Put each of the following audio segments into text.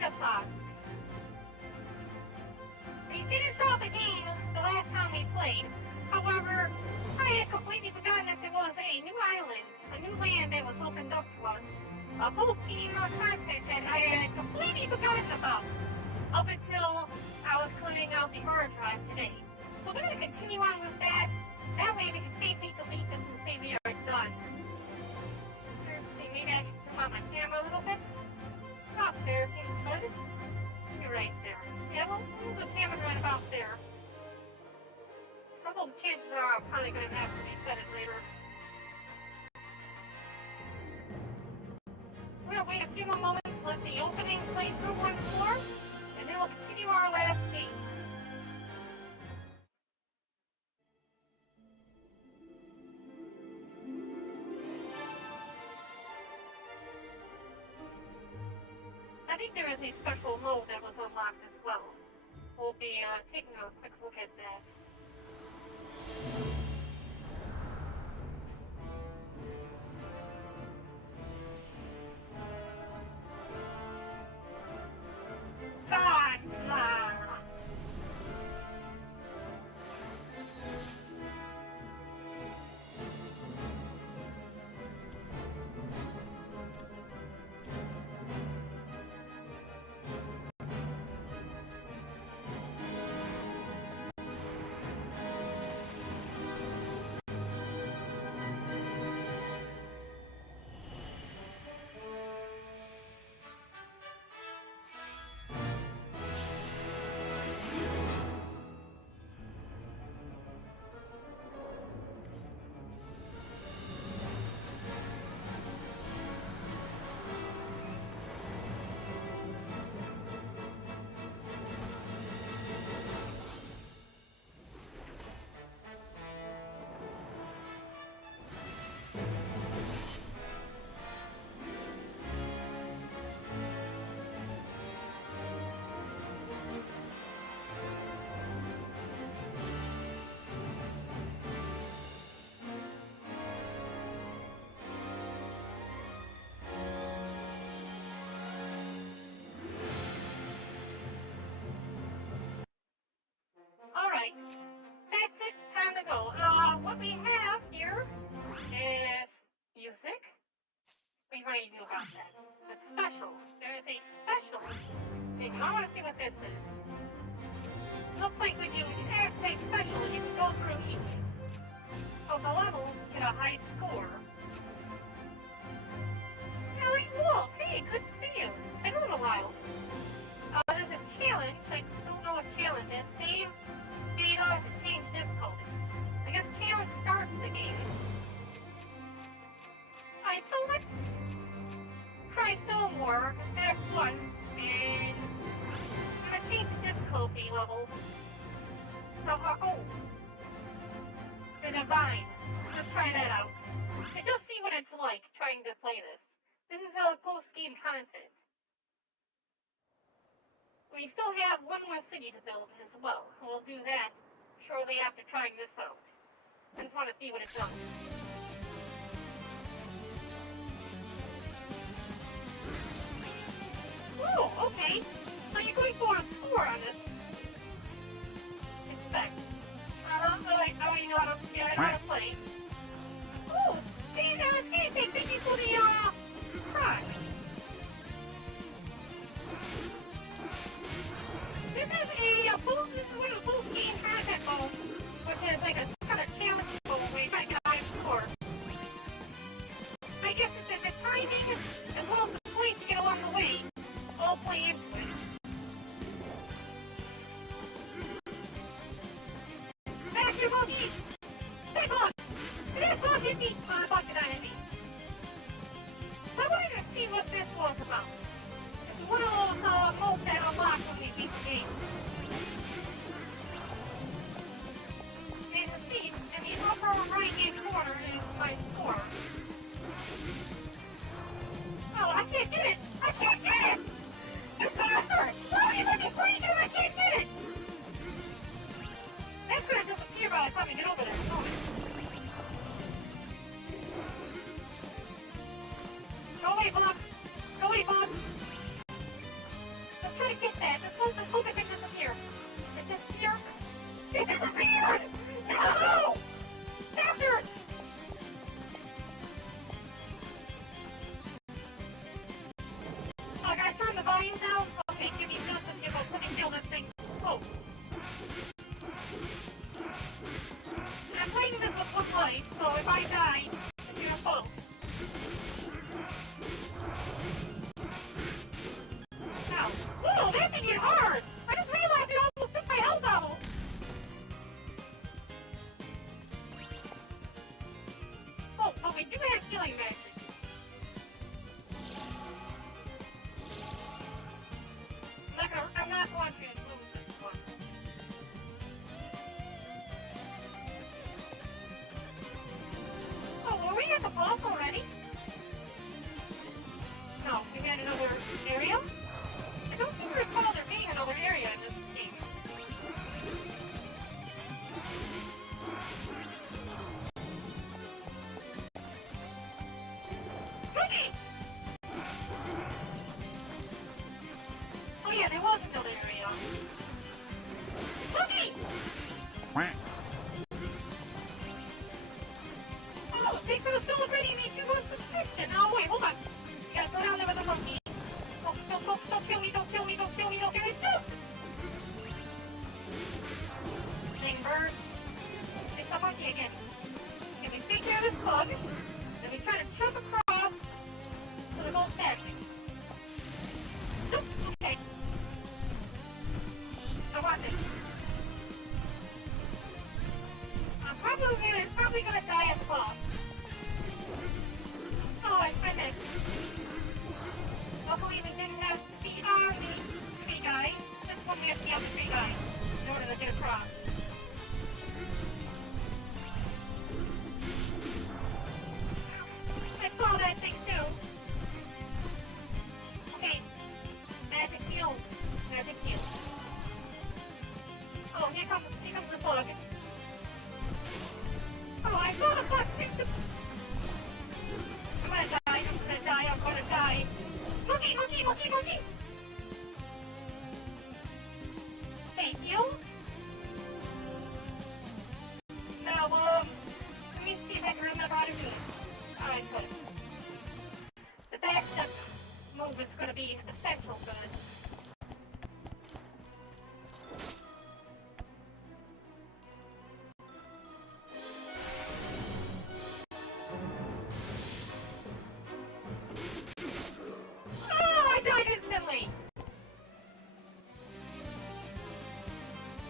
Renaissance. We finished off the game the last time we played. However, I had completely forgotten that there was a new island, a new land that was opened up to us. A post-game content that I had completely forgotten about up until I was clearing out the hard drive today. So we're going to continue on with that. That way we can safely delete this and say we are done. Let's see, maybe I should zoom out my camera a little bit. About there seems good. You're right there. Yeah, we'll move the camera right about there. Although the chances are I'm probably going to have to reset it later. We're going to wait a few more moments, let the opening play through once more, and then we'll continue our last game. I think there is a special mode that was unlocked as well. We'll be taking a quick look at that. Alright, that's it, time to go. What we have here is music. We already knew about that. But special. There is a special thing. I want to see what this is. Looks like when you activate special, you can go through each of the levels and get a high score. Ellie Wolf, hey, good to see you. It's been a little while. There's a challenge. I don't know what challenge is. Save data to change difficulty. I guess challenge starts the game. Alright, so let's try Fillmore, Act 1, and I'm gonna change the difficulty level. So, oh, the Divine. Let's try that out. And just see what it's like trying to play this. This is post-game content. We still have one more city to build as well. We'll do that shortly after trying this out. I just want to see what it's does. Oh, okay. So you're going for a score on this. Expect. I already know how to play. Oh, hey, thank you for the, try. This is one of the post-game content modes, which is like a kind of challenge mode where you gotta get a high score. I guess it's the timing as well as the points you get along the way all play into it. Back your monkey! Back on! Back on, hit me! Fuck it, I hit me. So I wanted to see what this was about. It's one of those modes that unlock when we beat the game. And to see taking out the tree guy in order to get across. I saw that thing too. Okay. Magic heals. Magic heals. Oh, here comes the bug. Oh, I saw the bug too! I'm gonna die. Monkey! Okay, heals? Now, let me see if I can remember how to do it. Alright, good. The backstep move is gonna be essential for this.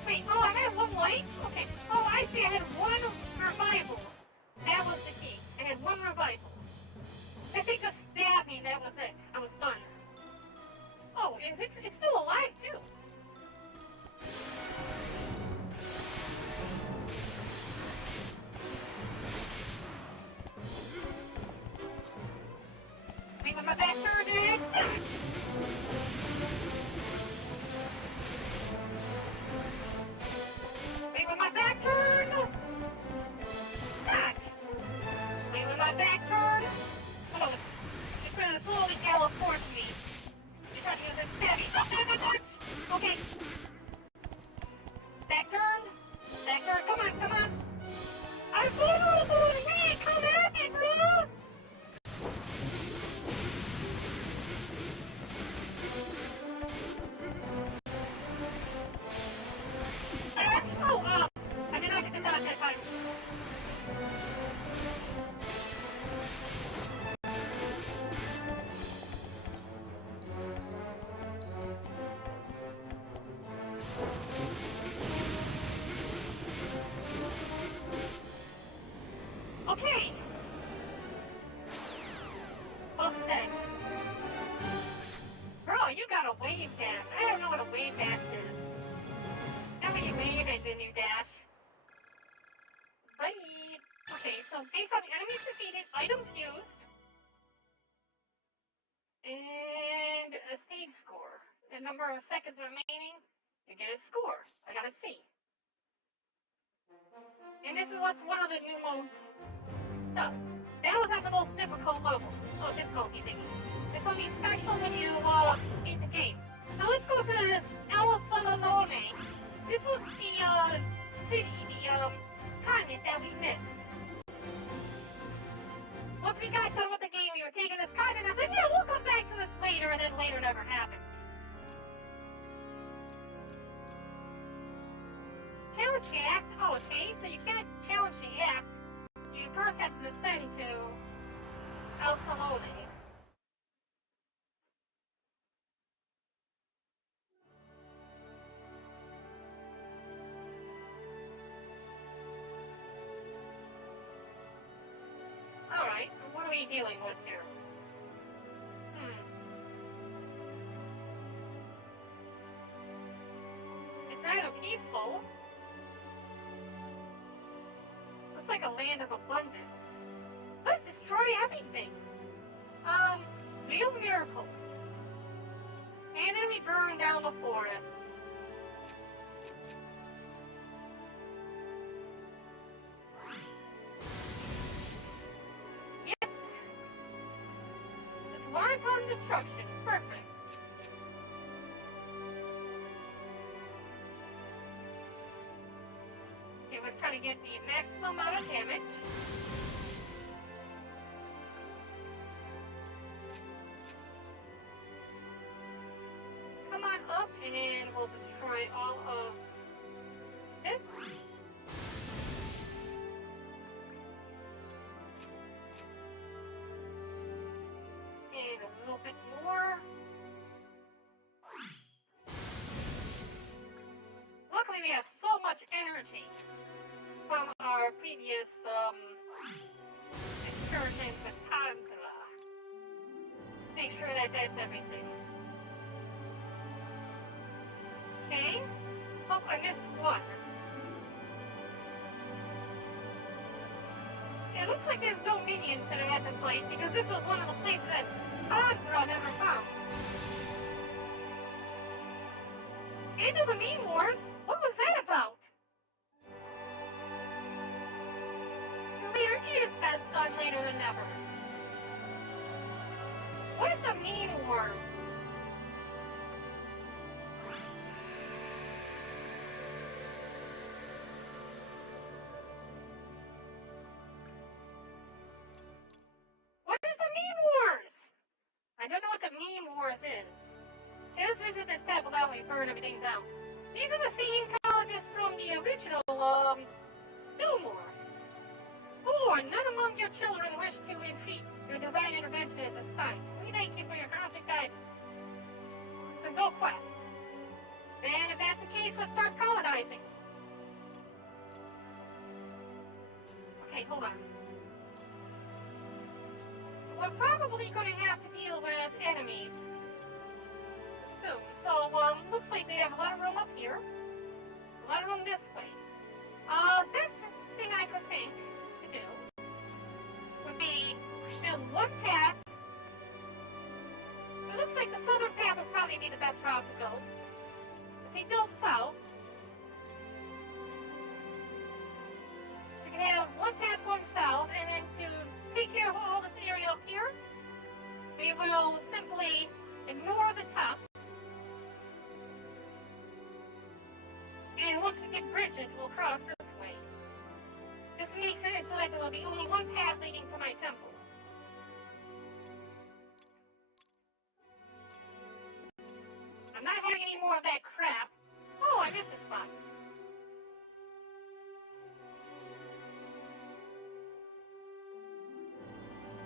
Wait, oh, I had one life? Okay. Oh, I see, I had one revival. That was the key. I had one revival. I think just stabbed me, that was it. I was done. Oh, it's still alive, too. Wait, with my back turned in. Wait, with my back turned. Catch. Wait, with my back turned. Oh, it's gonna slowly teleport me. You're trying to use it stabby. Okay. Back turn. Back turn. Come on. I'm vulnerable. Hey, come at me, bro. I did not get the dodge that time. Okay. What's that? Bro, you got a wave dash. I don't know what a wave dash is. How many wave and then you dash? Bye. Okay, so based on the enemies defeated, items used, and a stage score. The number of seconds remaining, you get a score. I got a C. And this is what one of the new modes does. That was at the most difficult level. Oh, difficulty thingy. This will be special when you beat the game. Now let's go to this Alpha-Lone. This was the city, the continent that we missed. Once we got done with the game, we were taking this continent. I said, yeah, we'll come back to this later, and then later never happened. Challenge the act. Oh, okay, so you can't challenge the act. You first have to descend to Alpha-Lone. Alright, what are we dealing with here? It's rather peaceful. Looks like a land of abundance. Let's destroy everything! Real miracles. And then we burn down the forest. Yep. This wanton destruction. Perfect. Okay, we're trying to get the maximum amount of damage. Come on up and we'll destroy all of this. And a little bit more. Luckily we have so much energy from our previous excursions with Tanzala. Let's make sure that that's everything. Okay. Oh, I missed one. It looks like there's no minions that I had to fight, because this was one of the places that Tanzra never found. End of the Meme Wars? What was that about? Later is best done later than never. What is the Meme Wars? What is the Meme Wars? I don't know what the Meme Wars is. Let's visit this tab without we burn everything down. These are the same colonists from the original, Doom War. Oh, and none among your children wish to exceed your divine intervention at this time. We thank you for your constant guidance. There's no quest. And if that's the case, let's start colonizing. Okay, hold on. We're probably going to have to deal with enemies soon. So, looks like we have a lot of room up here. A lot of room this way. Best thing I could think to do would be build one path. It looks like the southern path would probably be the best route to go. If we build south, we can have one path going south, and then to take care of all this area up here, we will simply ignore the top. And once we get bridges, we'll cross this way. This makes it so that there will be only one path leading to my temple. I'm not having any more of that crap. Oh, I missed a spot.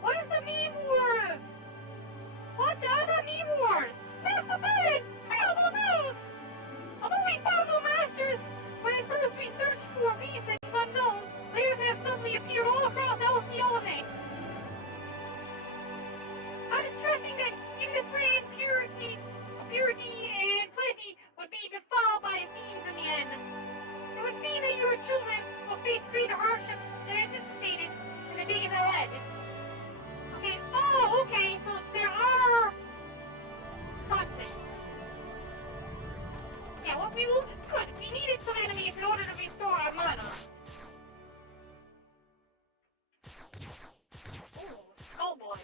What is the Meme Wars? What are the Meme Wars? That's the big, terrible news! Although we found no masters, when first we searched for reasons unknown, layers have suddenly appeared all across LCLMA. How distressing that in this land purity and plenty would be defiled by fiends in the end. It would seem that your children will face greater hardships than anticipated in the days ahead. Okay, oh, okay, so there are contests. Yeah, what we will do, good. We needed some enemies in order to restore our mana. Ooh, Skullboy.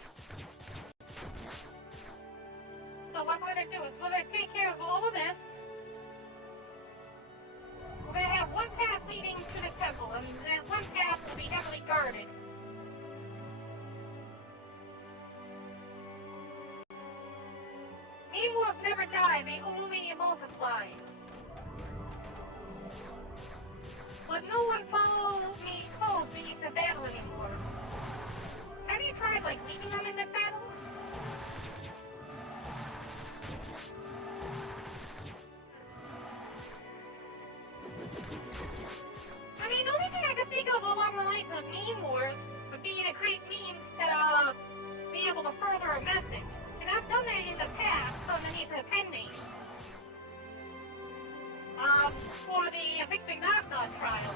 So what we're gonna do is we're gonna take care of all of this. We're gonna have one path leading to the temple, and that one path will be heavily guarded. Meme Wars never die, they only multiply. But no one follows me to battle anymore. Have you tried, like, leading them into battle? I mean, the only thing I could think of along the lines of Meme Wars would be to create memes to be able to further a message. And I've done that in the past underneath a pen name. For the Victor Knockdown trial.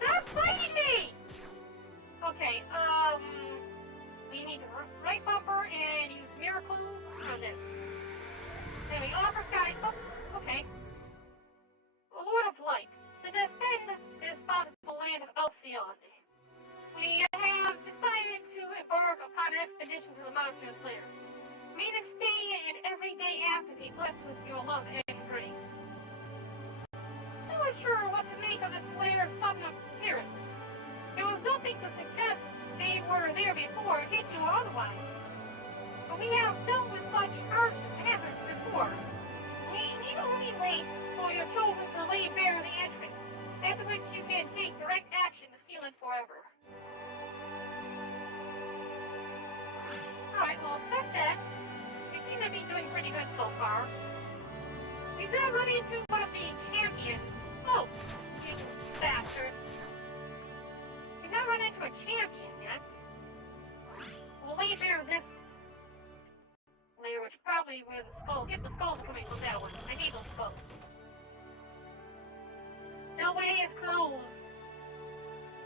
Stop fighting me! Okay, we need to right bumper and use miracles on this. Then we offer guide. Oh, okay. Lord of Light. To defend this bountiful land of Alcyone, we have decided to embark upon an expedition to the Monstrous Lair. May this day and every day after be blessed with your love and grace. Still unsure what to make of this lair's sudden appearance. There was nothing to suggest they were there before, hidden or otherwise. But we have dealt with such hazards before. We need only wait for your chosen to lay bare the entrance, after which you can take direct action to seal it forever. Alright, well, set that. We seem to be doing pretty good so far. We've not run into one of the champions. Oh, you bastard. We've not run into a champion yet. exactly where the skull, if the skull's coming from that one. I need those skulls. The way is closed.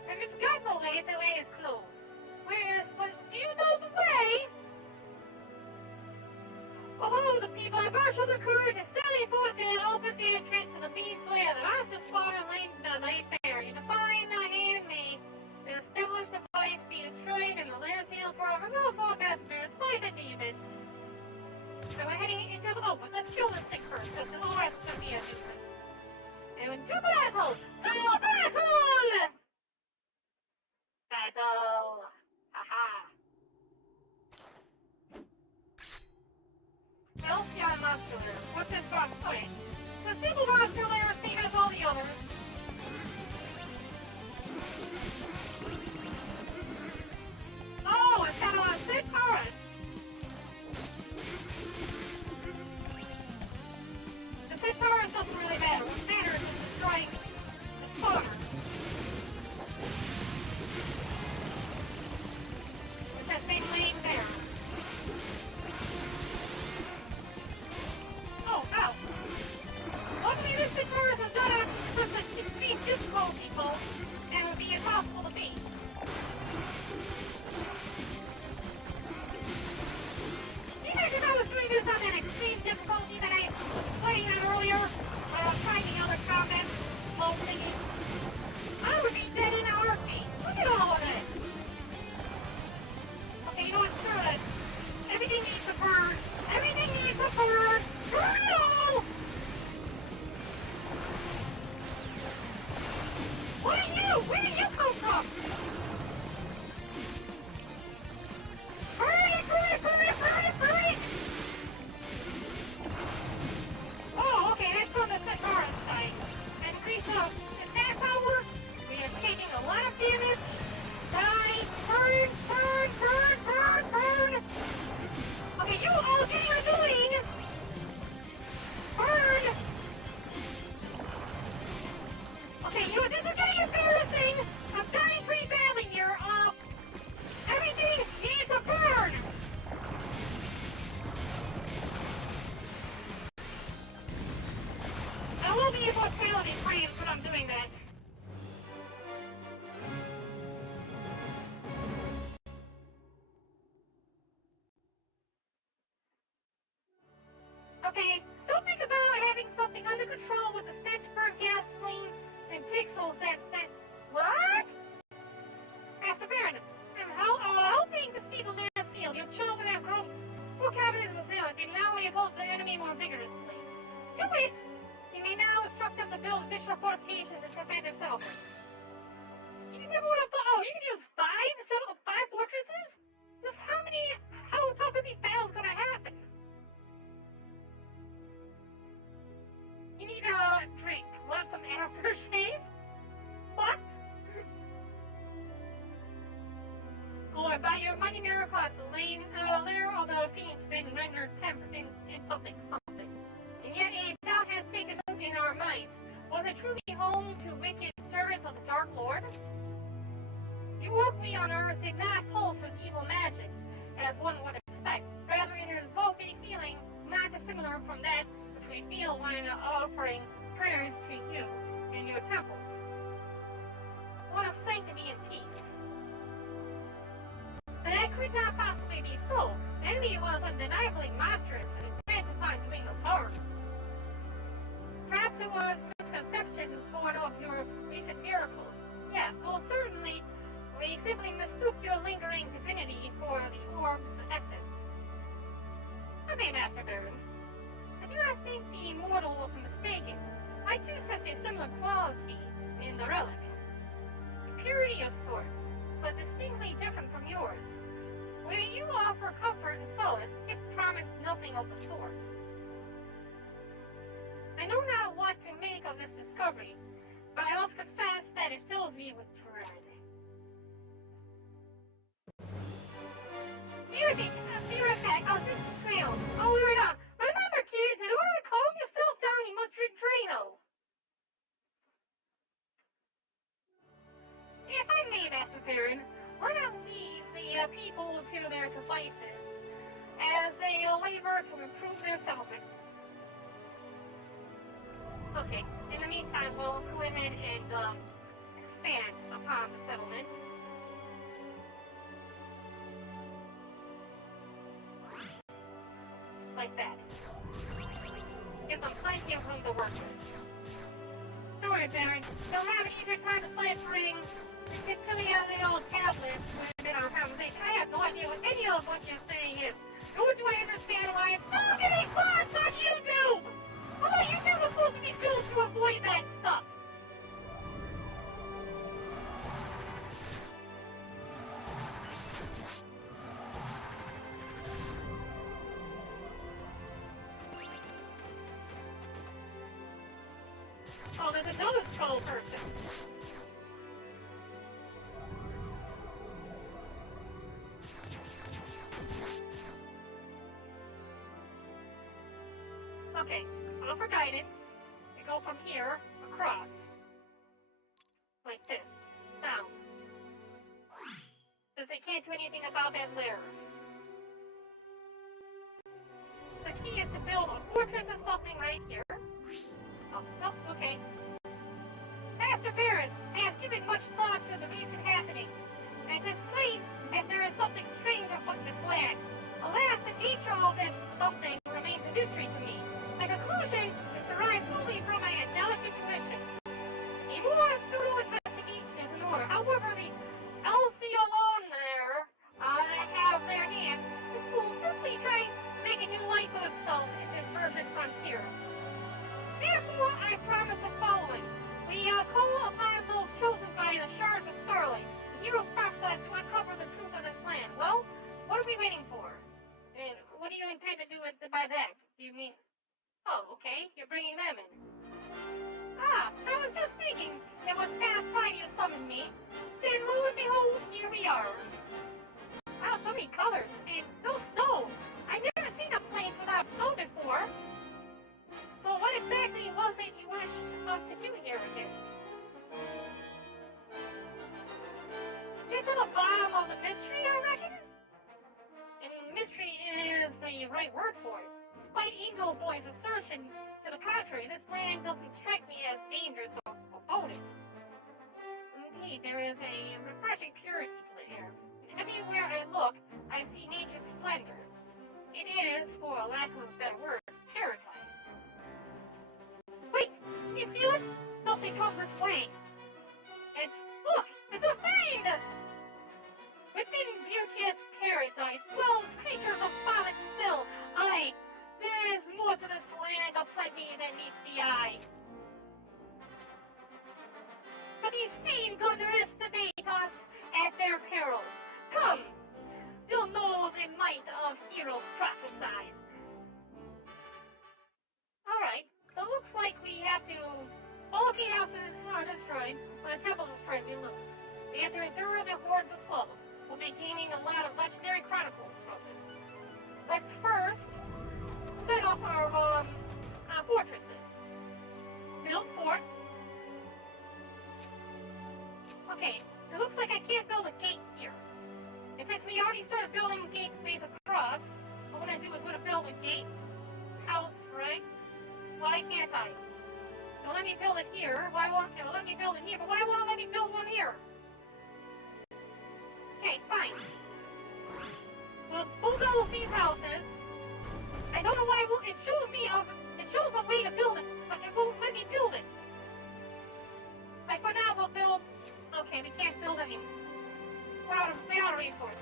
If it's got no way, the way is closed. But do you know the way? Oh, the people have marshaled the crew to sally forth and open the entrance to the fiend flare. The master spawner laid bare. You define the handmaid. The established device be destroyed and the lair sealed forever. Go for that spirits, fight the demons. So we're heading into the open. Let's kill this thing first, because the whole rest is going to be a nuisance. And to battle! To battle! Battle! Haha. Elsion Monster Lair. What's this box play? The simple Monster Lair, same as all the others. Oh, it's got a lot of sick turrets. The sick turrets doesn't really matter. What matters is destroying the spawner. Which has been laying there. Oh, ow! Luckily the sick turrets have done it such an extreme difficulty, folks, and it would be impossible to beat. Imagine I was doing this on an extreme difficulty that I was playing on earlier, when I was trying the other combat mode thingy. I would be dead in a heartbeat. Look at all of this. Okay, you know what? Screw it. Everything needs to burn. Everything needs to burn. Burn it all! What are you? Where did you come from? Burn it, burn it, burn it, burn it, burn it! Oh, okay, that's on the Centaurus side. Increase the attack power. We are taking a lot of damage. Die, burn, burn, burn, burn, burn! Okay, you all getting annoying! Burn! Okay, you know, this is getting embarrassing! I'm dying pretty badly here. Everything needs to burn! I will be immortality frames when I'm doing that. Okay, something about having something under control with the stench burn gasoline and pixels that sent. What? After Barren, I'm hoping to see the lair seal. Your children have grown more confident in the seal and can now oppose the enemy more vigorously. Do it! You may now instruct them to build additional fortifications and defensive settlements. You never would have thought, oh, you can use 5 instead of 5 fortresses? Just how tough of these battles gonna happen? You need a drink. Want some aftershave? What? Oh, and by your mighty miracles, the lair of the fiends been rendered tempered in something. And yet a doubt has taken root in our minds. Was it truly home to wicked servants of the Dark Lord? Your work on Earth did not pulse with evil magic, as one would expect. Rather, it invoked a feeling not dissimilar from that which we feel when offering prayers to you in your temple. One of sanctity and peace. But that could not possibly be so. The enemy was undeniably monstrous and intent upon doing us harm. Perhaps it was misconception born of your recent miracle. Yes, well, certainly, we simply mistook your lingering divinity for the orb's essence. Okay, Master Barren. I do not think the immortal was mistaken. I too sense a similar quality in the relic. A purity of sorts, but distinctly different from yours. Where you offer comfort and solace, it promised nothing of the sort. I know not what to make of this discovery, but I must confess that it fills me with dread. Be right back. I'll drink some Drano. Oh, right on. Remember, kids, in order to calm yourself down, you must drink Drano. If I may, Master Barren, why not leave the people to their devices, as they'll labor to improve their settlement. Okay, in the meantime, we'll go ahead and expand upon the settlement. Like that. Give them plenty of room to work with. Don't worry, Barren. You'll have an easier time deciphering and filling out the old tablets within our conversation. I have no idea what any of what you're saying is. Nor do I understand why I'm still getting class on YouTube! Although YouTube was supposed to be built to avoid that stuff. Oh, there's another skull person. Okay, offer guidance. We go from here, across. Like this. Down. Says they can't do anything about that lair. The key is to build a fortress or something right here. Oh, nope, okay. Master Barren, I have given much thought to the recent happenings, and it is plain that there is something strange afoot in this land. Alas, the nature of this something remains a mystery to me. My conclusion is derived solely from my angelic intuition. A more thorough investigation is in order. However, the LC alone there, I have their hands, will simply try to make a new life for themselves in this virgin frontier. Therefore, I promise the following. We call upon those chosen by the shards of starlight, the heroes prophesied to uncover the truth of this land. Well, what are we waiting for? And what do you intend to do by that? Do you mean... Oh, okay, you're bringing them in. Ah, I was just thinking it was past time you summoned me. Then lo and behold, here we are. Wow, so many colors, and no snow. I've never seen a place without snow before. So what exactly was it you wished us to do here again? Get to the bottom of the mystery, I reckon? And mystery is the right word for it. Despite Angel Boy's assertions to the contrary, this land doesn't strike me as dangerous or foreboding. Indeed, there is a refreshing purity to the air. And everywhere I look, I see nature's splendor. It is, for a lack of a better word, paradise. Wait! Can you feel it? Something comes this way. Look! It's a fiend! Within beauteous paradise dwells creatures of vomit still. Aye, there is more to this land of plenty than meets the eye. But these fiends underestimate us at their peril. Come! You'll know the might of heroes prophesized. Alright. So it looks like we have to... All gate-houses are destroyed, when the temple is destroyed, we lose. We have to endure the horde's assault. We'll be gaining a lot of legendary chronicles from this. Let's first set up our fortresses. Build fort. Okay, it looks like I can't build a gate here. And since we already started building gateways across, what I'm going to do is going to build a gate house, right? Why can't I? It'll let me build it here. Why won't it let me build it here? But why won't it let me build one here? Okay, fine. We'll bulldoze these houses. I don't know why it shows me it shows a way to build it, but it won't let me build it. Like for now, we'll build. Okay, we can't build anymore. We're out of resources.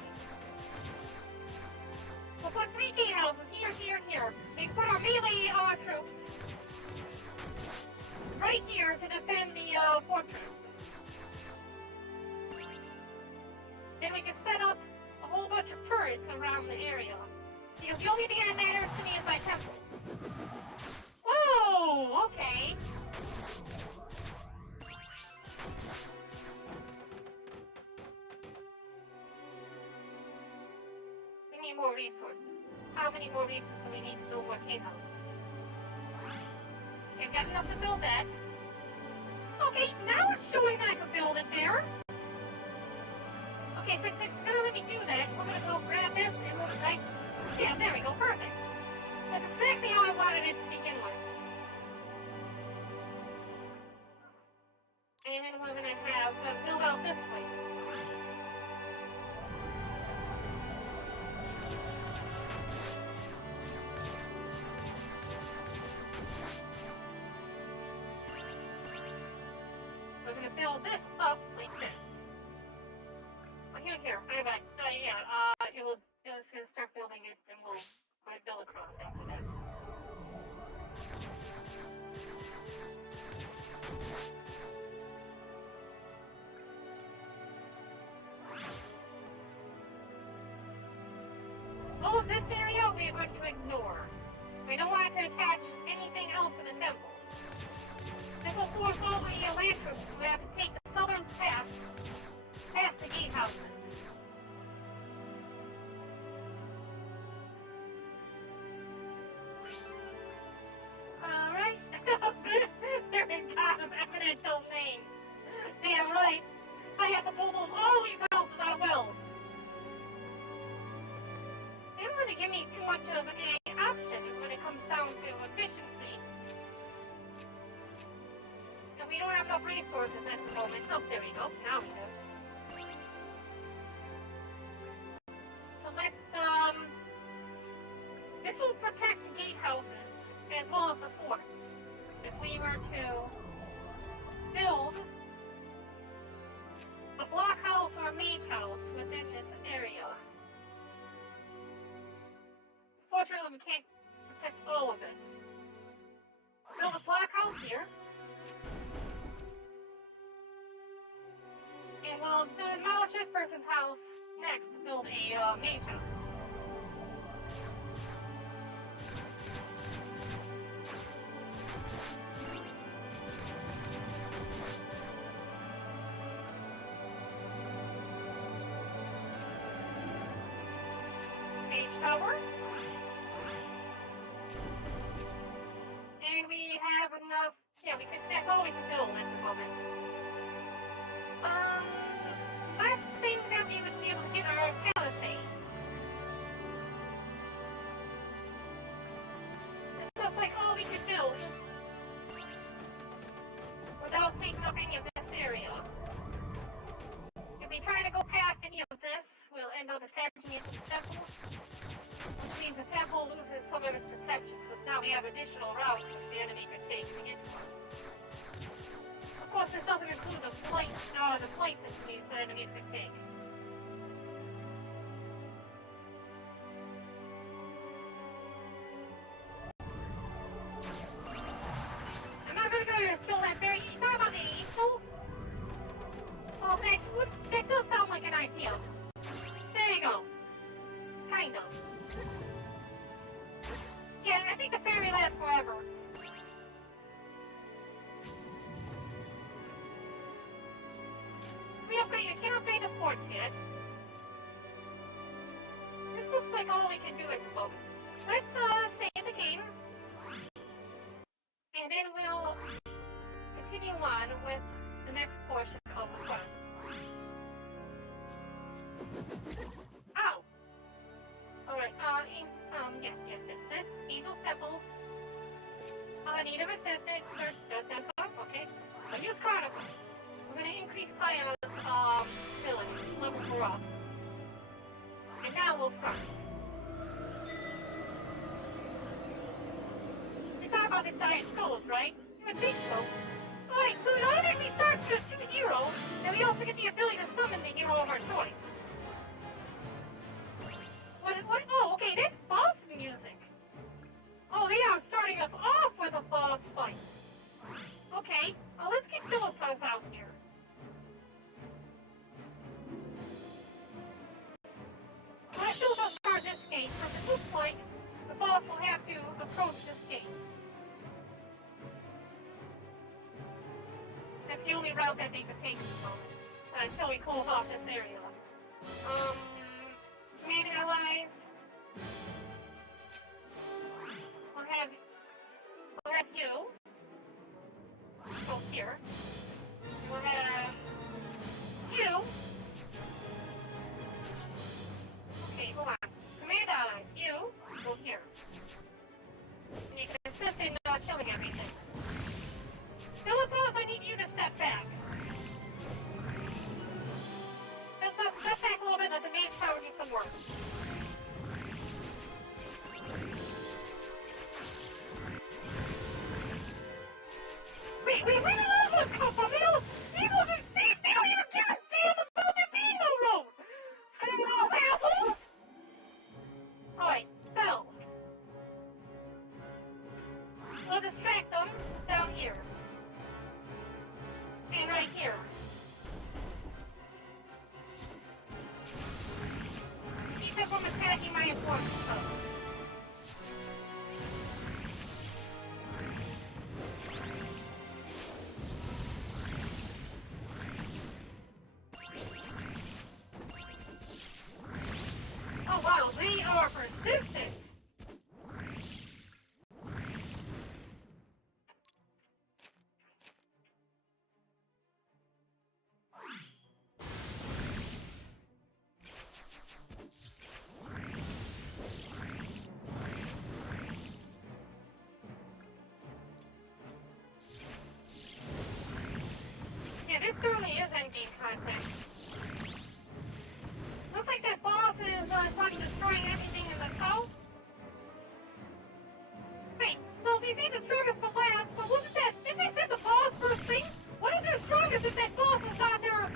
We'll put 3 gate houses here, here, and here. We put our melee troops right here to defend the fortress. Then we can set up a whole bunch of turrets around the area. Because the only thing that matters to me is my temple. Whoa! Okay. We need more resources. How many more resources do we need to build more cave houses? Okay, I've got enough to build that. Okay, now it's showing I can build it there. Okay, since it's gonna let me do that, we're gonna go grab this and we'll just like, yeah, there we go, perfect. build this up like this. Well, here, it's gonna start building it, and we'll build across after that. All of this area we're going to ignore. We don't want to attach anything else in the temple. This will force all the land troops to have to take the southern path past the gatehouses. Alright. They're in God of eminent domain. Damn right. I have to bulldoze all these houses I will. They don't really give me too much of an option when it comes down to efficiency. And we don't have enough resources at the moment. Oh, there we go. Now we do. So let's, this will protect the gatehouses as well as the forts. If we were to build a block house or a mage house within this area. Fortunately, we can't protect all of it. Build a block house here. And we'll demolish this person's house next to build a mage house. Mage tower. And we have enough, that's all we can build at the moment. Last thing that we would be able to get are palisades. This looks like all we could build without taking up any of this area. If we try to go past any of this, we'll end up attaching it to the temple, which means the temple loses some of its protection, so now we have additional routes which the enemy could take to get to us. Of course, this doesn't include the flights that these enemies could take. I'm not gonna build that very easy. How about the easel? Oh, that does sound like an idea. There you go. Kind of. Yeah, I think the ferry lasts forever. You can't upgrade the forts yet. This looks like all we can do at the moment. Let's save the game. And then we'll continue on with the next portion of the quest. Ow! Alright, yes. This Eagle's Temple. Need of assistance. Okay. I'll use Chronicles. We're going to increase Kaya's ability, level 4 up. And now we'll start. We talked about the giant skulls, right? You would think so. Alright, so it automatically starts with 2 heroes, and we also get the ability to summon the hero of our choice. What? Oh, okay, that's boss music. Oh yeah, starting us off with a boss fight. Okay, well let's get Philippos out here. Let's also start this gate, because it looks like the boss will have to approach this gate. That's the only route that they could take at the moment, until we close off this area. Command allies. We'll have you. Go here. We'll have you. Okay, hold on. Command allies, you go here. And you can assist in killing everything. Philippos, I need you to step back. Just step back a little bit, let the mage in-game content. Looks like that boss is probably destroying everything in the south. Wait, so we see the strongest for last, but wasn't that, didn't they say the boss first thing? What is their strongest if that boss was on there?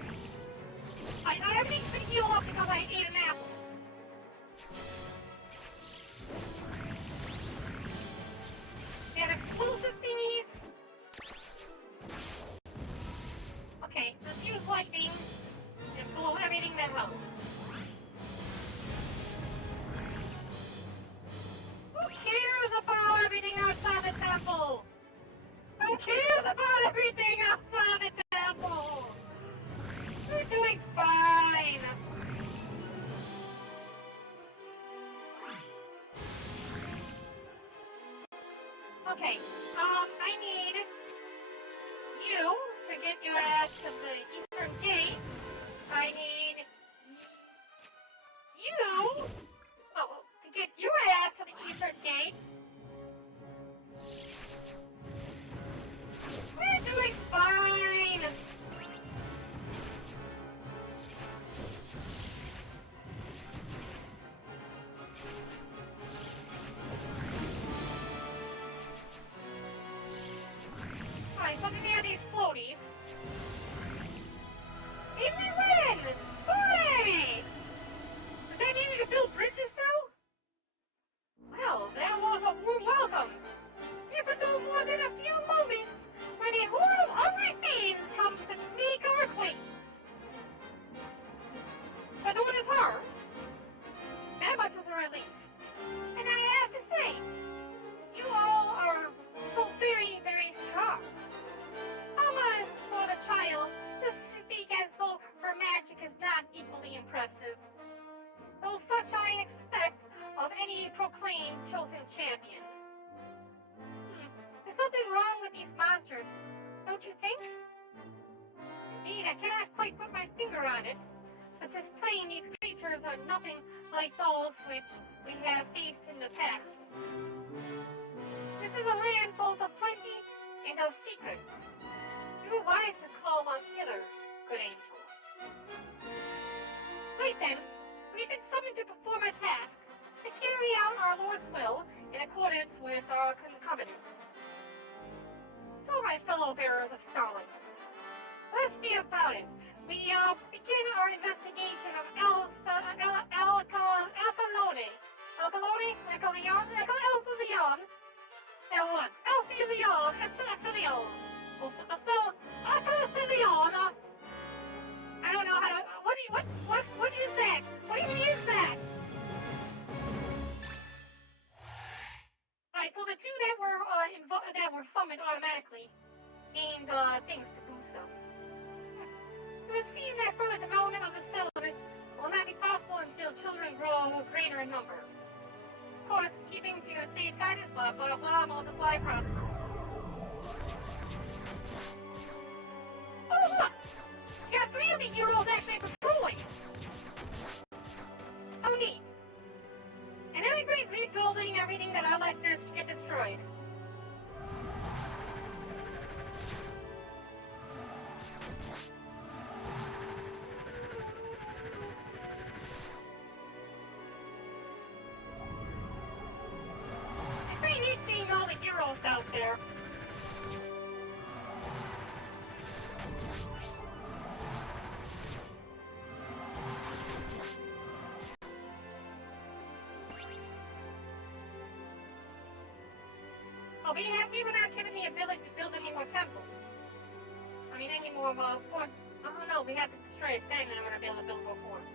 Everything's been healed up because I ate an apple. They have explosive thingies. Okay, just use lightning and blow everything that up. Who cares about everything outside the temple? Who cares about everything outside the temple? We're doing fine. Okay, I need you to get your ass to the eastern gate. I need you to get your ass to the eastern gate. We're doing fine. Alright, so we have these floaties. And we win! Hooray! Does that mean we can build bridges now? Well, that was a warm welcome. If it no more than a few moments, when a horde of hungry fiends comes to make our acquaintance. But the one is hard. That much is a relief. And I have to say, you all are so very, very strong. Almost for the child to speak as though her magic is not equally impressive. Though such I expect of any proclaimed chosen champion. There's something wrong with these monsters, don't you think? Indeed, I cannot quite put my finger on it, but 'tis plain these creatures are nothing like those which we have faced in the past. This is a land both of plenty and of secrets. You were wise to call us hither, good angel. Right then, we've been summoned to perform a task, to carry out our Lord's will in accordance with our covenant. So, my fellow bearers of Stalin, let's be about it. We begin our investigation of Alcaleon at once. Alcaleon, I don't know how to. What is that? What even is that? Alright, so the two that were summoned automatically gained things to do so. It would seem that further development of the settlement will not be possible until children grow greater in number. Of course, keeping to your safe guidance, blah blah blah, multiply, prosper. Oh look! You got 3 of the heroes actually patrolling! How neat! And everybody's rebuilding everything that I let this get destroyed. It's pretty neat seeing all the heroes out there. Oh, we were not given the ability to build any more temples. I mean, any more forts. Oh no, we had to destroy a thing in order to be able to build more forts.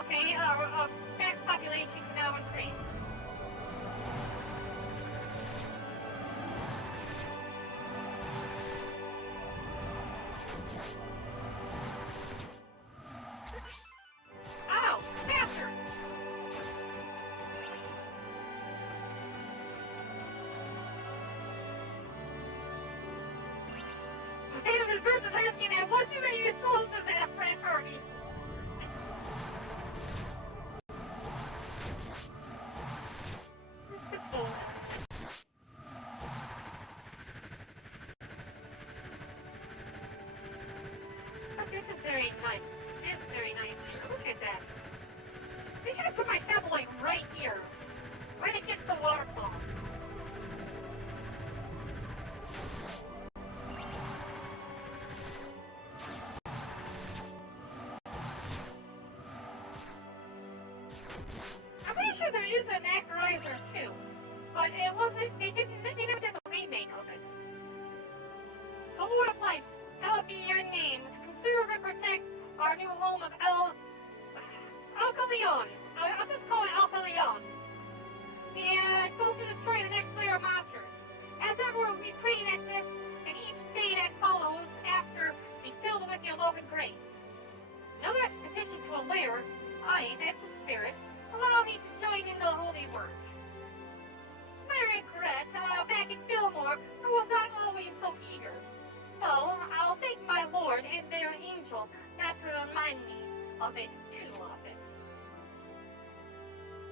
Okay, our max population can now increase. too many resources at a friend party. But this is very nice. This is very nice. Look at that. They should have put my temple like right here. Right against the waterfall. I'm pretty sure there is an ActRaiser too, but it wasn't. They never did a remake of it. The Lord of Life, hallowed be your name, to preserve and protect our new home of Alcaleon. I'll just call it Alcaleon. And go to destroy the next layer of monsters. As ever, we pray that this and each day that follows after be filled with your love and grace. No expedition to a lair. I, that's the spirit, allow me to join in the holy work. My regret, back in Fillmore, I was not always so eager. Well, I'll thank my lord and their angel not to remind me of it too often.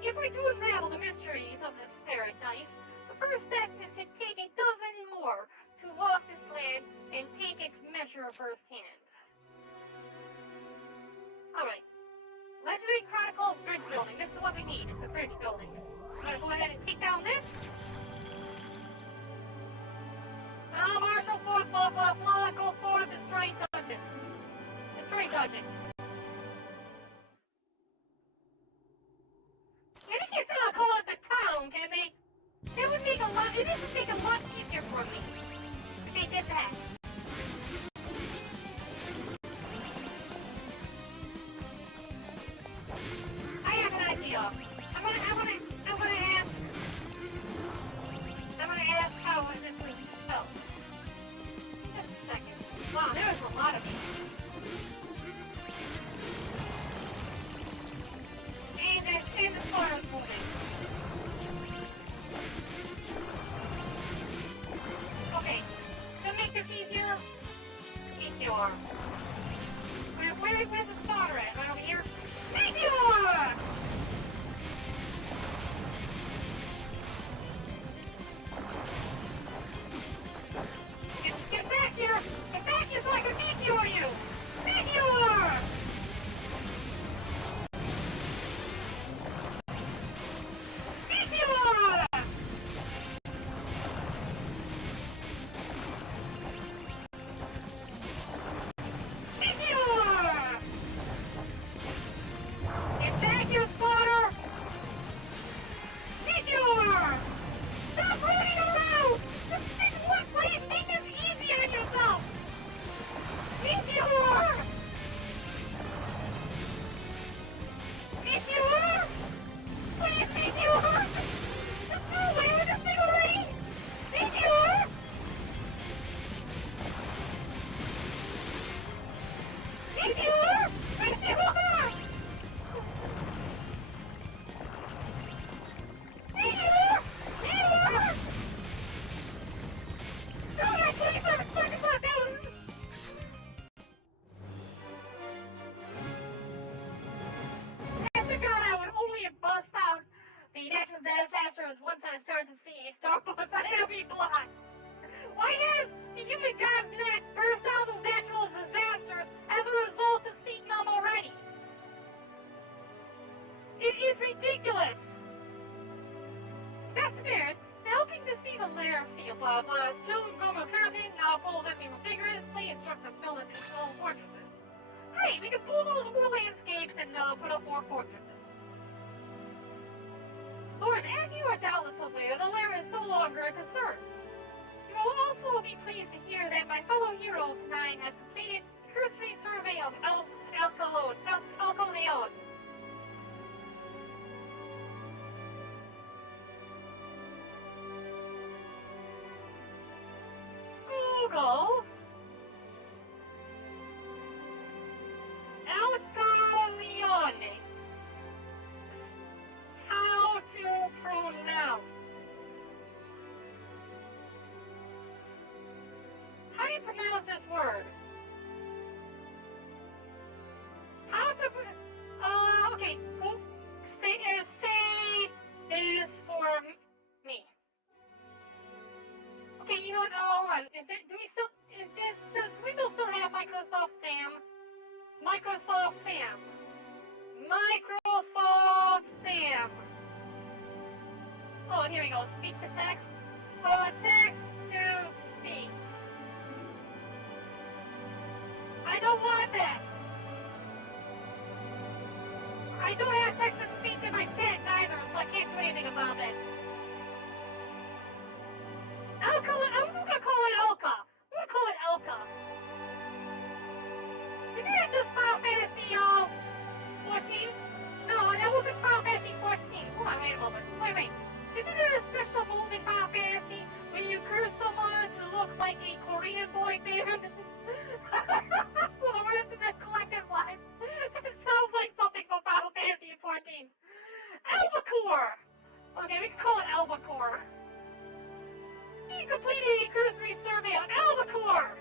If we do unravel the mysteries of this paradise, the first step is to take a dozen more to walk this land and take its measure firsthand. Alright. Legendary Chronicles bridge building. This is what we need, the bridge building. I'm gonna go ahead and take down this. Marshal forth, blah blah blah, go forth, destroy dungeon. Destroy dungeon. And they can't still call it the town, can they? It would make a lot, it would make a lot easier for me if they did that. I have an idea. I'm gonna ask how this was spelled. Just a second. Wow, there's a lot of these. And the car is moving. Okay, to make this easier, Meteor. Where's the spotter at? Right over here? Meteor! Get back here! Get back here so I can meteor you! Meteor! Meteor! Meteor! Get back here, spotter! Meteor! Stop running around! Just stick in one place! Make this easy on yourself! Meteor! Meteor! Please, Meteor! Just do away with this thing already! Meteor! Meteor! Meteor! Meteor! Meteor! No, that's 27 seconds left! After God, I would only have bust out the natural disasters once I started to see Starbucks on every block. Why is the human gods net burst out of natural disasters as a result of seeing them already? It is ridiculous. That's fair. Helping to see the lair of sea, blah blah. Children go more confident, now pulls at me vigorously, instruct them to build additional fortresses. Hey, we can bulldoze more landscapes and put up more fortresses. Lord, as you are doubtless aware, the lair is no longer a concern. You will also be pleased to hear that my fellow heroes and I have completed a cursory survey of Alcaleon. Google Alcaleon. How to pronounce? How do you pronounce this word? hold on. Is it? Do we still? Does Windows still have Microsoft Sam? Microsoft Sam. Microsoft Sam. Oh, here we go. Speech to text. Text to speech. I don't want that. I don't have text to speech in my chat either, so I can't do anything about it. I'm just gonna call it Elka. I'm gonna call it Elka. Did you have just Final Fantasy 14? No, that wasn't Final Fantasy 14. Hold on, wait a moment. Wait. Isn't there a special move in Final Fantasy where you curse someone to look like a Korean boy band? Well, the rest of their collective lives. It sounds like something from Final Fantasy 14. Albacore! Okay, we can call it Albacore. You completed a cursory survey on Albacore!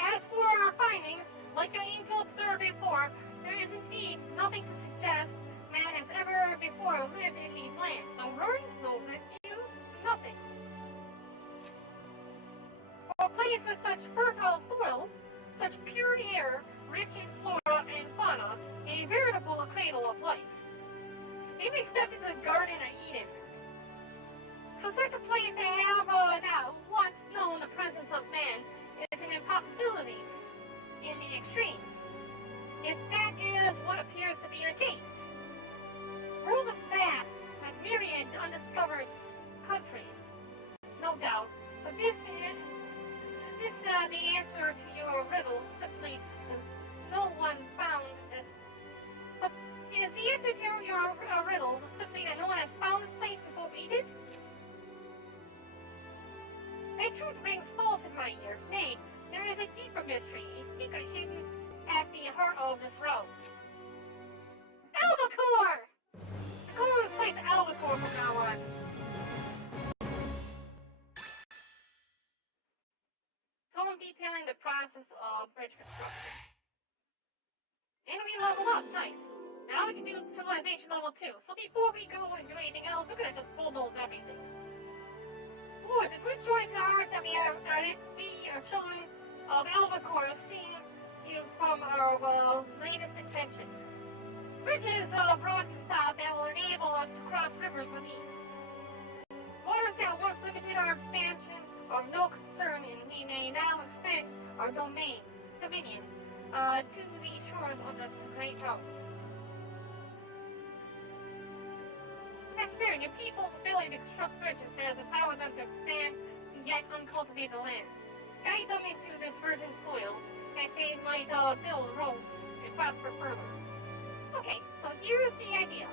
As for our findings, like your angel observed before, there is indeed nothing to suggest man has ever before lived in these lands. No ruins, no refuse, nothing. For a place with such fertile soil, such pure air, rich in flora and fauna, a veritable cradle of life. Maybe stepped into the Garden of Eden. For such a place to have now once known the presence of man is an impossibility in the extreme. If that is what appears to be the case. The world is vast, with myriad undiscovered countries, no doubt. But this the answer to your riddle simply is no one found this. But is the answer to your riddle simply that no one has found this place before we did? A truth rings false in my ear. Nay, there is a deeper mystery, a secret hidden at the heart of this road. Albacore! Call this place Albacore from now on. Tone detailing the process of bridge construction. And we level up, nice. Now we can do civilization level 2. So before we go and do anything else, we're gonna just bulldoze everything. Good, if we join the hearts that we are children of Albacore, seeing you from our latest invention. Bridges broad and stout that will enable us to cross rivers with ease. Waters that once limited our expansion are no concern, and we may now extend our dominion to the shores of this great road. That's fair. Your people's ability to construct bridges has empowered them to expand to yet uncultivated lands. Guide them into this virgin soil, that they might build roads and prosper further. Okay, so here's the idea.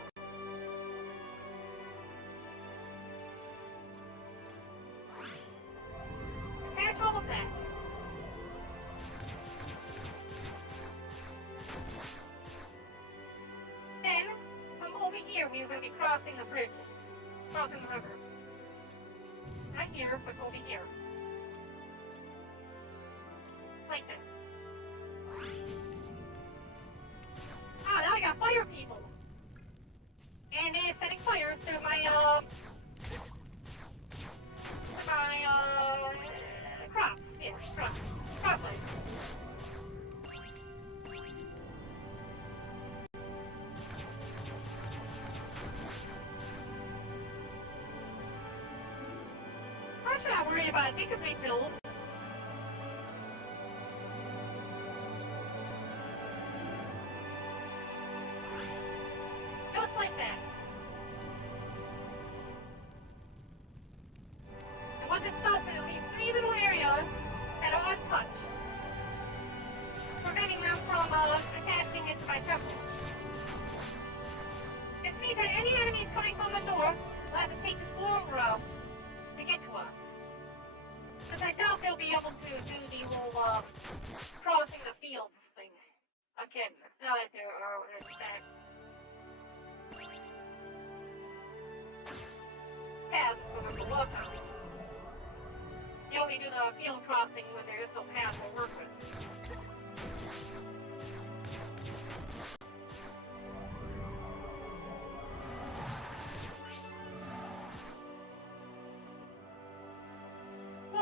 Attach all of that. Then, from over here, we're going to be crossing the bridges. Crossing the river. Not here, but over here. Like this. Ah, now I got fire people! And they're setting fires to my crops. Yeah, crops. Cropland. I should not worry about it. They could make bills. Just like that. And what this stops is it leaves 3 little areas that are untouched, preventing them from attaching into my temple. This means that any enemies coming from the north will have to take this long route to get to us. Because I doubt they'll be able to do the whole crossing the fields thing again, now that there are in fact paths for them to walk on. You only do the field crossing when there is no path to work with.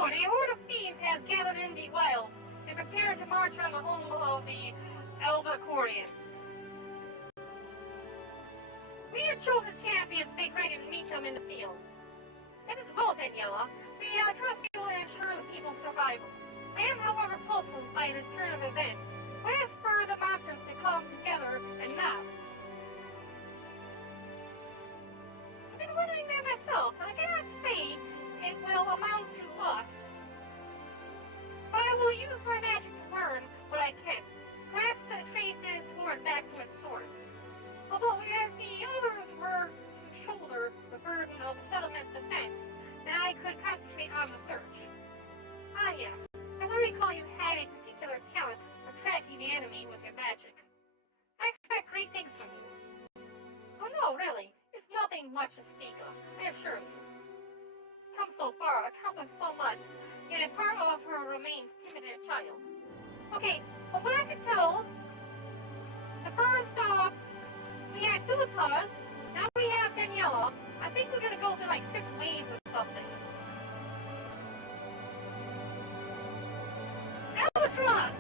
report. A horde of fiends has gathered in the wilds and prepared to march on the home of the Albacorians. We are chosen champions, make ready to meet them in the field. It is well, Daniela. We trust you will ensure the people's survival. I am, however, puzzled by this turn of events. What has spurred the monsters to come together en masse? I've been wondering that myself, and I cannot say it will amount to what. But I will use my magic to learn what I can. Perhaps to trace its horn back to its source. Although as the others were to shoulder the burden of the settlement's defense, then I could concentrate on the search. Ah yes, as I recall you had a particular talent for tracking the enemy with your magic. I expect great things from you. Oh no, really, it's nothing much to speak of, I assure you. It's come so far, accomplished so much, yet a part of her remains timid and a child. Okay, from what I can tell, the first we had Philippus, now we have Daniela. I think we're gonna go through like 6 waves or something. Albatross!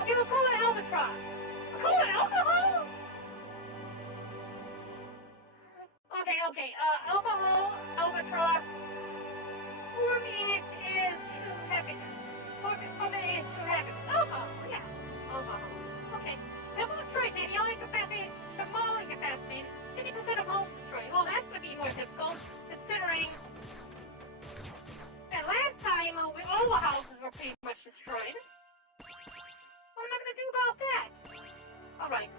Okay, we'll call it Albatross. We'll call it alcohol? Okay, alcohol, Albatross. For me, it is true happiness. For me, it's true happiness. Alcohol, yeah. Alcohol. Okay. Temple destroyed, Daniela incapacitated, Shamal incapacitated, 50% of homes destroyed. Well, that's going to be more difficult, considering that last time all the houses were pretty much destroyed. What am I going to do about that? Alright,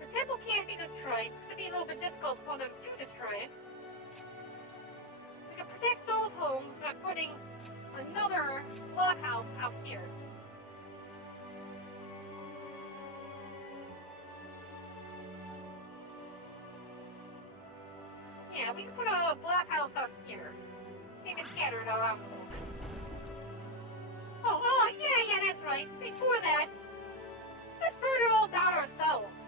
the temple can't be destroyed. It's going to be a little bit difficult for them to destroy it. We can protect those homes by putting another blockhouse out here. Yeah, we can put a blockhouse out here. Maybe scatter it around a little bit. Oh, yeah, that's right. Before that, let's burn it all down ourselves.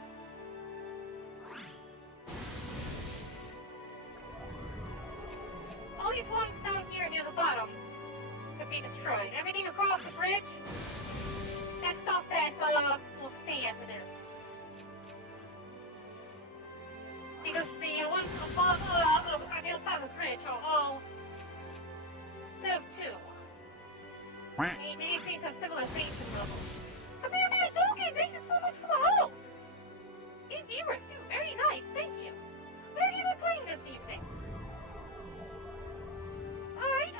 All these ones down here near the bottom could be destroyed. Everything across the bridge, that's stuff that will stay as it is. Because the ones above, on the outside of the bridge are all Civ 2. We need to increase our civilization level. Man, Dogen, thank you so much for the host! 8 viewers too, very nice, thank you. What have you been playing this evening? Alright,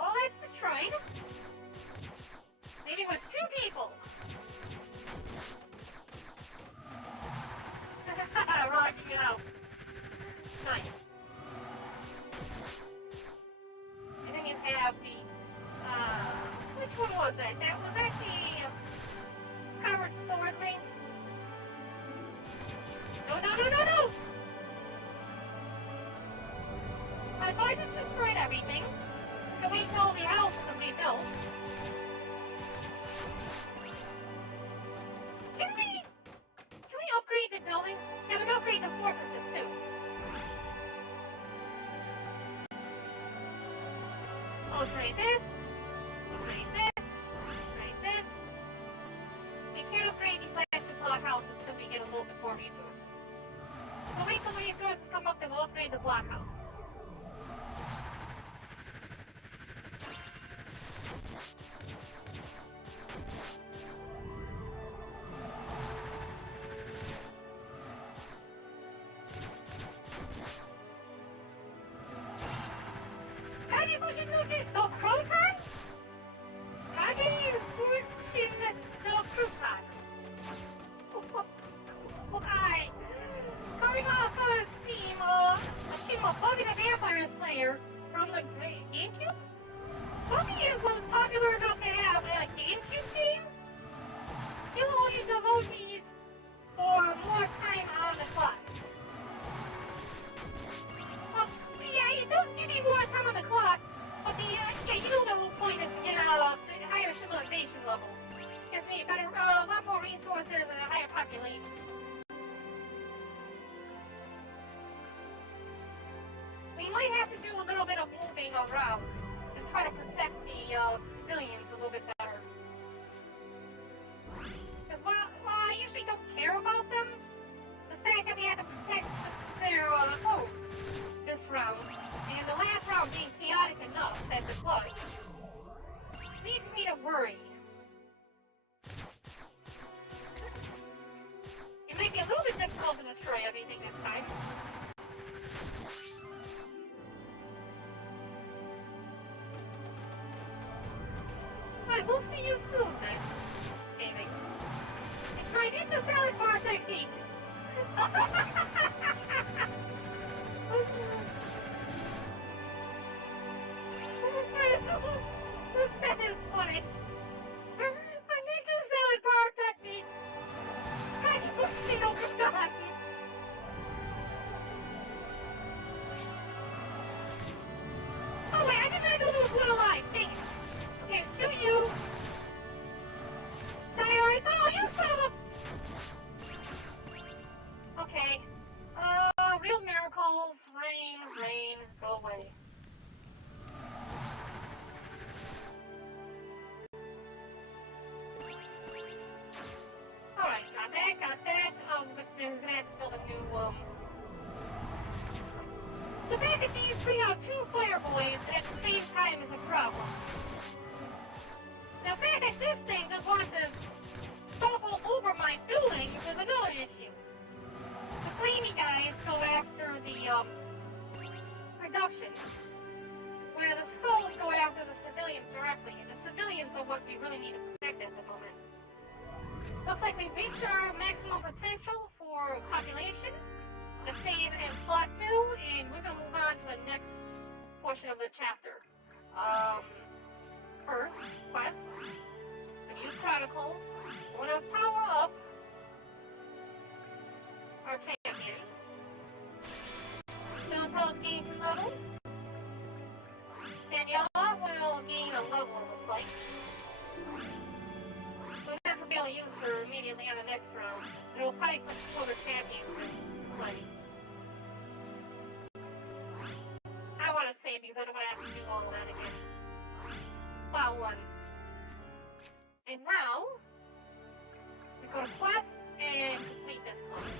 all that's destroyed. Maybe with 2 people. Rocking it out. Nice. And then you have the, which one was that? That was actually Skyward Sword Link. No! So I just destroyed everything. And wait till the house is rebuilt. Can we upgrade the buildings? Yeah, we can upgrade the fortresses too. Upgrade this. Upgrade this. Upgrade this. We can't upgrade these flagship block houses until we get a little bit more resources. So wait till the resources come up, then we'll upgrade the block houses. No Croton? No Croton. Hi. Coming off of Steam, a team of Buggy the Vampire Slayer from the GameCube? Buggy was popular enough to have a GameCube game? Still only devotees for more time on the clock. Well, yeah, it does give you more time on the clock. But yeah, you know the whole point is to get a higher civilization level. Gives me better, a lot more resources and a higher population. We might have to do a little bit of moving around in try to protect the civilians a little bit better. Because while I usually don't care about them, the fact that we had to protect their home this round, and the last round being chaotic enough as it was, leads me to worry. It might be a little bit difficult to destroy everything this time. But we'll see you soon then, gaming. It's my ninja salad bar technique! That is funny. My ninja salad bar technique! Oh wait, I did not know there was one alive. Dang it. Okay, do you? Alright. Oh, you son of a... Okay. Real miracles. Rain, go away. Alright, got that. We're gonna have to build a new, The fact that these bring out two fire boys at the same time is a problem. The fact that this thing just wants to stomp all over my building is another issue. The flamey guys go after the, production, where the skulls go after the civilians directly, and the civilians are what we really need to protect at the moment. Looks like we've reached our maximum potential for population. The save in slot 2, and we're gonna move on to the next portion of the chapter. First, quest. The News Chronicles. We're gonna power up our champions. So until it's gained 2 levels. Daniela will gain a level, it looks like. So we're not gonna be able to use her immediately on the next round. And we'll probably put 2 other champions in play. I want to save because I don't want to have to do all that again. File 1. And now, we go to quest and complete this one.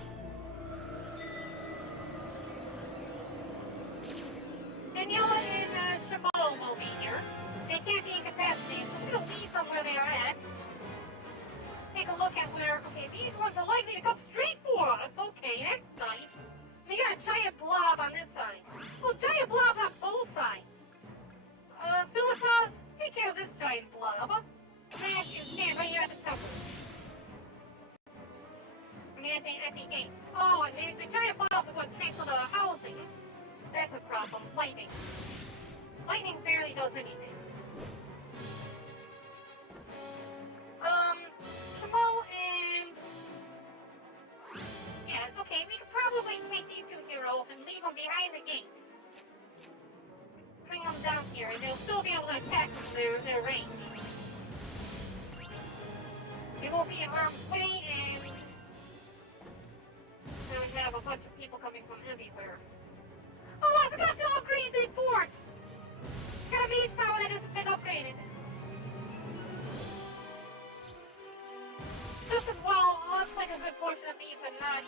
Daniela and Shamal will be here. They can't be incapacitated, so we're going to leave them where they are at. Take a look at where, okay, these ones are likely to come straight for us. Okay, that's nice. We got a giant blob on this side. Well, giant blob on both sides. Philotas, take care of this giant blob. I'm gonna have you stand right here at the temple. I mean, at the gate. Oh, and the giant blobs are going straight for the housing. That's a problem. Lightning. Lightning barely does anything. Shamal and... Yeah, okay, we could probably take these 2 heroes and leave them behind the gate. Bring them down here, and they'll still be able to attack from their range. They won't be in harm's way, and we have a bunch of people coming from everywhere. Oh, I forgot to upgrade the fort! Got a mage tower that hasn't been upgraded. Just as well, looks like a good portion of these are not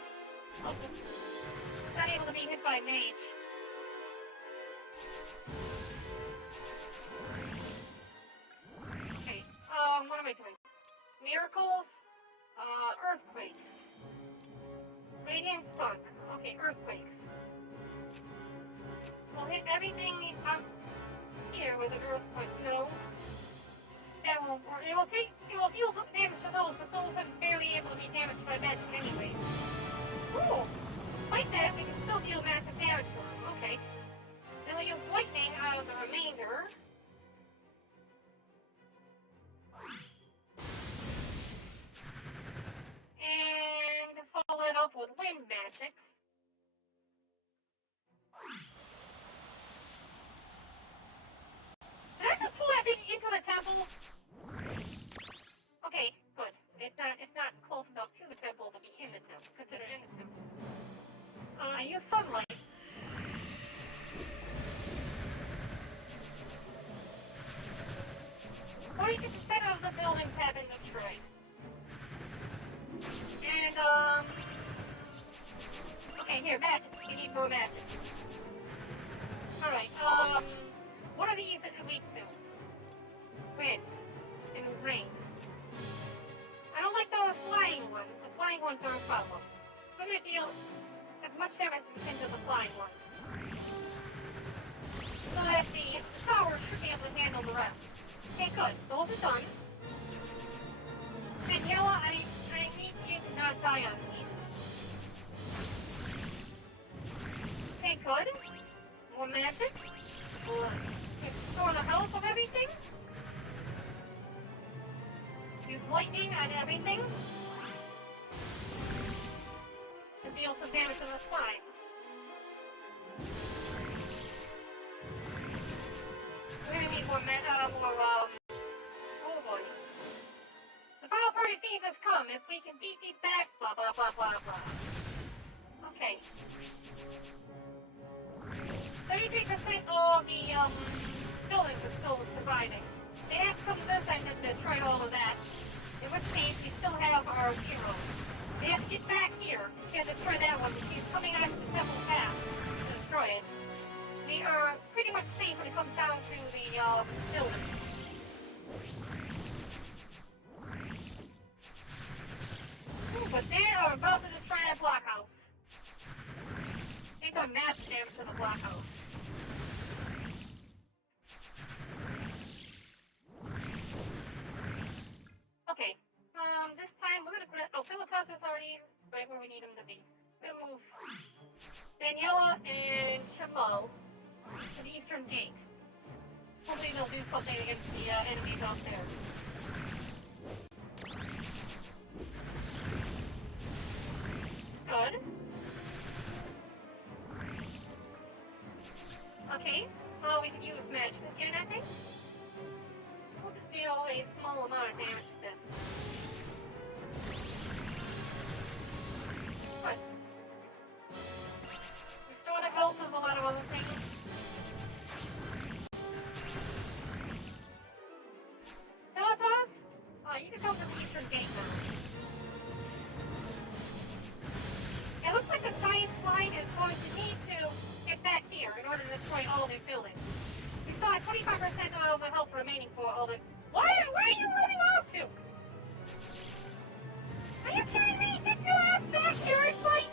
able to be hit by mage. Okay, what am I doing? Miracles, earthquakes. Radiant sun. Okay, earthquakes. We'll hit everything here with an earthquake. No. That won't work. It will deal damage to those, but those are barely able to be damaged by magic anyway. Ooh! Like that, we can still deal massive damage to them. Okay. Then we'll use lightning out of the remainder. And follow it up with wind magic. Did I just pull that thing into the temple? Okay, good. It's not close enough to the temple to be in the temple, considered in the temple. I use sunlight. Good. Those are done. And yellow, I need you to not die on me. Okay, good. More magic. Restore the health of everything. Use lightning on everything. To deal some damage to the slime. We're gonna need more oh boy. The final party thieves has come. If we can beat these back, blah blah blah blah blah. Okay. 33% of the buildings are still surviving. They have to come to this end and destroy all of that. In which case, we still have our heroes. They have to get back here to destroy that one. He's coming out of the temple path to destroy it. We are pretty much safe when it comes down to the building. Ooh, but they are about to destroy that blockhouse. They've done massive damage to the blockhouse. Okay, this time we're gonna put it. Oh, Philotas is already right where we need him to be. We're gonna move Daniela and Chamal to the eastern gate. Hopefully they'll do something against the enemies out there. Good. Okay, well we can use magic again, I think. We'll just deal a small amount of damage to this. Good. Restore the health of a lot of other things. Pelotas? You can come to the eastern gate now. It looks like the giant slide is going to need to get back here in order to destroy all these buildings. We still have 25% of the health remaining for all the... Where are you running off to? Are you kidding me? Get your ass back here and fight!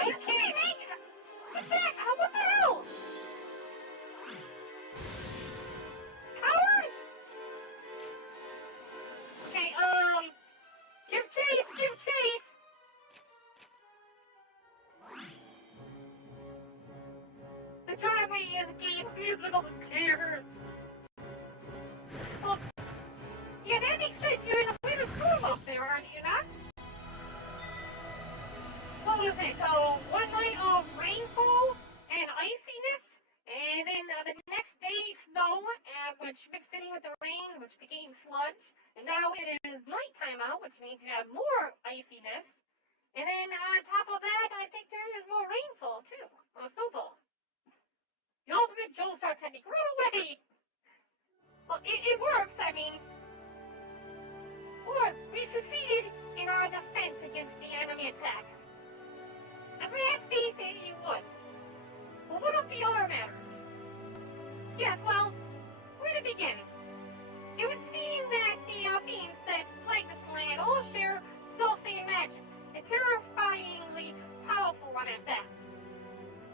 Are you kidding me? Get back! What the hell? Coward! Okay, give chase! Give chase! The driveway is a game of musical chairs. Well, yeah, that makes sense. You're in a winter storm up there, aren't you not? What was it? One night of rainfall and iciness, and then the next day snow, which mixed in with the rain, which became sludge, and now it is nighttime out, which means you have more iciness, and then on top of that, I think there is more rainfall too, or snowfall. The ultimate Joestar technique. Run away! Well, it works, I mean. Or, we succeeded in our defense against the enemy attack. As we had faith that you would. Well, what of the other matters? Yes, well, where to begin? It would seem that the fiends that plague this land all share self-same magic, a terrifyingly powerful one at that.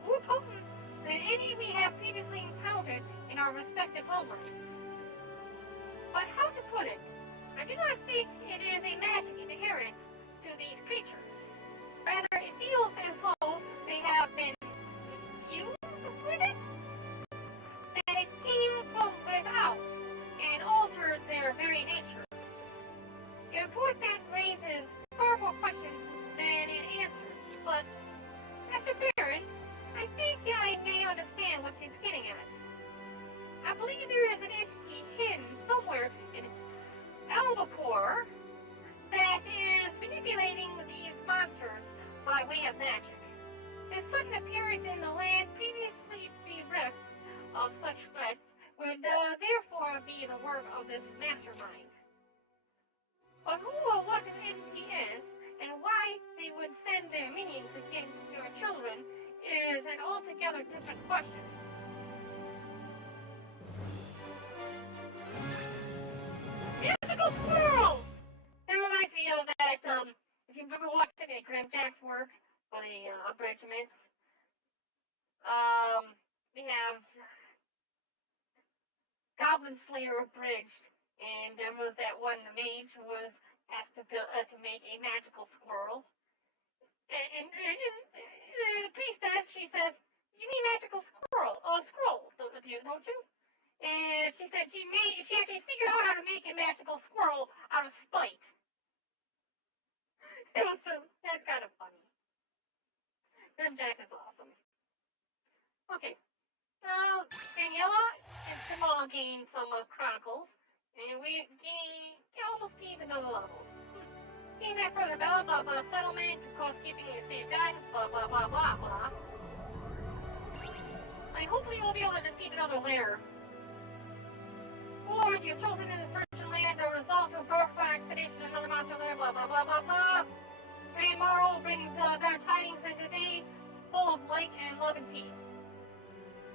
More potent than any we have previously encountered in our respective homelands. But how to put it? I do not think it is a magic inherent to these creatures. Rather, it feels as though they have been infused with it? That it came from without and altered their very nature. A report that raises far more questions than it answers, but Master Barren, I think I may understand what she's getting at. I believe there is an entity hidden somewhere in Albacore that is manipulating these monsters by way of magic. Their sudden appearance in the land previously bereft of such threats would therefore be the work of this mastermind. But who or what this entity is, and why they would send their minions against your children is an altogether different question. Musical squirrels! That reminds me of that, if you've ever watched any of Graham Jack's work, or the abridgments, we have Goblin Slayer abridged, and there was that one mage who was asked to make a magical squirrel. And the priestess, she says, "You need magical scroll, don't you? And she said she actually figured out how to make a magical squirrel out of spite. That's kind of funny. Grimjack is awesome. Okay, so Daniela and Simone gained some chronicles, and we almost gained another level. Came back further, blah blah blah, settlement, housekeeping, and safe guidance, blah blah blah blah blah. Hopefully we'll be able to defeat another lair. Lord, you're chosen in the virgin land, a result to embark upon an expedition to another monster lair, blah blah blah blah blah. Grand Morrow brings better tidings than today, full of light and love and peace.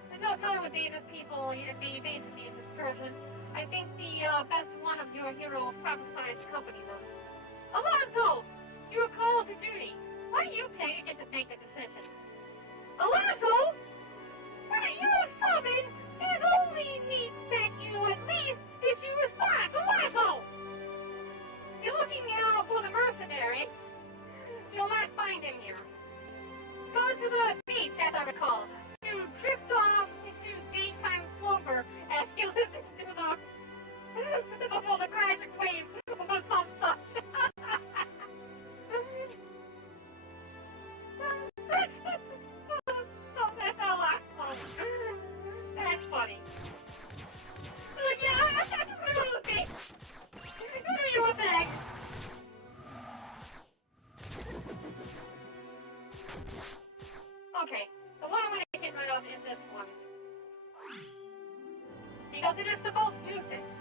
There's no telling what dangerous people may face in these excursions. I think the best one of your heroes prophesied to accompany them. Alonzo! You were called to duty. Why do you get to make the decision? Alonzo! When you are summoned, there's only needs that you at least issue response. Alonzo! You're looking now for the mercenary. You'll not find him here. Go to the beach, as I recall, to drift off into daytime slumber as you listen to the tragic wave of some such. That's funny. Yeah, I'm just gonna go to the beach. Do your thing. Okay, the one I'm gonna get rid of is this one. Because it is the most nuisance.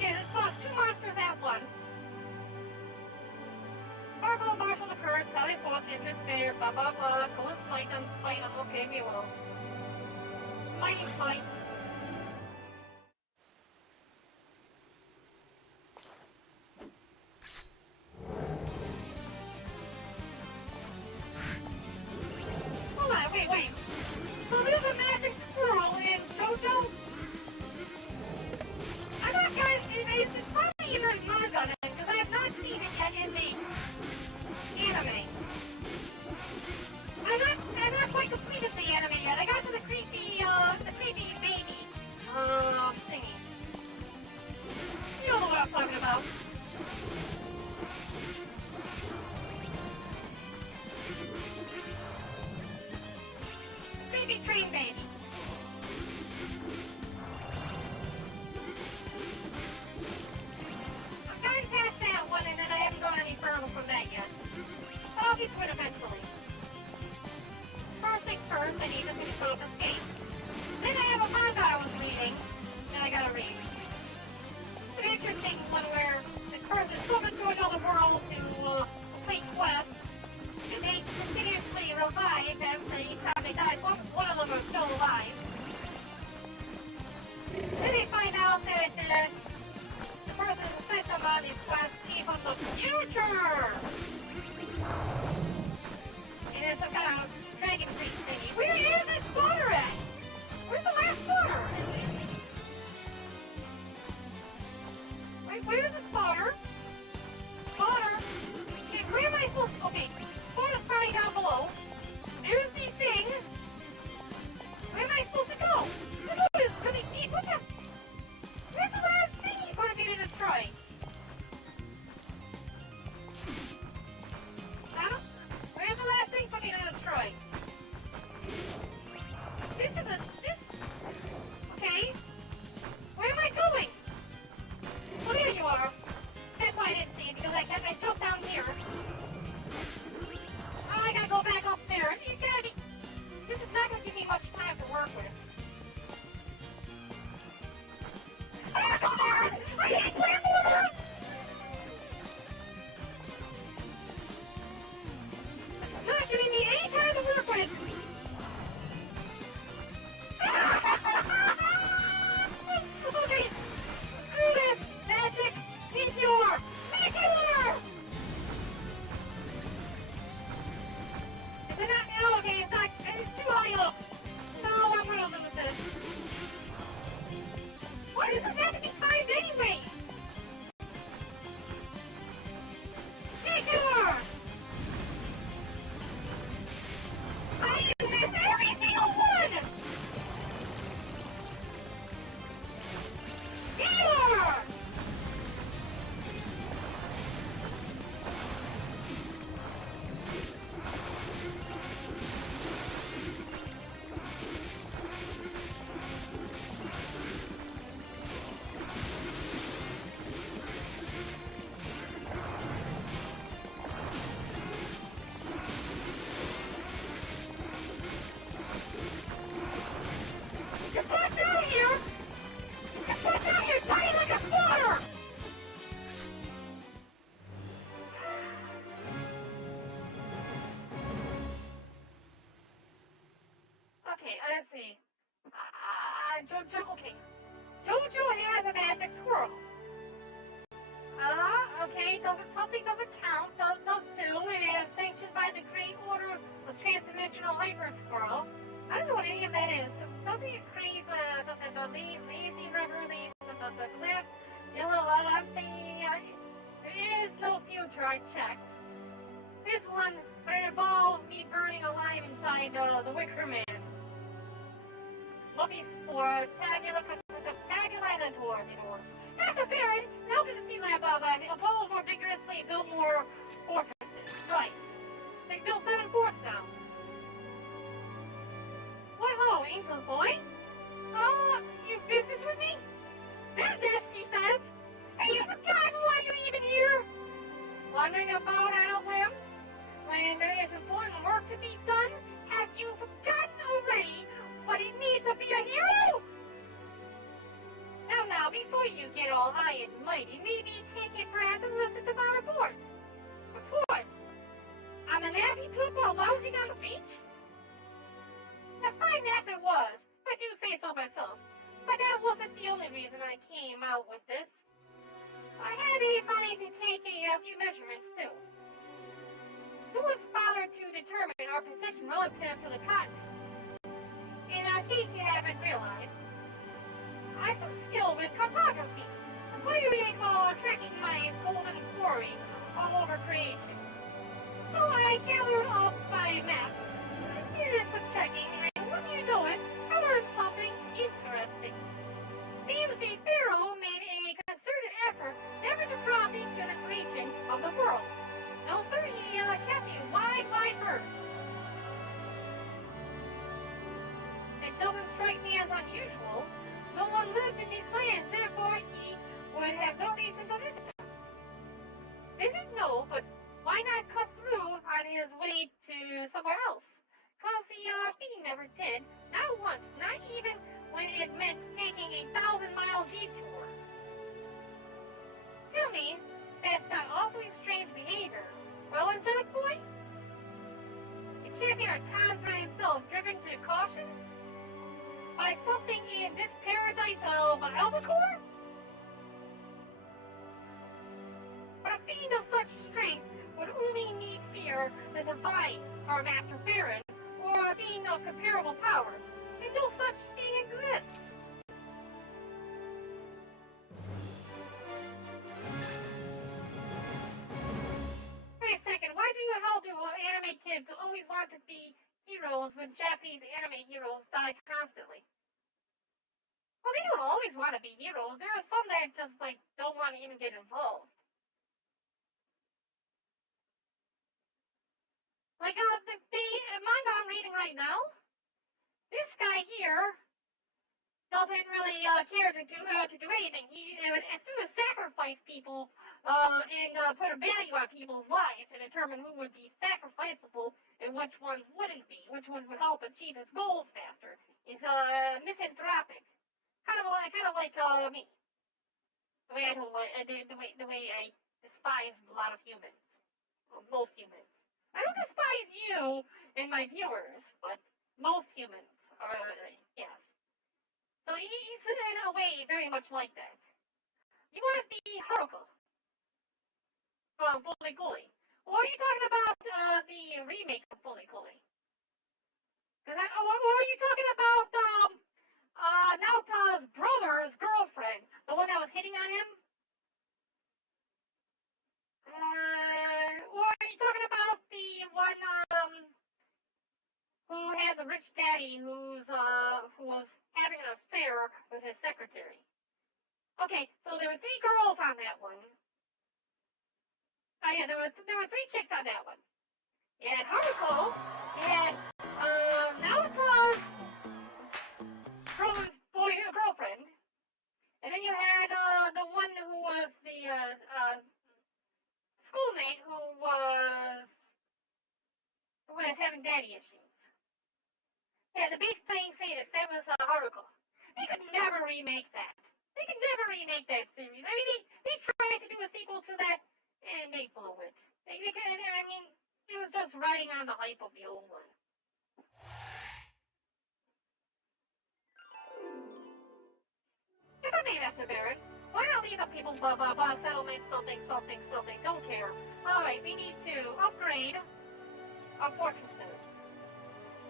It fought two monsters at once. Marble marshal the courage, sally forth, interest bear, blah blah blah, go and smite them, okay, we will. Mighty smite. Hold on, wait. So there's a magic squirrel in JoJo? I'm not gonna, it's probably in the manga, because I have not seen it yet in the anime. I'm not quite completed the anime yet. I got to the creepy baby, thingy. You know what I'm talking about. Creepy train baby. I've gotten past that one, and then I haven't gone any further from that yet. I'll get to it eventually. First things first, I need to finish off this game. Then I have a manga I was reading, that I gotta read. It's an interesting one where the curse is coming to another world to complete quests, and they continuously revive each time they die. One of them is still alive. Then they find out that the person who sent them on these quests came from the future! And it's some kind of dragon priest thingy. Where is this water at? Where's the last water? Wait, where's this water? Water? let's see. Jojo, okay. Jojo has a magic squirrel. Okay, something doesn't count. Those two, it is sanctioned by the Great Order of Transdimensional Hyper Squirrel. I don't know what any of that is. Some of these trees, the lazy river, the cliff, I'm thinking, there is no future, I checked. This one, but it involves me burning alive inside the Wicker Man. Luffy Spore, Tabula Tornador. After Barren, now to the sea lab, Apollo more vigorously built more fortresses. Right. They built 7 forts now. What ho, Angel Boy? You business with me? Business, he says. Have you forgotten why you're even here? Wandering about at a whim? When there is important work to be done, have you forgotten already what it means to be a hero? Now, before you get all high and mighty, maybe take a breath and listen to my report. Report? On the nap you took while lounging on the beach? A fine nap it was, I do say so myself. But that wasn't the only reason I came out with this. I had a mind to take a few measurements, too. No one's bothered to determine our position relative to the continent. In case you haven't realized, I have some skill with cartography, acquiring while tracking my golden quarry all over creation. So I gathered up my maps, did some checking, and wouldn't you know it, I learned something interesting. Seems the Pharaoh made a concerted effort never to cross into this region of the world. No, sir, he kept a wide berth. It doesn't strike me as unusual. No one lived in these lands, therefore he would have no reason to visit them. Visit? No, but why not cut through on his way to somewhere else? Cause the fiend never did, not once, not even when it meant taking a 1,000-mile detour. Tell me, that's not awfully strange behavior. Well, angelic boy? The champion of Tantra himself, driven to caution? By something in this paradise of albacore? But a fiend of such strength would only need fear to defy our master Barren, or a being of comparable power, and no such being exists. Wait a second, why do anime kids always want to be heroes when Japanese anime heroes die constantly? Well, they don't always want to be heroes. There are some that just, don't want to even get involved. Like, the manga I'm reading right now, this guy here doesn't really care to do anything. He would as soon as sacrifice people and put a value on people's lives and determine who would be sacrificable and which ones wouldn't be, which ones would help achieve his goals faster. He's misanthropic. Kind of like me. The way I don't like the way I despise a lot of humans. Well, most humans. I don't despise you and my viewers, but most humans are yes. So he's in a way very much like that. You want to be Haruka from Fully Cooley. Or are you talking about the remake of Fully Cooley? Or are you talking about Naota's brother's girlfriend, the one that was hitting on him? Or are you talking about the one who had the rich daddy who was having an affair with his secretary? Okay, so there were 3 girls on that one. Oh yeah, there were 3 chicks on that one. You had Haruko, you had Naota's brother's girlfriend, and then you had the one who was the schoolmate who was having daddy issues. Yeah, the base playing sadist, that was Haruko. They could never remake that. They could never remake that series. I mean, they tried to do a sequel to that, and they blew it. It was just riding on the hype of the old one. Barren. Why not leave the people blah blah blah settlement something something something? Don't care. Alright, we need to upgrade our fortresses.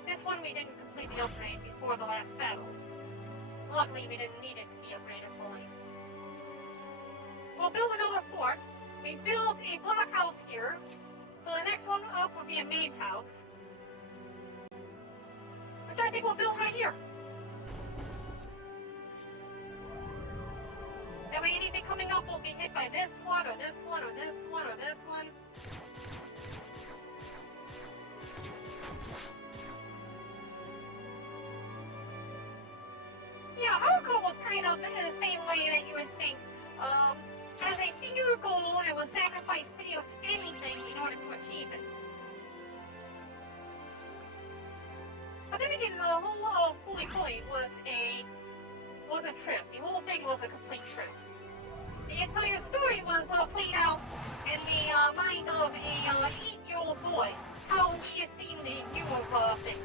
This one we didn't completely upgrade before the last battle. Luckily, we didn't need it to be upgraded fully. We'll build another fort. We built a blockhouse here, so the next one up would be a mage house, which I think we'll build right here. That way anything coming up will be hit by this one, or this one, or this one, or this one. Yeah, our goal was kind of in the same way that you would think. As a senior goal, it was sacrifice pretty much anything in order to achieve it. But then again, the whole Fully Fully was a trip. The whole thing was a complete trip. The entire story was played out in the mind of a 8-year-old boy, how he has seen the view of things.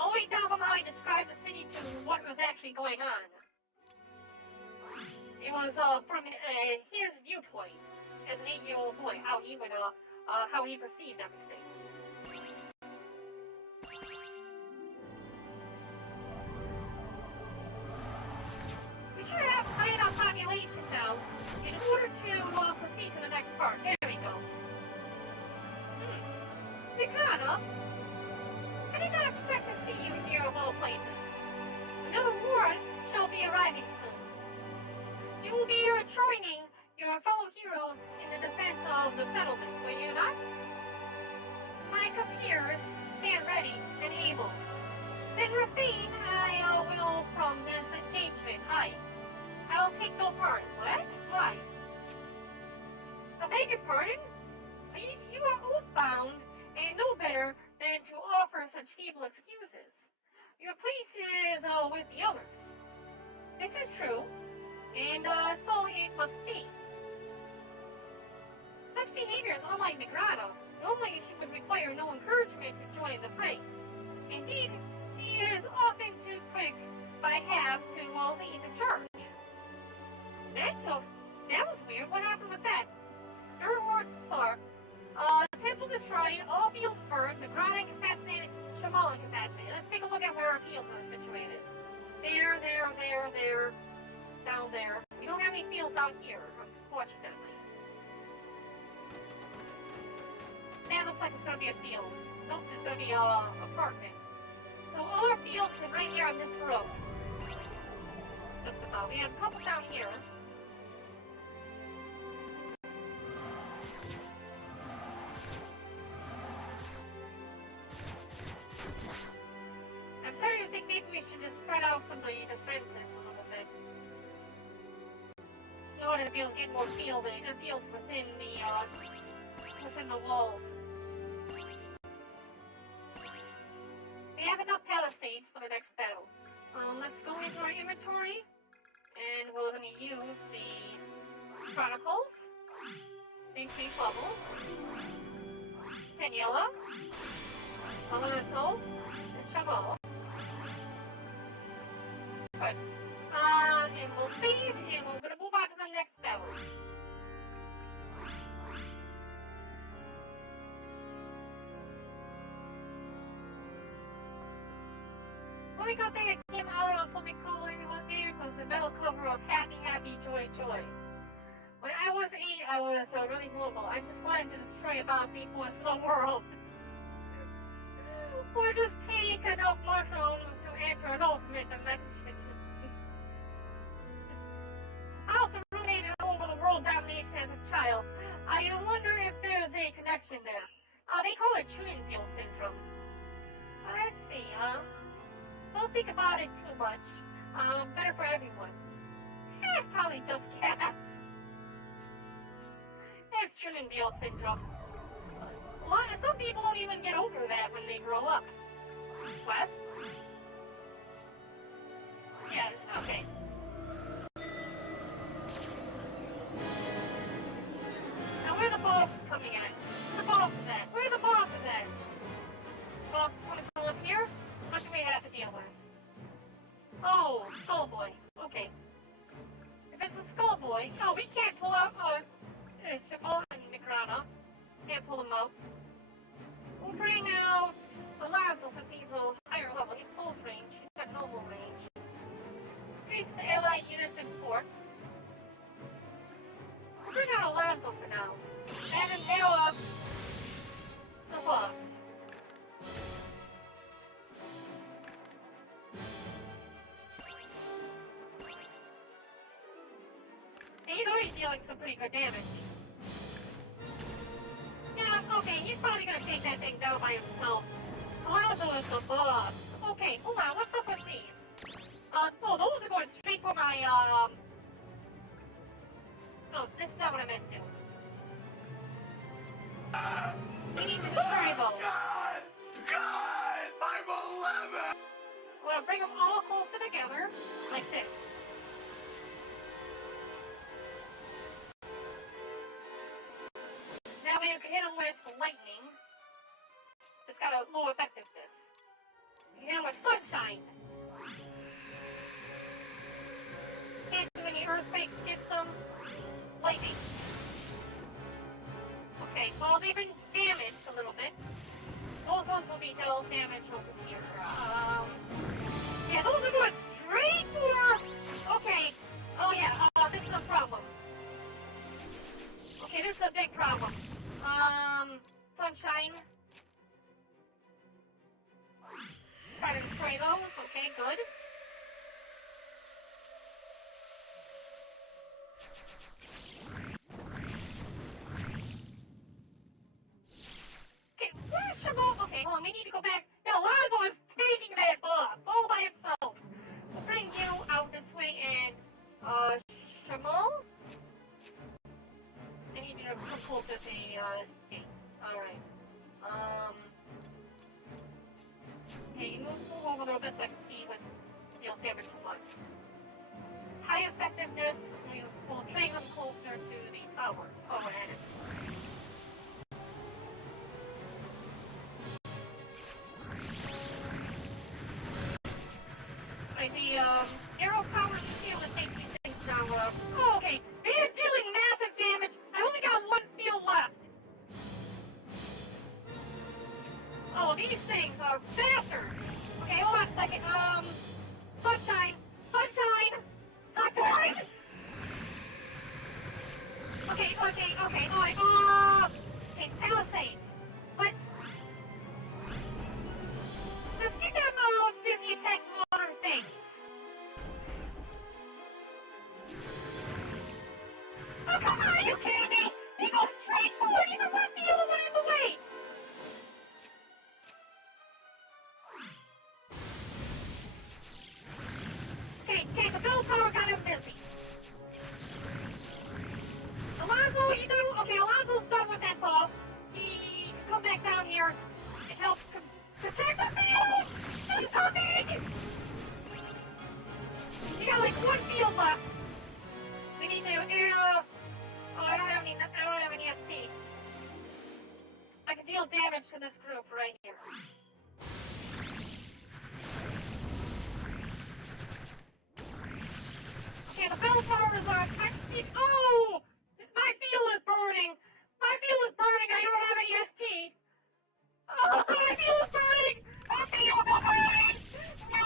All the way down from how he described the city to what was actually going on. It was from his viewpoint as an 8-year-old boy, how he would, how he perceived everything. We should have high enough population now in order to proceed to the next part. There we go. Mikado, I did not expect to see you here of all places. Another war shall be arriving soon. You will be joining your fellow heroes in the defense of the settlement, will you not? My compeers stand ready and able. Then refrain I will from this engagement. I'll take no part. What? Why? I beg your pardon? You are oath-bound and know better than to offer such feeble excuses. Your place is with the others. This is true. And so it must be. Such behavior is unlike Migrado. Normally she would require no encouragement to join the fray. Indeed, she is often too quick by half to lead the charge. That was weird. What happened with that? Her words are, temple destroyed, all fields burned, Migrado incapacitated, Shamal incapacitated. Let's take a look at where our fields are situated. There. Down there. We don't have any fields out here, unfortunately. That looks like it's going to be a field. Nope, it's going to be a apartment. So all our fields are right here on this road. Just about. We have a couple down here. I'm starting to think maybe we should just spread out some of the defenses a little bit. In order to be able to get more fields within the walls. We have enough palisades for the next battle. Let's go into our inventory, and we're going to use the Chronicles, increase levels, Daniela, Elemental, and Chaval. Good. And we'll save, and we're going to move on to the next battle. Only good thing that came out of something cool with me was the metal cover of Happy, Happy, Joy, Joy. When I was 8, I was really mobile. I just wanted to destroy about the force of the world. Or just take enough mushrooms to enter an ultimate dimension. I also ruminated over the world domination as a child. I wonder if there's a connection there. They call it Trinfield syndrome. Let's see, don't think about it too much. Better for everyone. Probably just cats. It's Trinfield syndrome. Some people don't even get over that when they grow up. Wes? Yeah, okay. Now where the boss is coming at? Where the boss is at? Where the boss is at? The boss is gonna go up here? What do we have to deal with? Oh, Soul Boy. Okay. boy. Oh, we can't pull out, Shimon and Migrana. Can't pull them out. We'll bring out Alonzo since he's a higher level. He's close range. He's got normal range. Increase the allied units and forts. We'll bring out Alonzo for now. And then nail up the boss. And he's already dealing some pretty good damage. Yeah, okay, he's probably gonna take that thing down by himself. Alonzo is the boss. Okay, hold on, what's up with these? Oh, those are going straight for my, Oh, this is not what I meant to do. We need to destroy those. God! I'm 11! We'll bring them all closer together, like this. Now we can hit them with lightning. It's got a low effectiveness. We can hit them with sunshine. Can't do any earthquakes, get some lightning. Okay, well they've been damaged a little bit. Those ones will be dealt damage over here. Yeah, those are going straight for... Okay. Oh yeah, this is a problem. Okay, this is a big problem. Sunshine. Try to destroy those. Okay, good. Okay, where's Shimon? Okay, hold on, we need to go back. No, Lonzo is taking that boss all by himself. We'll bring you out this way and, Shimon? I need you to come close to the, gate. Alright. Okay, you move over a little bit so I can see what deals damage to what. High effectiveness, we will train them closer to the towers. Oh, and the arrow power skill to take these things down. Oh, okay. They are dealing massive damage. I only got one field left. Oh, these things are bastards. Okay, hold on a second. Sunshine. Sunshine. Sunshine. Okay. Alright. Okay, Palisades. Let's get them busy attacking modern things. Oh, come on, are you kidding me? He goes straight forward, even left the other one in the way. Okay, the bell tower got him busy. Alonzo, you done? Okay, Alonzo's done with that boss. He can come back down here and help protect the field! He's coming! You got like one field left. We need to, oh, I don't have any SP. I can deal damage to this group right here. Okay, the bell towers are, oh! My field is burning! My field is burning, I don't have any SP. Oh, my field is burning! My field is burning! No!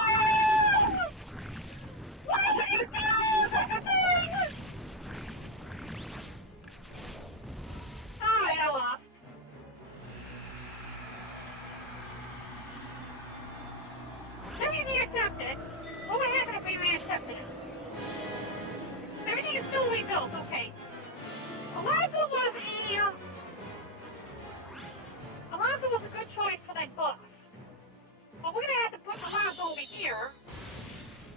What did you do? Such a thing! Alright, I lost. Let me reattempt it. What would happen if we reattempted it? Everything is still rebuilt, okay. Alonzo was a good choice for that boss. But we're gonna have to put Alonzo over here.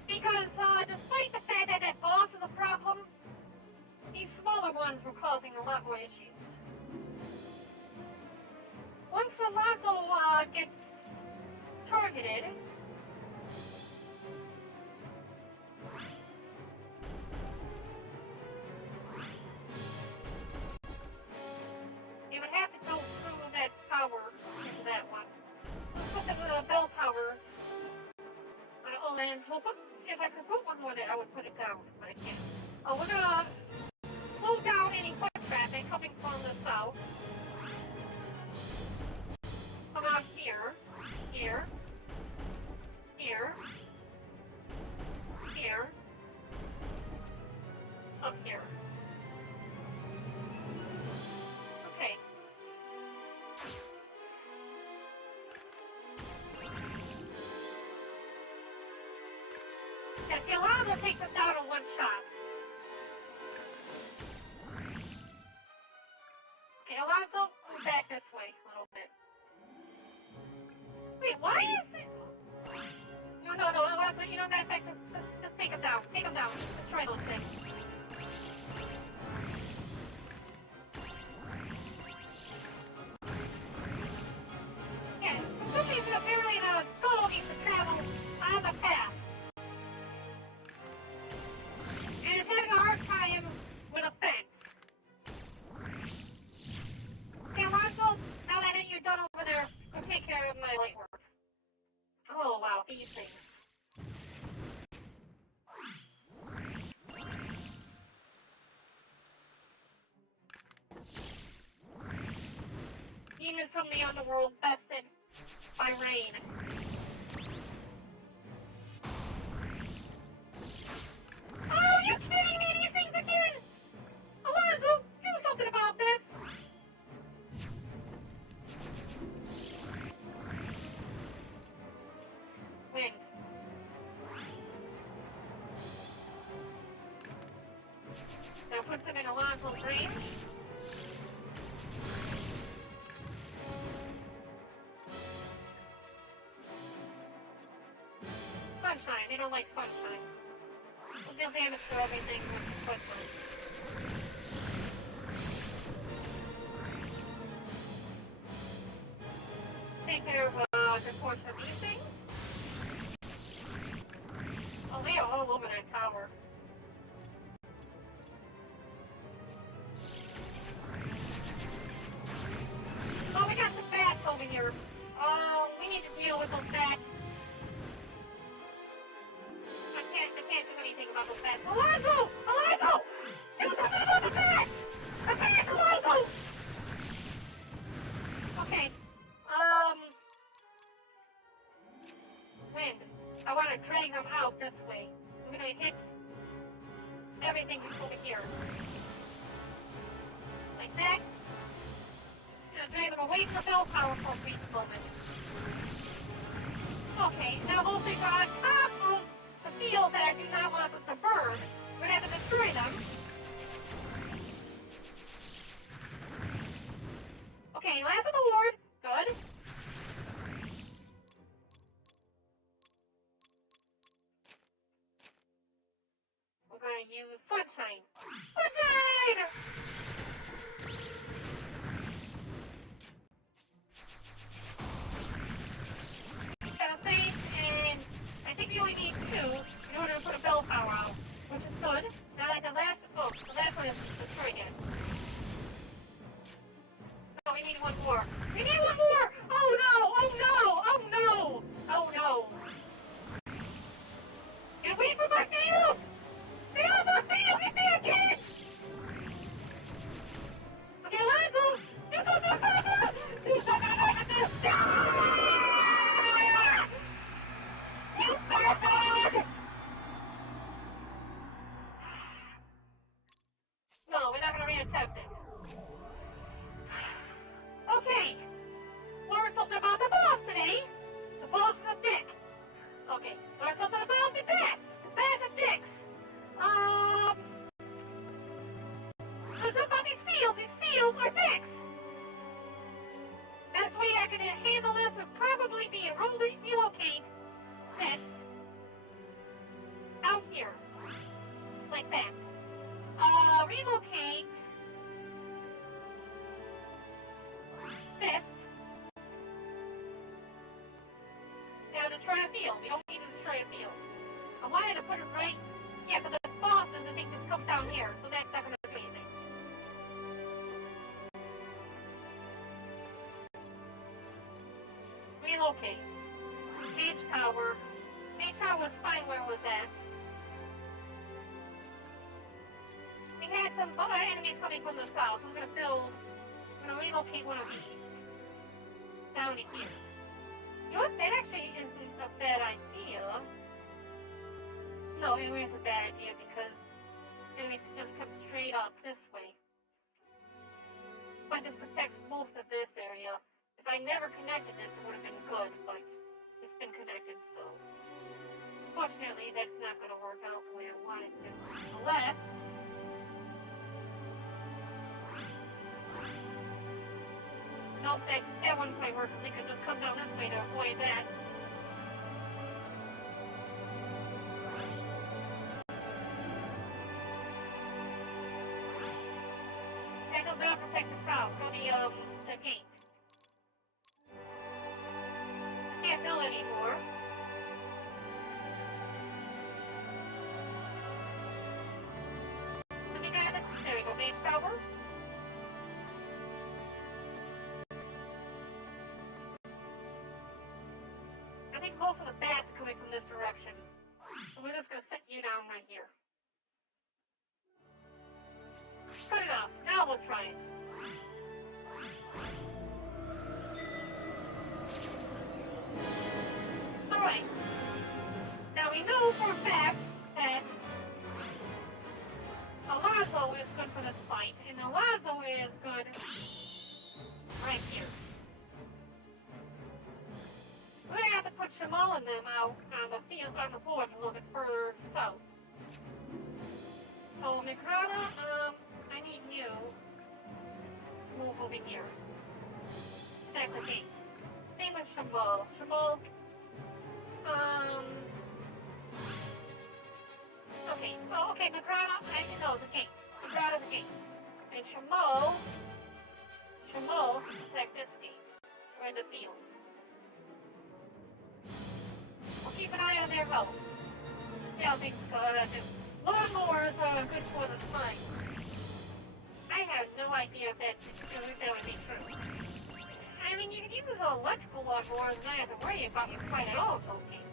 Because, despite the fact that that boss is a problem, these smaller ones were causing a lot more issues. Once Alonzo, gets targeted, you would have to go through that tower into that one. Let's put the bell towers. And we'll put, if I could put one more there, I would put it down, but I can't. Oh, we're gonna slow down any foot traffic coming from the south. Come out here, here, here, here, up here. Okay. Yeah, the Alonzo takes him down in one shot. Okay, Alonzo, move back this way a little bit. Wait, why is it? No, Alonzo, you know, matter of fact, just take him down. Take him down. Destroy those things. Yeah, for some reason, apparently the soul needs to travel on the path. And it's having a hard time with a fence. Okay, Alonzo, now that you're done over there, go take care of my light work. Oh, wow, these things. Demons from the underworld bested by rain. Oh, you kidding me? These things again? Alonzo, do something about this. Wind. That puts him in Alonzo's range. Sunshine. They don't like sunshine. We'll deal damage to everything with the footprints. Take care of a good portion of these things. Oh, they are all over that tower. Oh, we got some bats over here. Oh, we need to deal with those bats. I can't do anything about those bats. Alonzo! Alonzo! Do something about the bats! The bats, Alonzo! Okay. Wind. I want to drag them out this way. I'm gonna hit everything over here. Like that. I'm gonna drag them away from bell power for a brief moment. Okay, now those things are on top of the field that I do not want them to burn. We're gonna have to destroy them. Okay, last of the ward. Good. We're gonna use sunshine. Sunshine! Got a safe, and I think we only need 2 in order to put a bell tower out, which is good. Now that the last one is destroyed yet. No, we need one more. We need one more! Oh no! Oh no! Oh no! Oh no! Get away from my fields! Stay on my field, you faggots! Okay, Alonzo! Do something about this! Do something about this! Ah! You bastard! No, we're not gonna reattempt it. Okay, learned something about the boss today. The boss is a dick. Okay, learned something about the bats. The bats are dicks. Learned something about these fields. These fields are dicks. Best way I can handle this would probably be relocate this out here, like that. Relocate this. Now destroy a field. We don't need to destroy a field. I wanted to put it right. Yeah, but the boss doesn't think this comes down here, so that's not going to do anything. Relocate. Mage Tower. Mage Tower was fine where it was at. We had some enemies coming from the south. I'm gonna relocate one of these down to here. You know what? That actually isn't a bad idea. No, it is a bad idea because enemies can just come straight up this way. But this protects most of this area. If I never connected this, it would have been good, but it's been connected, so... Unfortunately, that's not going to work out the way I want it to. Unless... Nope, that wouldn't quite work, because they could just come down this way to avoid that. And they'll now protect the town, or the gate. I can't build anymore. There we go, mage tower. I think most of the bats coming from this direction. So we're just gonna set you down right here. Good enough. Now we'll try it. Alright. Now we know for a fact that Alonzo is good for this fight, and Alonzo is good right here. We're gonna have to put Shamal and them out on the field, on the board a little bit further south. So, Migrana, I need you to move over here. That's the gate. Same with Shamal. Shamal, okay, well, okay, Migrana, I know the gate. Migrana, the gate. And Shamal, protect this gate. We're in the field. We'll keep an eye on their health. See how things go. Lawnmowers are good for the spine. I have no idea if that would be true. I mean, you can use electrical lawnmowers and not have to worry about your spine at all in those cases.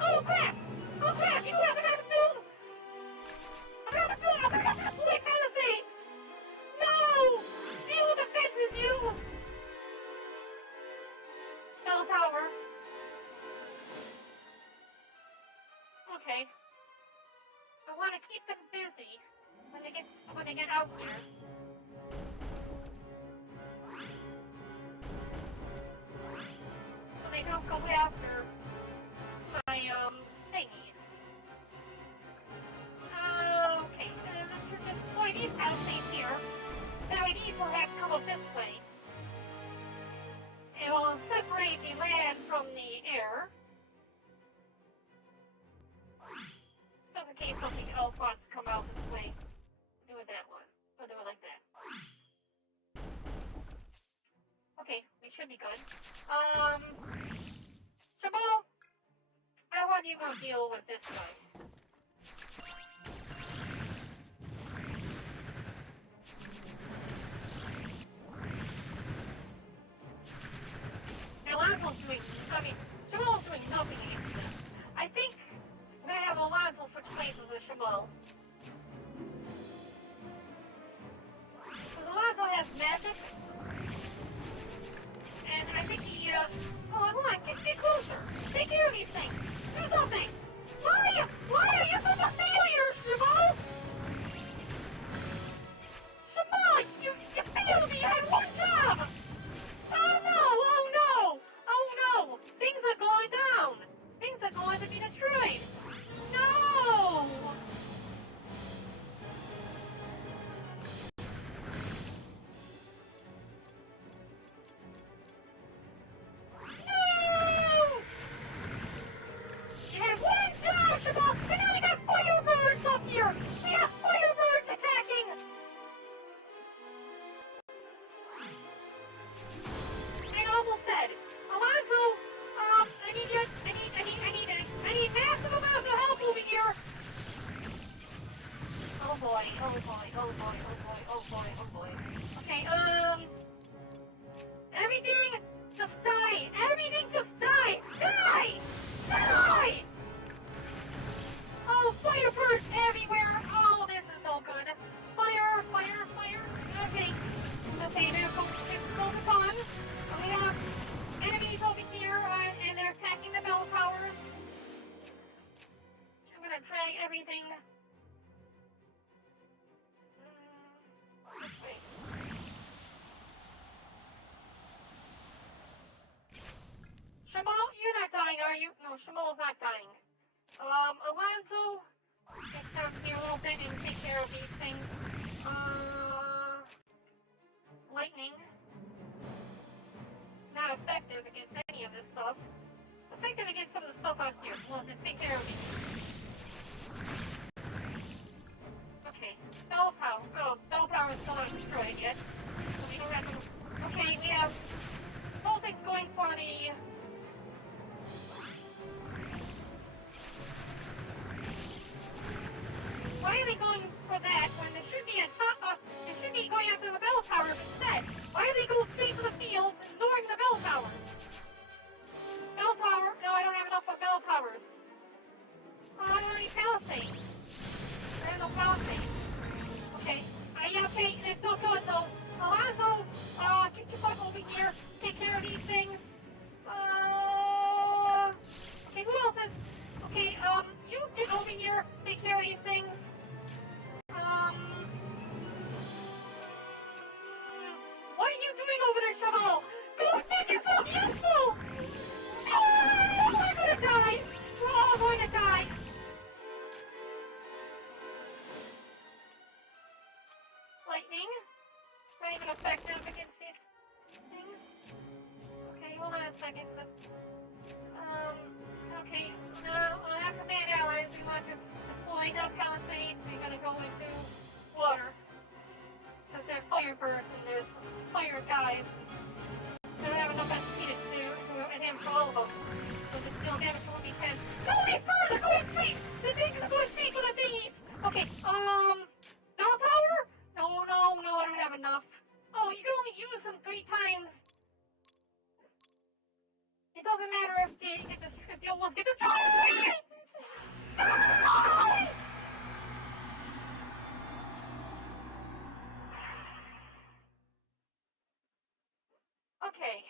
Oh crap! Oh crap! You have another build! Another build! I'm gonna have to deploy Palisades! No! Deal with the fences, you! Bell tower. Okay. I want to keep them busy when they get out here. So they don't go after my thingies. Okay, let's deploy these Palisades here. That way these will have to come up this way. It will separate the land from the air. Just in case something else wants to come out this way. Do it that one. Or do it like that. Okay, we should be good. Jamal, I want you to deal with this guy. Alonso's doing, Jamal's doing nothing against this. I think we're gonna have Alonso switch places with Shamal. Because Alonso has magic. And I think he, oh, come on, get closer. Take care of these things. Do something. Why are you such a failure, Shamal? Shamal, you failed me. I had one job. Oh no. Things are going down. Things are going to be destroyed. No. you? No, Shamal's not dying. Alonzo, get down here a little bit and take care of these things. Lightning. Not effective against any of this stuff. Effective against some of the stuff out here, so we'll have to take care of these. Okay, bell tower. Oh, bell tower is still not destroyed yet. So we don't have to... Okay, we have those things going for the... Why are they going for that when there should be a top... They should be going after the bell towers instead. Why do they go straight for the fields, ignoring the bell towers? Bell tower? No, I don't have enough for bell towers. Oh, I don't have any palisades. There are no palisades. Okay. Yeah, okay, it's no good though. Alonzo, get your butt over here. Take care of these things. Okay, who else is... Okay, you get over here. Take care of these things. What are you doing over there, Shamal? Go make yourself useful! No! We're gonna die! We're all going to die! Lightning? Not even effective against these things. Okay, hold on a second. Let's... Okay, now, after command allies, we want to deploy enough palisades, we're gonna go into water. Because there's fire birds and there's fire guys. We don't have enough SP to enhance all of them. So just deal damage to what we can. No, these birds are going straight! The things are going straight for the thingies! Okay, bell tower? No, I don't have enough. Oh, you can only use them 3 times. It doesn't matter if the old ones get destroyed! Okay.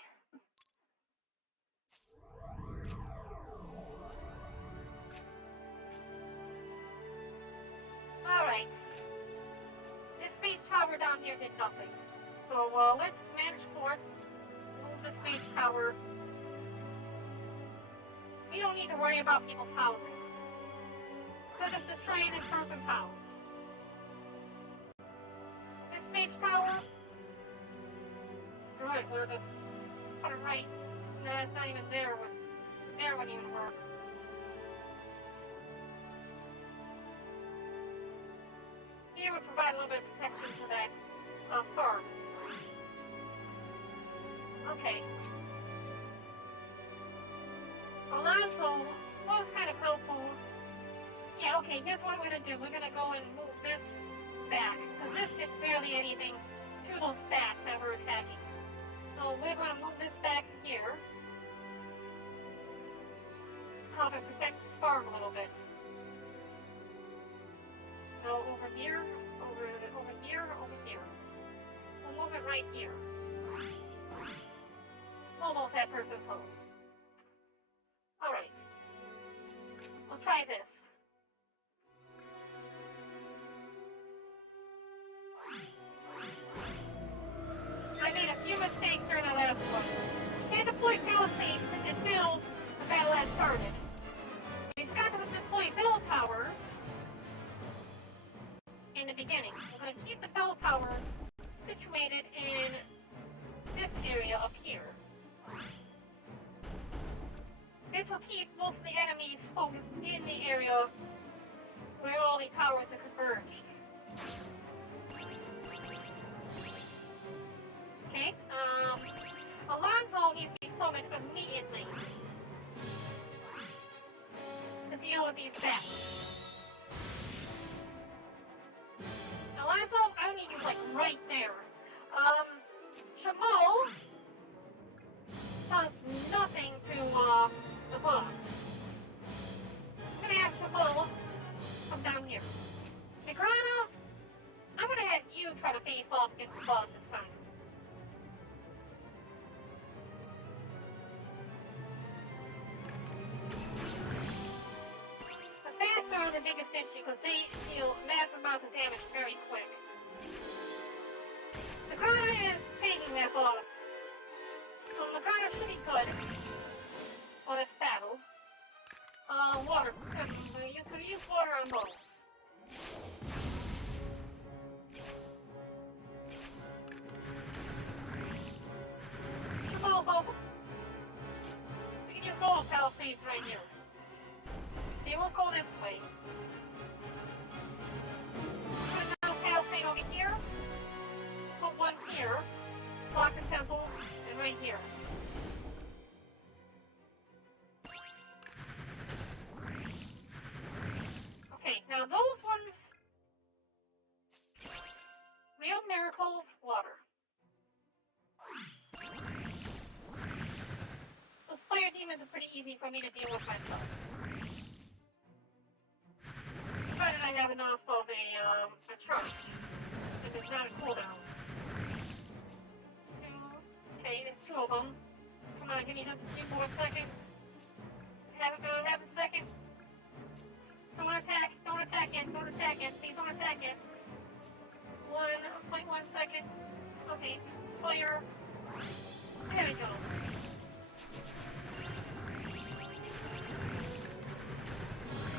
Alright. This mage tower down here did nothing. So, let's manage forts. Move this mage tower. We don't need to worry about people's housing. We're just destroying this person's house. This mage tower... Screw it, we'll just put it right... Nah, it's not even there. There wouldn't even work. Here would provide a little bit of protection to that farm. Okay. Alonzo was kind of helpful. Yeah, okay, here's what we're gonna do. We're gonna go and move this back. Because this did barely anything to those bats that were attacking. So we're gonna move this back here. How to protect this farm a little bit. No, over here, over here, over here. We'll move it right here. Almost that person's home. Alright. We'll try this. I made a few mistakes during the last one. Can't deploy palisades until the battle has started. We've got to deploy bell towers in the beginning. We're going to keep the bell towers situated in this area up here. This will keep most of the enemies focused in the area where all the towers are converged. Okay, Alonzo needs to be summoned immediately to deal with these bats. Alonzo, I need you like right there. Shamal does nothing to the boss. I'm gonna have Shamal come down here. Migrana, I'm gonna have you try to face off against the boss this time. The bats are the biggest issue because they deal massive amounts of damage very quick. Migrana is taking that boss. So Migrana should be good for this battle. water. You could use water on those. Also, you can use gold palisades right here. They won't go this way. Put another palisade over here. Put one here. Block the temple, and right here. Okay, now those ones. Real miracles, water. Those fire demons are pretty easy for me to deal with myself. Provided I have enough of a charge. If it's not a cooldown. Okay, there's two of them. Come on, give me just a few more seconds. Have a second. Don't attack it, don't attack it, please don't attack it. 1.1 second. Okay, fire. There we go.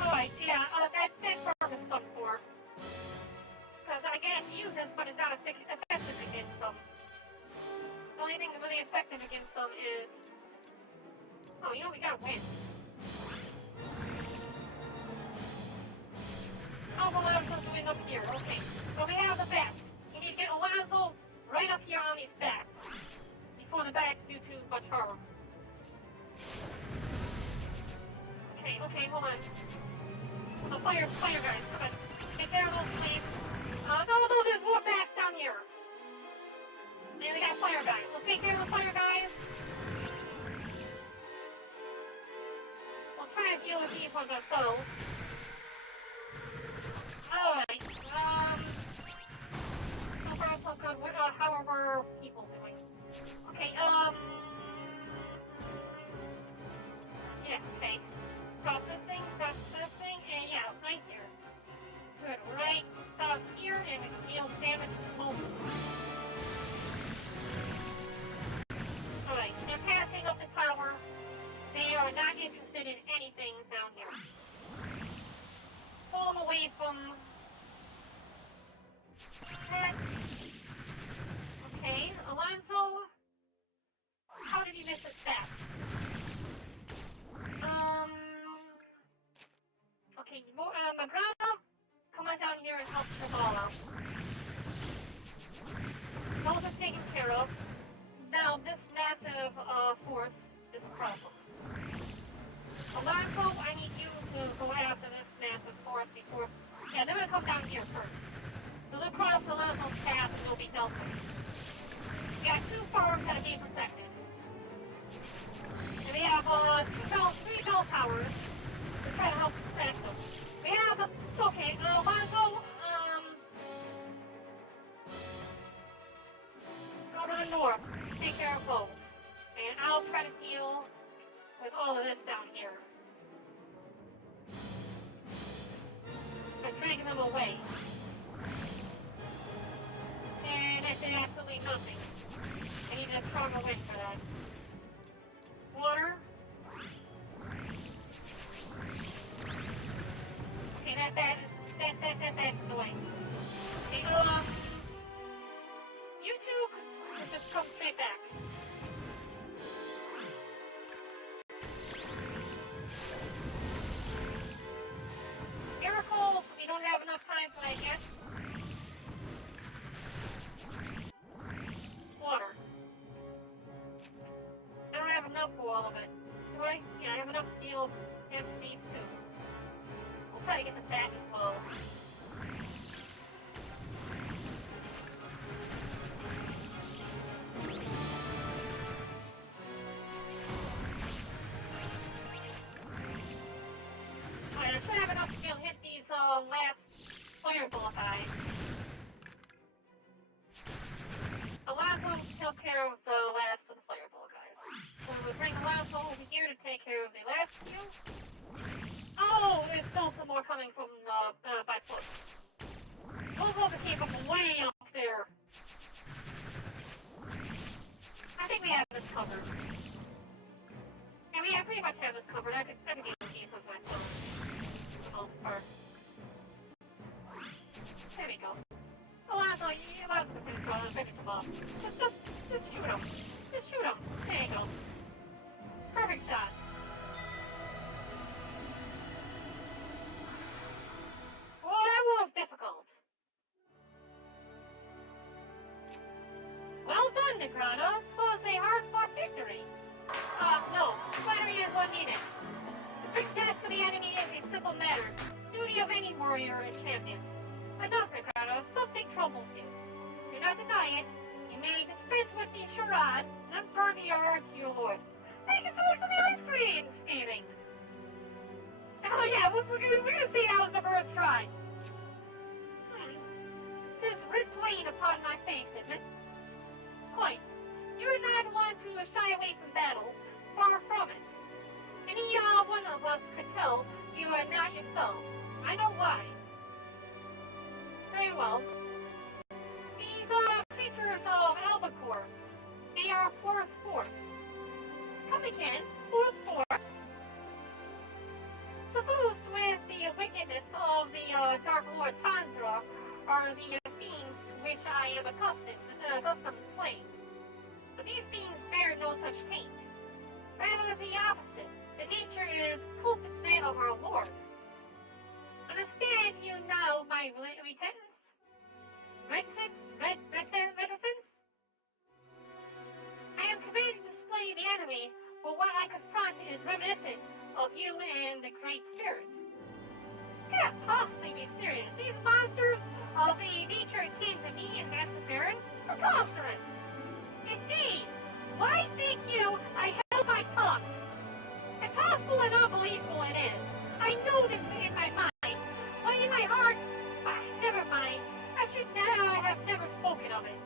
Alright, yeah, that purpose is done for. Because I get to use this, but it's not effective against them. The only thing really effective against them is... Oh, you know, we gotta win. How's Alonzo doing up here? Okay, so we have the bats. We need to get Alonzo right up here on these bats. Before the bats do too much harm. Okay, hold on. The fire guys, come on. Take care of those, please. No, there's more bats down here. And we got fire guys. We'll take care of the fire guys. We'll try and deal with these ones ourselves. Alright, so far so good. How are our people doing? Okay, yeah, okay. Processing, and yeah, right here. Good, right up here, and we can deal damage to both of them. Alright, they're passing up the tower. They are not interested in anything down here. Pull them away from that. Okay, Alonzo. How did he miss his stat? Okay, Magrana, come on down here and help them all out. Those are taken care of. Now, this massive force is a problem. Alonzo, I need you to go after this massive force before... Yeah, they're going to come down here first. They'll cross Alonzo's path and we'll be dealt with. We got two farms that are being protected. And we have three bell towers to try to help protect them. We have... Okay, Alonzo, go to the north. Take care of those. And I'll try to deal with all of this down here. I'm dragging them away. And I did absolutely nothing. I need a stronger wind for that. Water. Okay, that's annoying. Okay, you two, let's just come straight back. Miracles, we don't have enough time for that yet. Water. I don't have enough for all of it. Do I? Yeah, I have enough to deal against these two. We'll try to get the bat involved. Alright, I should have enough to be able to hit these last fireball guys. Alonzo took care of the last of the fireball guys. So we'll bring Alonzo over here to take care of the last few. Oh, there's still some more coming from by foot. Those ones came from way up there. I think we have this covered. Yeah, we pretty much have this covered. I could deal with these ones myself. finish him off. Just shoot him. Just shoot him. There you go. Perfect shot. Well, that was difficult. Well done, Necrata. It was a hard-fought victory. No. Flattery is unneeded. To bring death to the enemy is a simple matter. Duty of any warrior and champion. Enough, Necrata. Something troubles you. Do not deny it. You may dispense with the charade and unburden the yard to your lord. Thank you so much for the ice cream, Scathing. Oh yeah, we're gonna see how the first try. Tis writ plain upon my face, isn't it? Quite. You are not one to shy away from battle. Far from it. Any one of us could tell you are not yourself. I know why. Very well. These creatures of albacore. They are poor sport. Come again, poor sport. Suffused with the wickedness of the Dark Lord Tandra are the fiends to which I am accustomed to slaying. But these beings bear no such taint. Rather the opposite. The nature is close to that of our Lord. Understand you now my reticence? Reticence? I am commanded to slay the enemy, but what I confront is reminiscent of you and the Great Spirit. Can't possibly be serious. These monsters of a nature akin to me and Master Barren are preposterous. Indeed. Why think you I held my tongue? Impossible and unbelievable it is. I know this in my mind, but in my heart, never mind. I should have never spoken of it.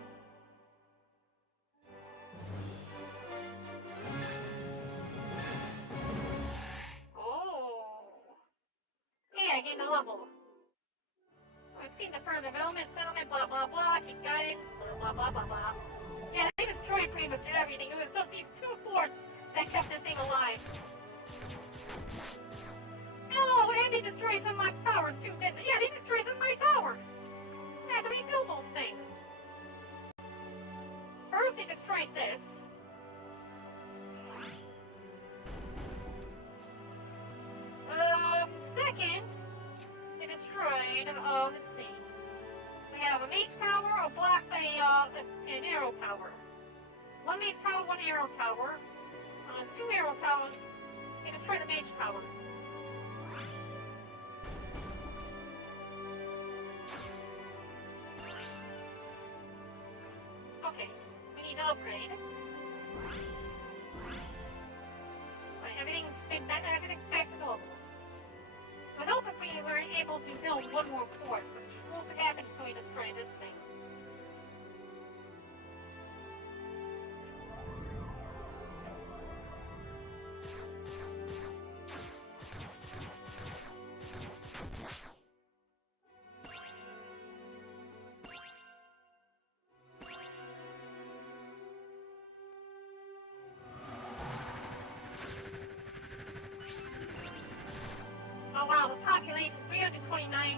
Oh. Yeah, getting a level. I've seen the further development, settlement, blah blah blah, keep guidance, blah blah blah blah blah. Yeah, they destroyed pretty much everything. It was just these two forts that kept this thing alive. No, and they destroyed some of my towers too, didn't they? Yeah, they destroyed some of my towers. I had to rebuild those things. First, they destroyed this. Second, they destroyed, let's see. We have a mage tower, a block, an arrow tower. One mage tower, one arrow tower. Two arrow towers. They destroyed the mage tower. Okay, we need to upgrade. Right, everything's back to normal. I would hope if we were able to build one more fort, which won't happen until we destroy this thing. Oh wow, the population 329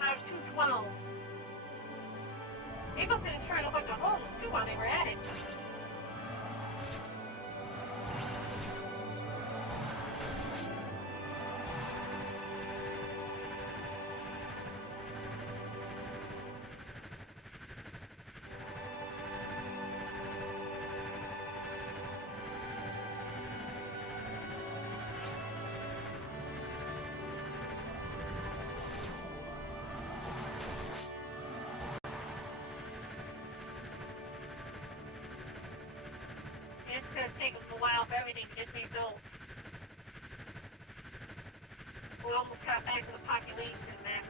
out of 212. They must have destroyed a bunch of homes too while they were at it. It's gonna take us a while for everything to get rebuilt. We almost got back to the population max.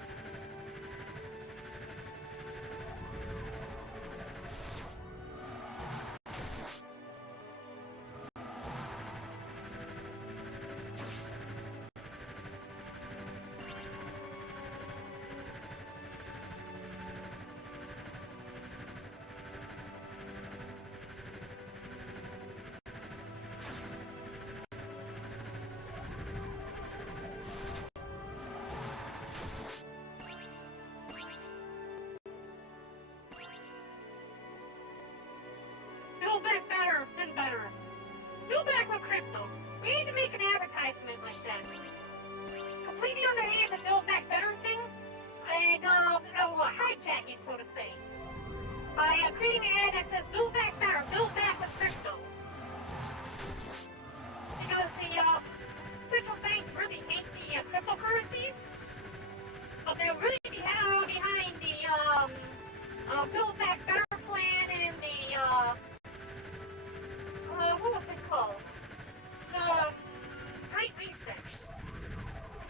creating an ad that says build back better, build back with crypto. Because the central banks really hate the cryptocurrencies, but they're really behind the build back better plan and the what was it called? The Great Reset.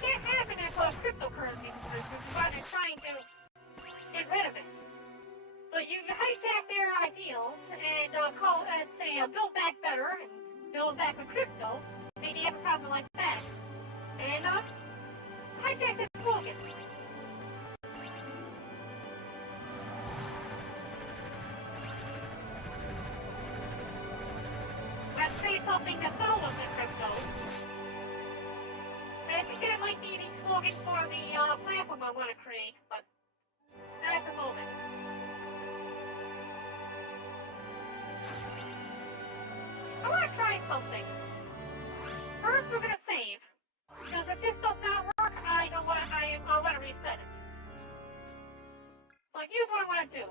Can't happen if cryptocurrency exists, which is why they're trying to get rid of it. So you hijack their ideals and call and say build back better and build back with crypto, maybe advertisement like that, and hijack their slogan. Let's say something that's almost in crypto. And I think that might be the slogan for the platform I want to create, but not at the moment. I want to try something. First, we're gonna save, because if this does not work, I want to reset it. So here's what I want to do.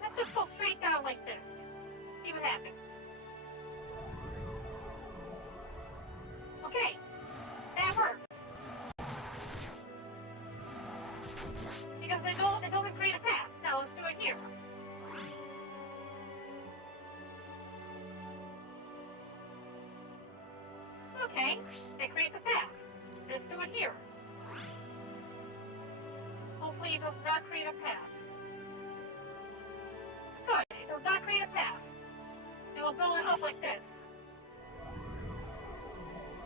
Let's just go straight down like this. See what happens. Okay, that works. Because it doesn't create a path. Now let's do it here. Okay, it creates a path. Let's do it here. Hopefully it does not create a path. Good, it does not create a path. It will build it up like this.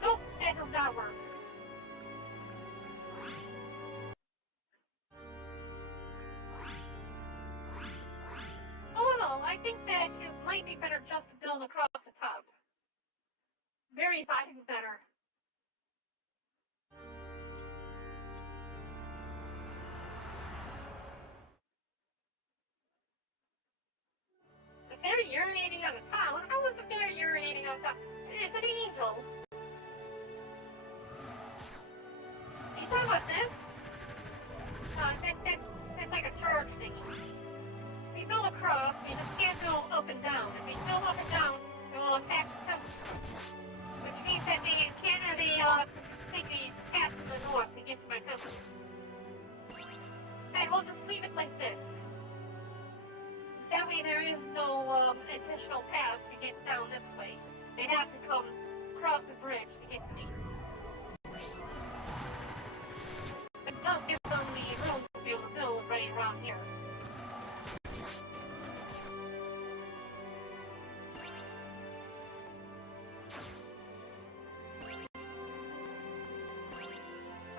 Nope, that does not work. All in all, I think that it might be better just to build across the top. Very better. The fairy urinating on the town? How was the fairy urinating on the town? It's an angel. You talking about this? That's like a charge thingy. If you build across, you just can't build up and down. If you build up and down, it will attach the temple. Which means that they can't take the path to the north to get to my temple. And we'll just leave it like this. That way there is no additional paths to get down this way. They'd have to come across the bridge to get to me. But it does give them the room to be able to build right around here.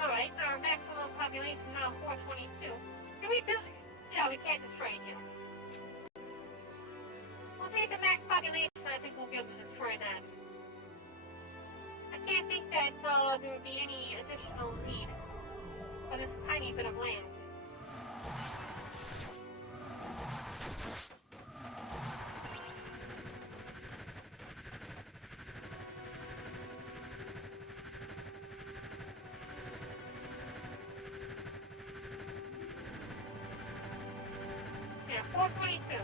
Alright, our maximum population now 422. Can we build? Yeah, we can't destroy it yet. Once we get the max population, I think we'll be able to destroy that. I can't think that there would be any additional need for this tiny bit of land. Yeah, 422.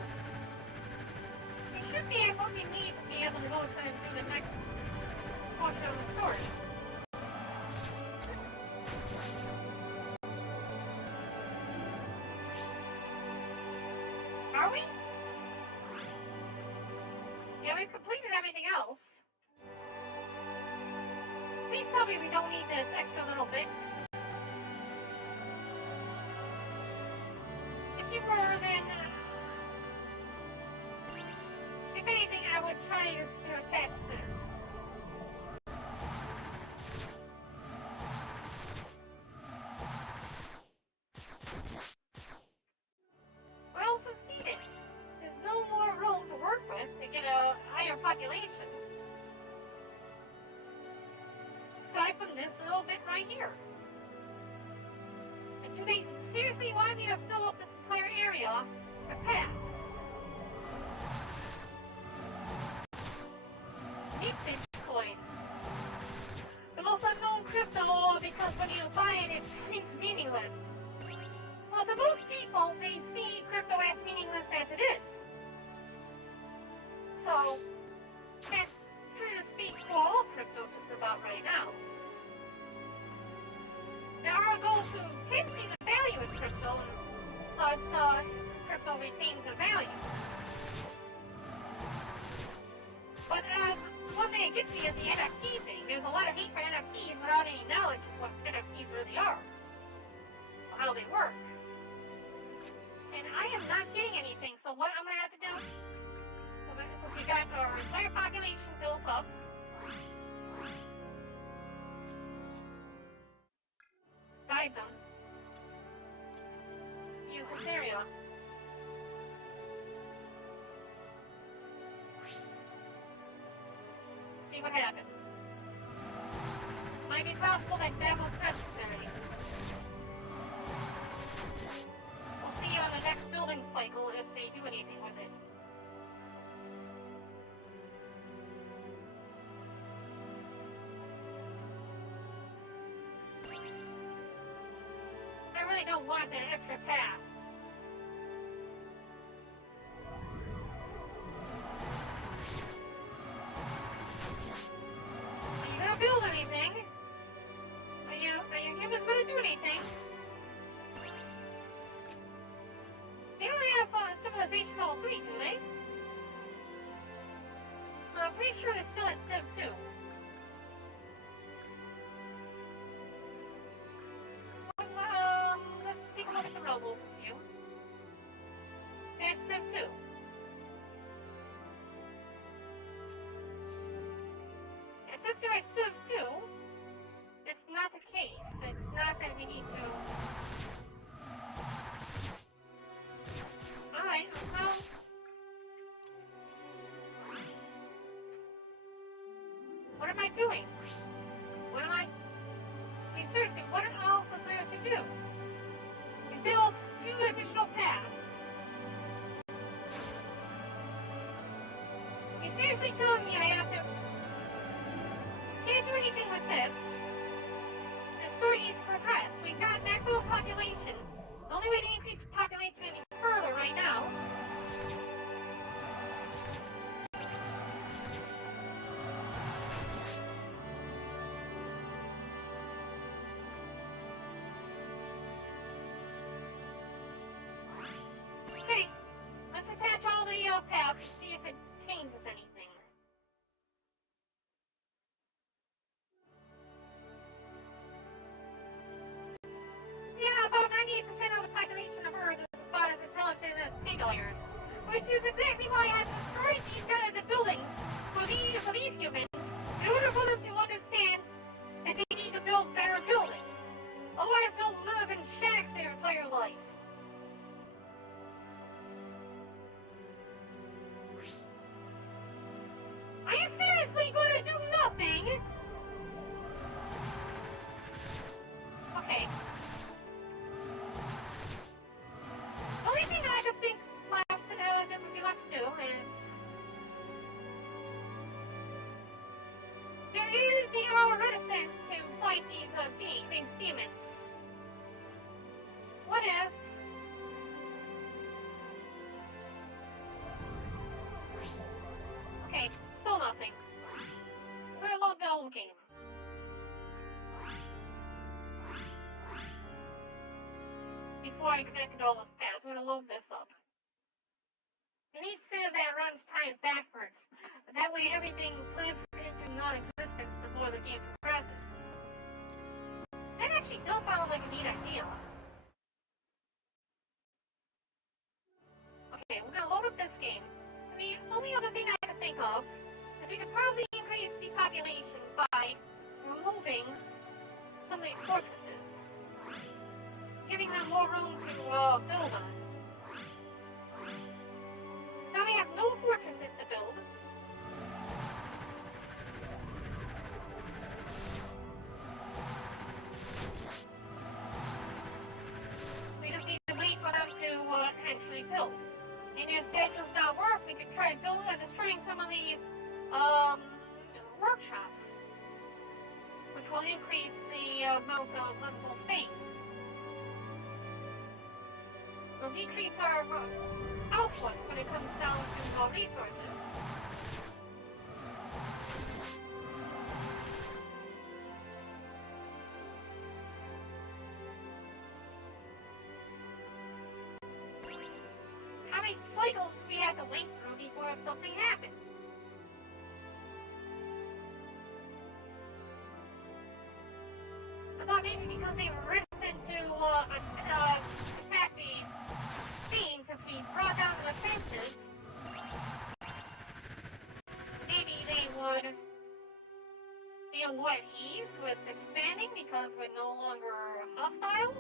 We should be able, we need to be able to go to do the next portion of the story. Are we? Yeah, we've completed everything else. Please tell me we don't need this extra little bit. If you were, then... if anything, I would try to attach this. What else is needed? There's no more room to work with to get a higher population. Aside from this little bit right here. And do they seriously want me to fill up this entire area with paths? Bitcoin. The most unknown crypto because when you buy it, it seems meaningless. Well, to most people, they see crypto as meaningless as it is. can see the value in crypto, and plus, crypto retains a value. But, one thing that gets me is the NFT thing. There's a lot of hate for NFTs without any knowledge of what NFTs really are, or how they work. And I am not getting anything, so what I'm gonna have to do, so we got our entire population built up. Guide them. Use this area. See what happens. Might be possible that was necessary. We'll see on the next building cycle if they do anything with it. I really don't want that extra path. Are you gonna build anything? Are you humans gonna do anything? They don't have Civilization Level 3, do they? Well, I'm pretty sure they're still at Civ 2. Let's take a look at the road overview. That's Civ 2. And since they're at Civ 2, it's not the case. It's not that we need to... Alright, well... What am I doing? What am I... I mean, seriously, what else is there to do? We built 2 additional paths. Are you seriously telling me I have to... Can't do anything with this. The story needs to progress. We've got maximum population. The only way to increase the population any further right now Okay, let's attach all the paths to see if it changes anything. Yeah, about 98% of the population of Earth is about as intelligent as pig iron, which is exactly why I destroyed these kind of the buildings for these humans, in order for them to understand that they need to build better buildings. Otherwise, they'll live in shacks their entire life. Are you seriously going to do nothing? Okay. The only thing I could think that would be left to do is... They are reticent to fight these demons. What if... Okay, still nothing. We're gonna load the old game. Before I connected all those paths, I'm gonna load this up. It needs Civ that runs time backwards. That way everything flips into non-existence the more the game progresses. That actually does sound like a neat idea. Okay, we're gonna load up this game. The only other thing I can think of is we could probably increase the population by removing some of these fortresses, giving them more room to build on. Now we have no fortresses to build. We just need to wait for them to actually build. And if that does not work, we could try destroying some of these workshops, which will increase the amount of livable space. Will decrease our output when it comes down to resources. many cycles do we have to wait through before something happens? I thought maybe because they were reticent to attack the beams if we brought down the defenses, maybe they would feel more at ease with expanding because we're no longer hostile.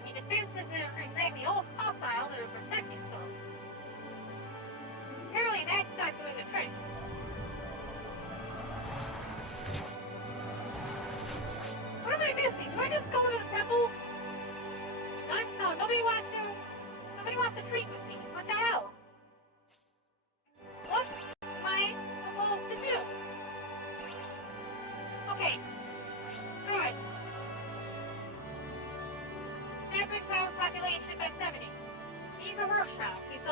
I mean, defense isn't exactly all hostile to protect yourself. Apparently that's not doing the trick. What am I missing? Do I just go to the temple? No, nobody wants to treat with me. What the hell? What am I supposed to do? Okay. Alright. That brings our population by 70. These are workshops. These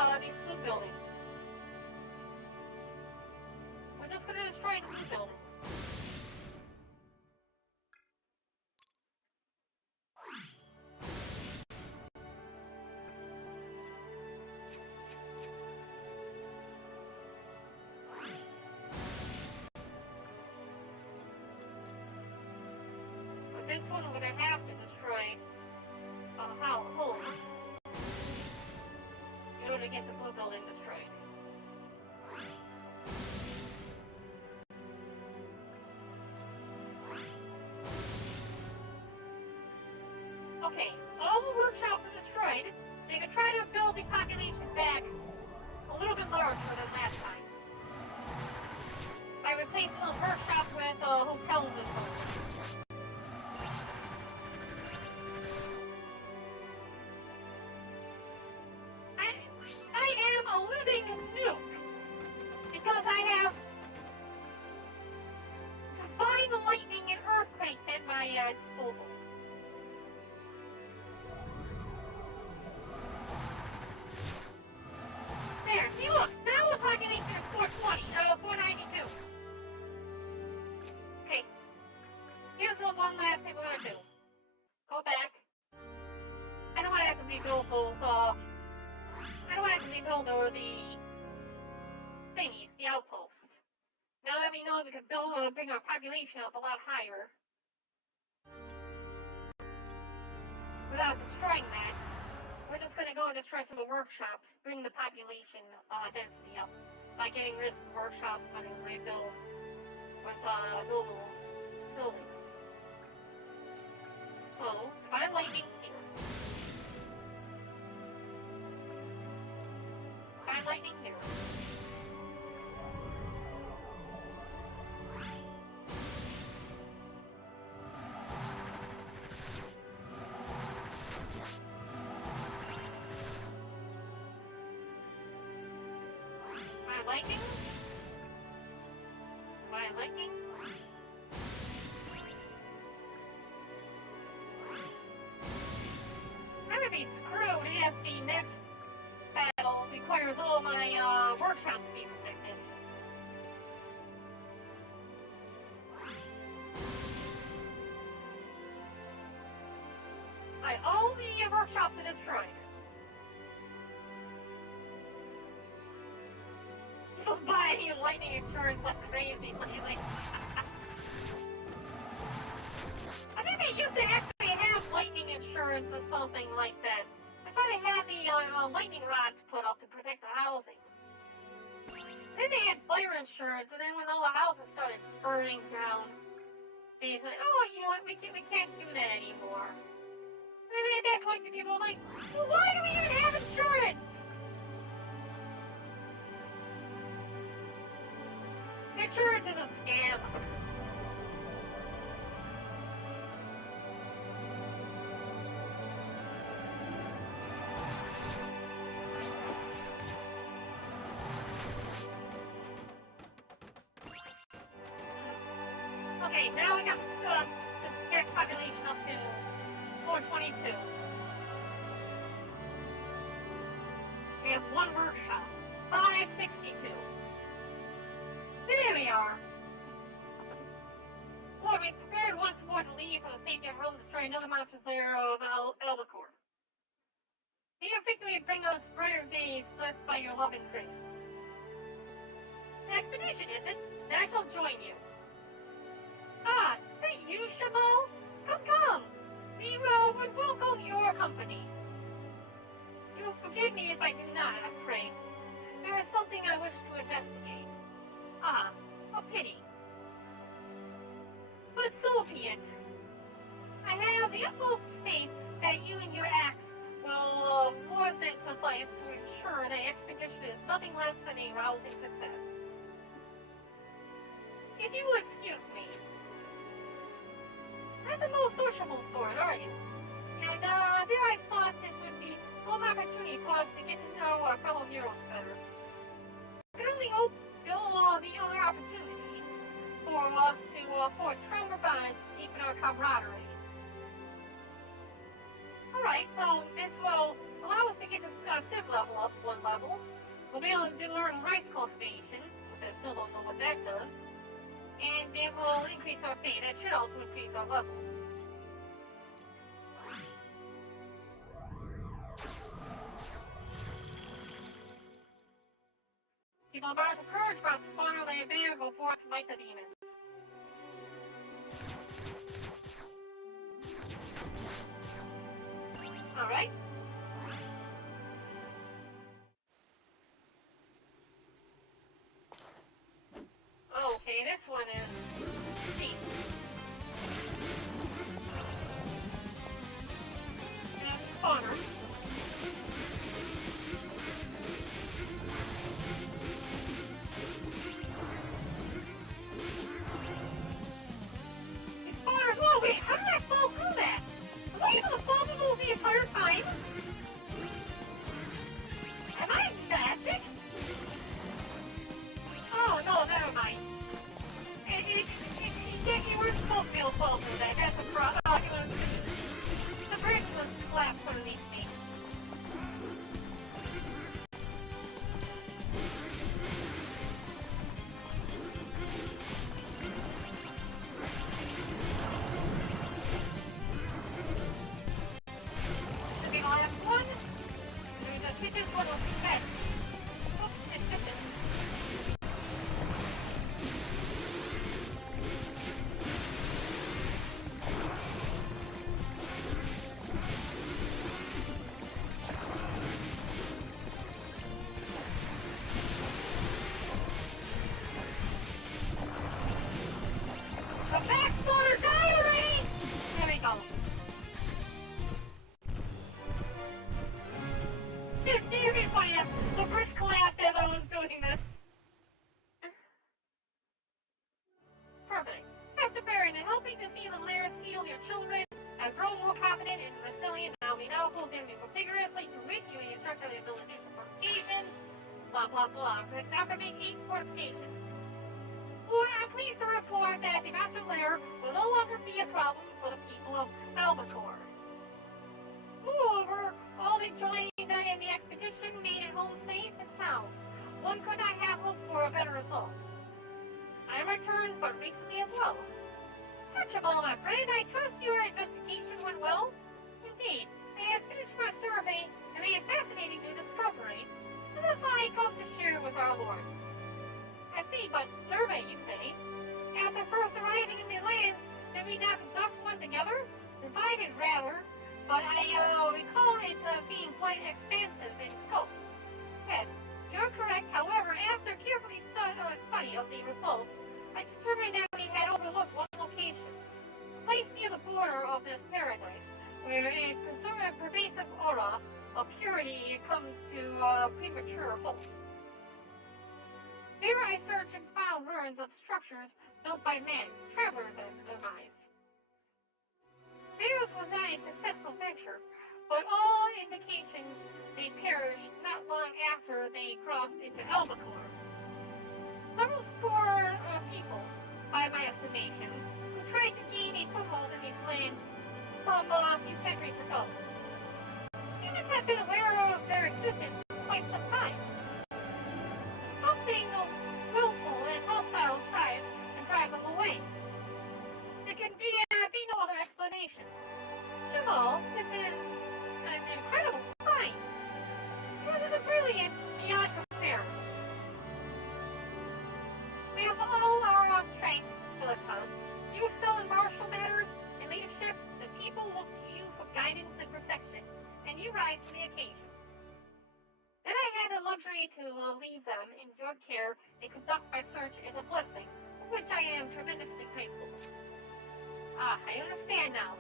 blue buildings. We're just gonna destroy the blue buildings. This one we're gonna have to destroy homes in order to get the blue building destroyed. Okay, all the workshops are destroyed. They can try to build the population back a little bit larger than last time by replacing those workshops with hotels and stuff. Because I have divine lightning and earthquakes at my disposal. There, see look, now the population is 492. Okay, here's the one last thing we're gonna do. Go back. I don't want to have to rebuild those, I don't want to have to rebuild the thingies, the outposts. Now that we know we can bring our population up a lot higher without destroying that, we're just going to go and destroy some of the workshops, bring the population density up by getting rid of the workshops and then rebuild with normal buildings. So, divine lightning here. Divine lightning here. Lightning? My lightning? I'm gonna be screwed if the next battle requires all my workshops to be protected. All the workshops are destroyed. Buying lightning insurance like crazy lately. I think they used to actually have lightning insurance or something like that. I thought they had the lightning rods put up to protect the housing. Then they had fire insurance, and then when all the houses started burning down, they said, "Oh, you know what? We can't do that anymore." And then at that point, the people were like, "Well, why do we even have insurance?" Insurance is a scam. Okay, now we got the next population up to 422. We have one workshop. 562. There we are. Lord, we prepared once more to leave for the safety of Rome, destroy another monster's lair of Albacore. May your victory bring us brighter days blessed by your love and grace. An expedition, is it? Then I shall join you. Ah, is that you, Shamal? Come! We would welcome your company. You will forgive me if I do not, I pray. There is something I wish to investigate. Ah, a pity. But so be it. I have the utmost faith that you and your acts will more than suffice to ensure that expedition is nothing less than a rousing success. If you will excuse me, not the most sociable sort, are you? And there I thought this would be one opportunity for us to get to know our fellow heroes better. I can only hope there'll be other opportunities for us to forge stronger bonds to deepen our camaraderie. Alright, so this will allow us to get the civ level up one level. We'll be able to learn rice cultivation, which I still don't know what that does. And it will increase our fate. That should also increase our level. People about to courage about spawner lay bear go forth to fight the demons. Alright. Okay, this one is C. Spawner. Whoa, wait, how did I fall through that? Was I able to fall through those the entire time? Am I magic? Oh, no, never mind. You weren't supposed to be able to fall through that. That's a problem. The bridge was collapsed underneath me. The bridge collapsed as I was doing this. Perfect. Master Barren, in helping to see the lair seal your children, I've grown more confident and resilient. Now we now oppose enemy more vigorously to wit you and instruct the ability for fortifications. Blah blah blah. Now can make 8 fortifications. Or I'm pleased to report that the Master Lair will no longer be a problem for the people of Albacore. Moreover, all the joined in the expedition made it home safe and sound. One could not have hoped for a better result. I returned but recently as well. Archibald, my friend, I trust your investigation went well? Indeed, I have finished my survey and made a fascinating new discovery. And thus I come to share with our Lord. I see, but survey, you say? After first arriving in the lands, did we not conduct one together? Divided, rather. But I recall it being quite expansive in scope. Yes, you're correct. However, after carefully study of the results, I determined that we had overlooked one location. A place near the border of this paradise, where a pervasive aura of purity comes to a premature halt. There I searched and found ruins of structures built by men, travelers as devised. Theirs was not a successful venture, but all indications they perished not long after they crossed into Albacore. Several score of people, by my estimation, who tried to gain a foothold in these lands some few centuries ago. Humans have been aware of their existence for quite some time. Something willful and hostile strives to drive them away. There can be no other explanation. Jamal, this is an incredible find. brilliance beyond compare. We have all our strengths, Militas. You excel in martial matters and leadership. The people look to you for guidance and protection, and you rise to the occasion. That I had the luxury to leave them in your care and conduct my search is a blessing, for which I am tremendously grateful. I understand now.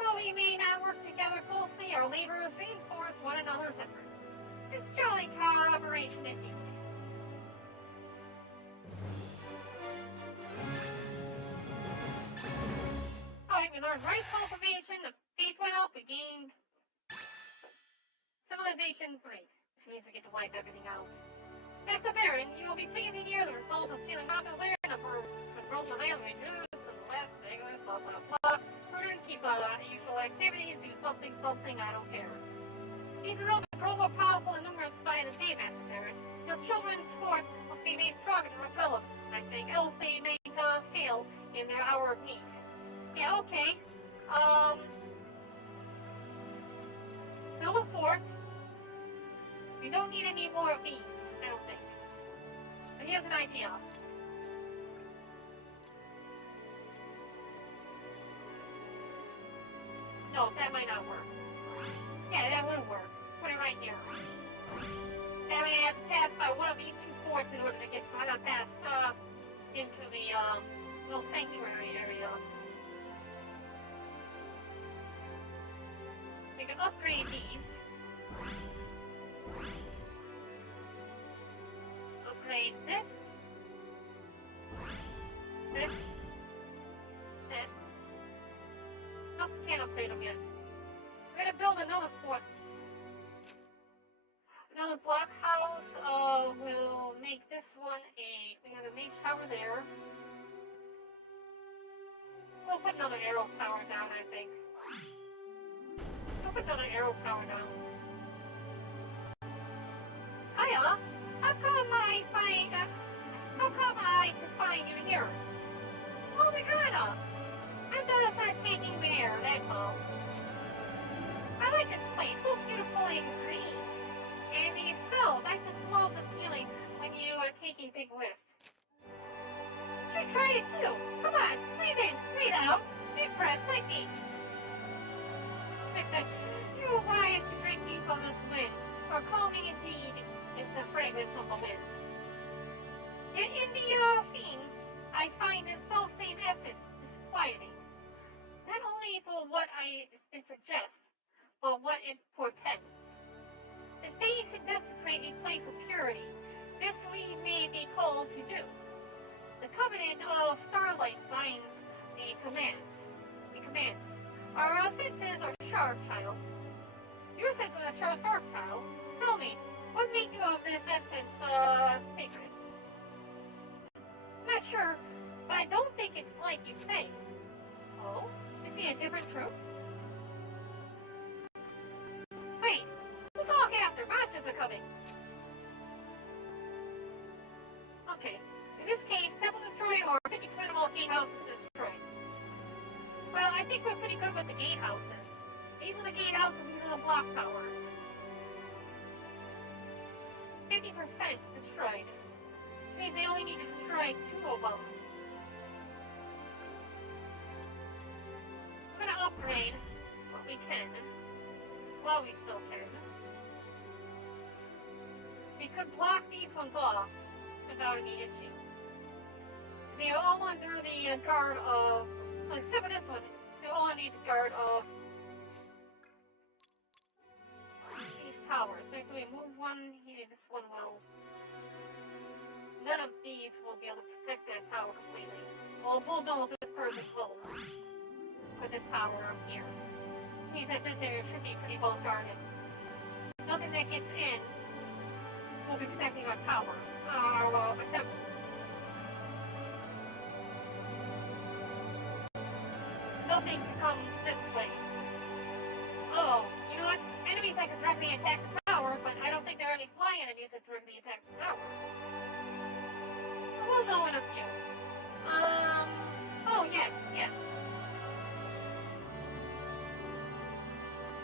Though we may not work together closely, our labors reinforce one another's efforts. This jolly collaboration indeed. Alright, we learned rice cultivation, the faith went up, we gained civilization 3, which means we get to wipe everything out. Master Barren, you will be pleased to hear the result of sealing monsters lair, number controls the land reduced, and the last regulars, blah blah blah. Burn, keep usual activities, do something, I don't care. These are all grow more powerful and numerous by the day, Master Barren. Your children's sports must be made stronger to repel them. I think else they may fail in their hour of need. Yeah, okay. Build a fort. We don't need any more of these, I don't think. But here's an idea. No, that might not work. Yeah, that wouldn't work. Put it right here. That way I have to pass by one of these two forts in order to get past into the little sanctuary area. We can upgrade these. Upgrade this. This. Nope, can't upgrade them yet. We're gonna build another fort. Another blockhouse. We'll make this one we have a main shower there. We'll put another arrow tower down, I think. We'll put another arrow tower down. Hiya! How come I can find you here? Oh my god! I'm just taking the air, that's all. I like this place, so beautiful and green. And these smells, I just love the feeling when you are taking big whiffs. You should try it too. Come on, breathe in, breathe out, deep breath like me. You are wise to drink me from this wind, for calming indeed is the fragrance of the wind. Yet in the fiends, I find this self-same essence disquieting. Not only for what it suggests, but what it portends. The face and desecrate a place of purity. This we may be called to do. The covenant of starlight binds the commands. Our senses are sharp, child. Your senses are sharp, child. Tell me, what make you of this essence sacred? Not sure, but I don't think it's like you say. Oh? You see a different truth? Wait, we'll talk after. Monsters are coming. Okay. In this case, temple destroyed or 50% of all gatehouses destroyed. Well, I think we're pretty good with the gatehouses. These are the gatehouses, these are the block towers. 50% destroyed. Which means they only need to destroy 2 of them. We're gonna upgrade what we can. While we still can. We could block these ones off without any issue. They are all under the guard of, except for this one, they all under the guard of these towers. So if we move one here, this one will, none of these will be able to protect that tower completely. Well, bulldoze this person will for this tower up here. Which means that this area should be pretty well guarded. Nothing that gets in will be protecting our tower, our temple. Nothing can come this way. Oh, you know what? Enemies that can directly attack the tower, but I don't think there are any fly enemies that directly attack the tower. We'll know in a few. Oh yes.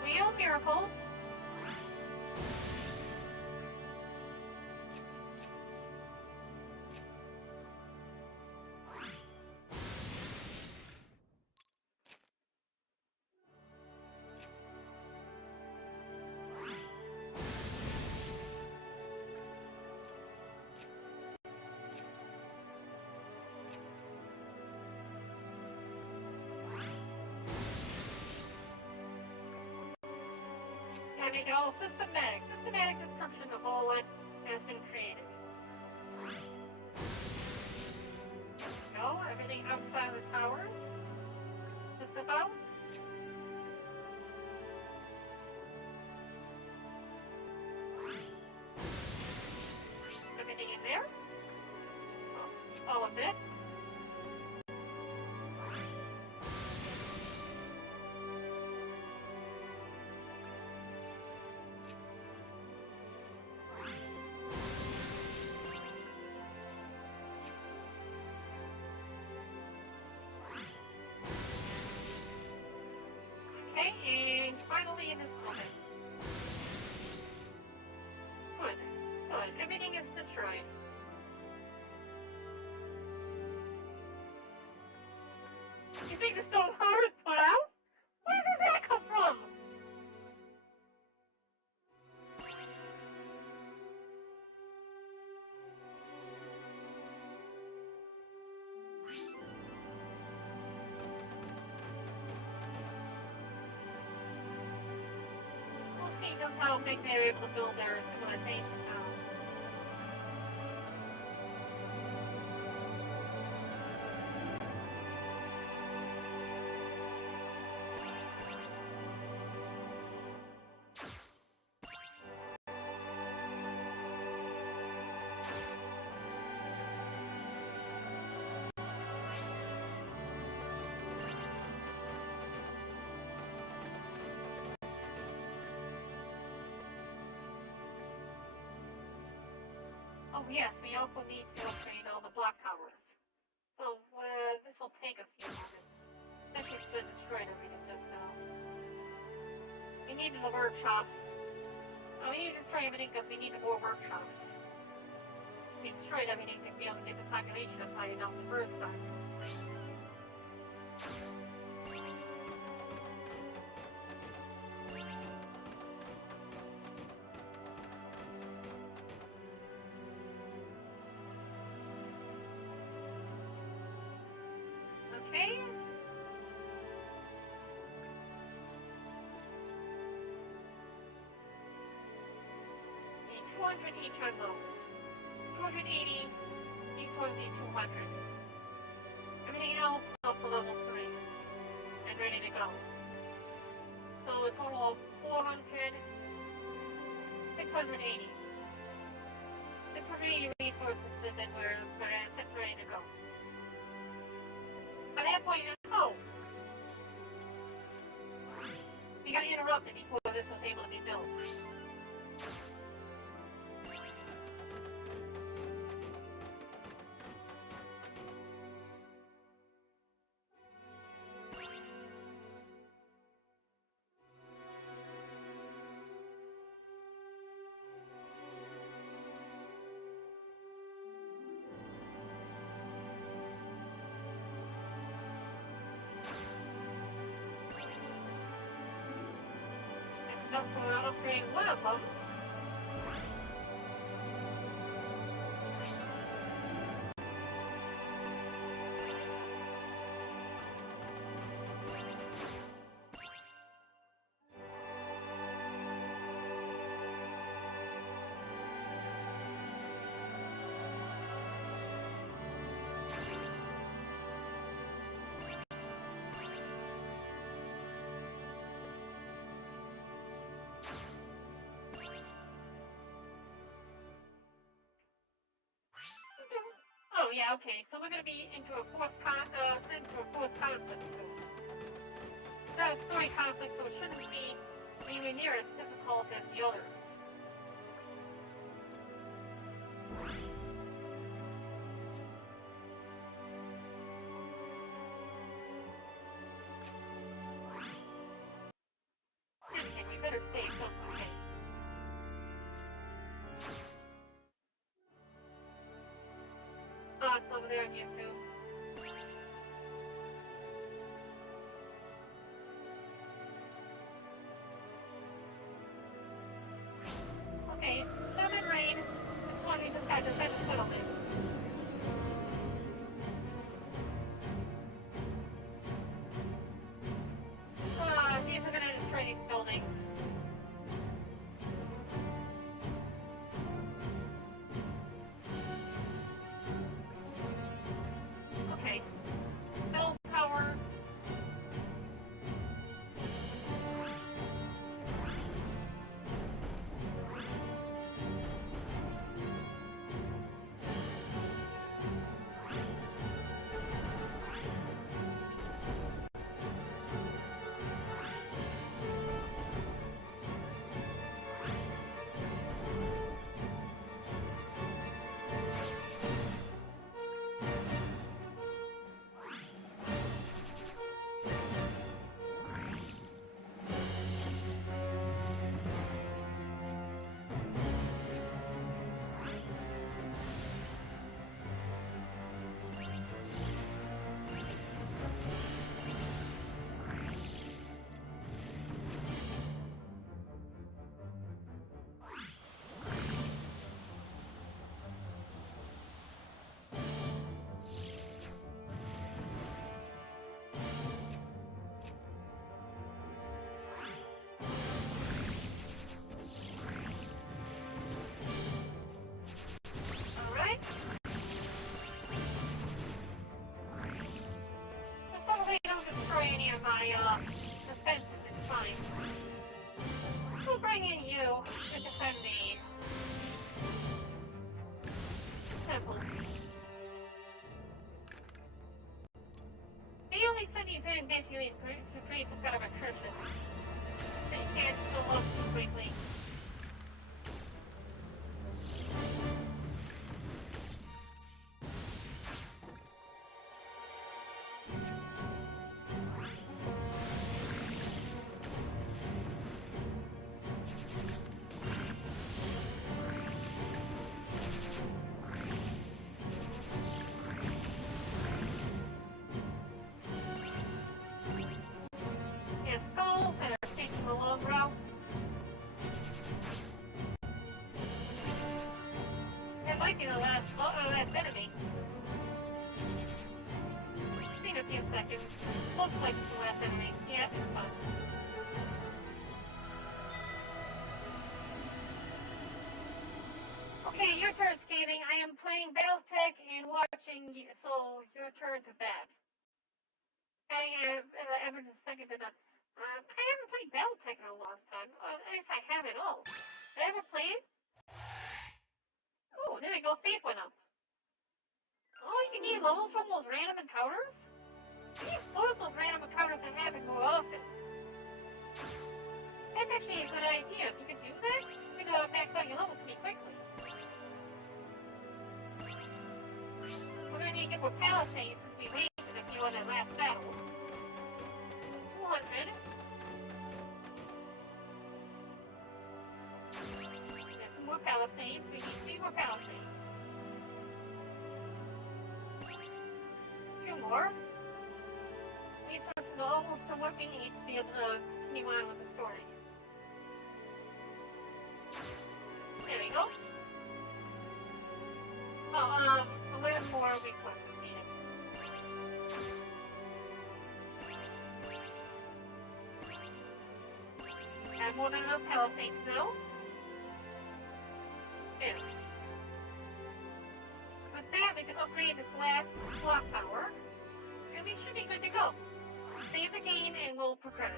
Real miracles. There we go. Systematic. Systematic destruction of all that has been created. No, everything outside the towers. Just about. Everything in there. All of this. Okay, and finally in this moment. Good. Good. Everything is destroyed. You think the stone power is put out? Where did that come from? We'll see just how big they're able to build their civilization now. Oh yes, we also need to upgrade all the block towers. So this will take a few moments. Especially since they destroyed everything just now. We needed the workshops. Oh, we need to destroy everything because we needed more workshops. We destroyed everything to be able to get the population up high enough the first time. Okay. Need 200 each on those. 280 each one's each 200. Everything else up to level 3 and ready to go. So a total of 400, 680. 680 resources, and then we're set ready to go. By that point, oh! We got interrupted before this was able to be built. Enough to upgrade one of them. Oh yeah, okay. So we're gonna be into a forced conflict soon. It's not a story conflict, so it shouldn't be anywhere near as difficult as the others. Anyway, we better save something. Oh, it's over there on YouTube. Okay, Lemon Rain. This one we just had to defend the settlement. These are gonna destroy these buildings. my defenses in time. We'll bring in you to defend the temple. He only sent these in basically to create some kind of attrition. They can't still up too quickly. Last enemy. Seen a few seconds. Looks like it's the last enemy. Yeah, it's fun. Okay, your turn, Skating. I am playing Battletech and watching, so your turn to bat. Ever just a second to done. I haven't played Battletech in a long time. If I have at all. Did I ever play it? Oh, there we go. Faith went up. Oh, you can gain levels from those random encounters? You can force those random encounters that happen more often. That's actually a good idea. If you could do that, you could max out your level pretty quickly. We're gonna need to get more Palisades since we wasted a few on that last battle. 200. There's some more Palisades. We need 3 more Palisades. More. Resources are almost to what we need to be able to continue on with the story. There we go. Oh, 11 more resources needed. Have more than enough Palisades now. There. With that, we can upgrade this last clock tower. And we should be good to go. Save the game and we'll progress.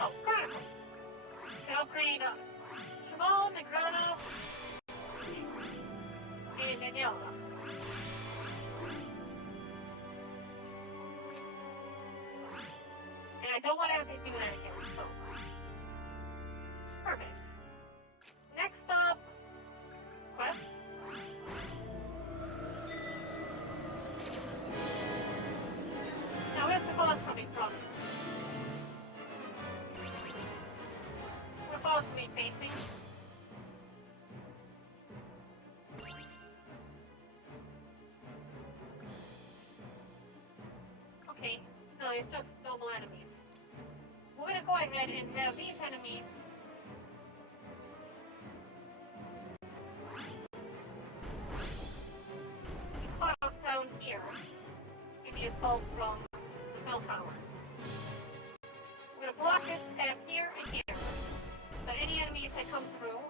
Oh, Chronicles. We can upgrade Shimon, Negrano, and Daniela. And I don't want to have to do that again, so. Perfect. Next up, quest. Now where's the boss coming from? What boss are we facing? Okay, no, it's just normal enemies. We're gonna go ahead and have these enemies caught up down here in the assault from the bell towers. We're gonna block this path here and here, so any enemies that come through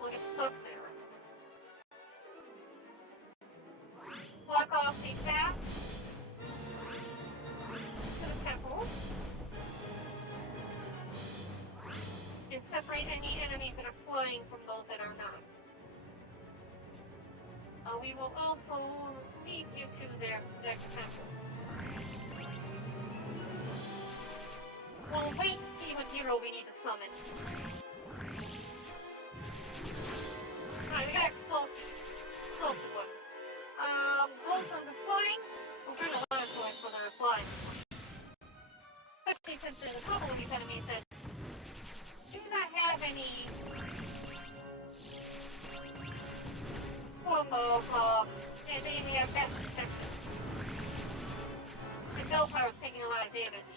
will get stuck there. Block off the path to the temple and separate any enemies that are flying from those that are not. We will also lead you to their temple. We'll wait to see what hero we need to summon. Alright, we got explosives. Explosive ones. Those ones are flying. We're gonna let it go for their flying. Especially since there's a couple of these enemies that do not have any form of, they have best protection. The bell power is taking a lot of damage.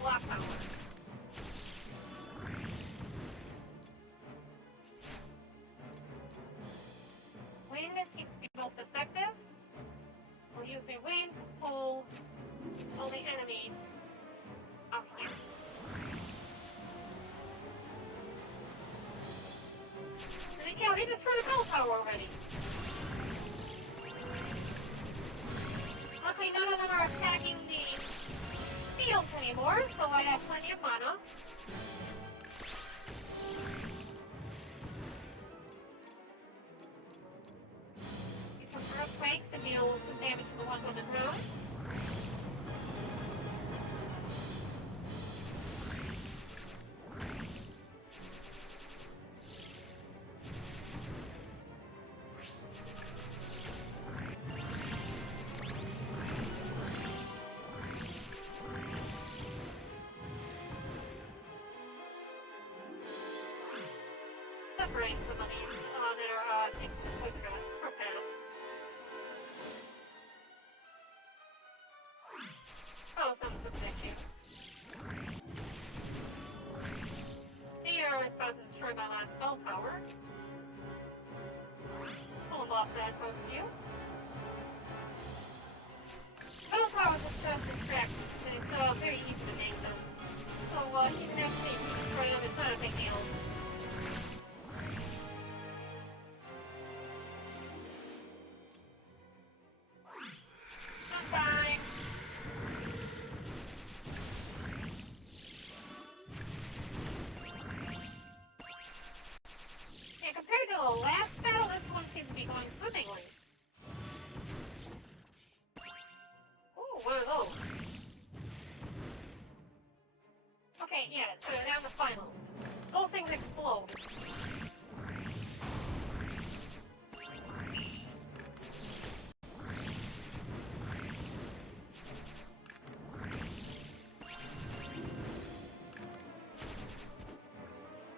block towers. Wind seems to be most effective. We'll use the wind to pull all the enemies up here. Yeah, they destroyed a bell tower already. Luckily, none of them are attacking the fields anymore, so I have plenty of mana. Get some earthquakes to deal some damage to the ones on the ground. Separating some of these that are taking the quick path. Oh, some objectives. Here, I'm about to destroy my last bell tower. Pull them off that both of you. Bell towers are just distractions, and it's very easy to make them. So, even if they destroy them, it's not a big deal. Compared to the last battle, this one seems to be going swimmingly. Ooh, what are those? Okay, yeah, so they're down the finals. Those things explode.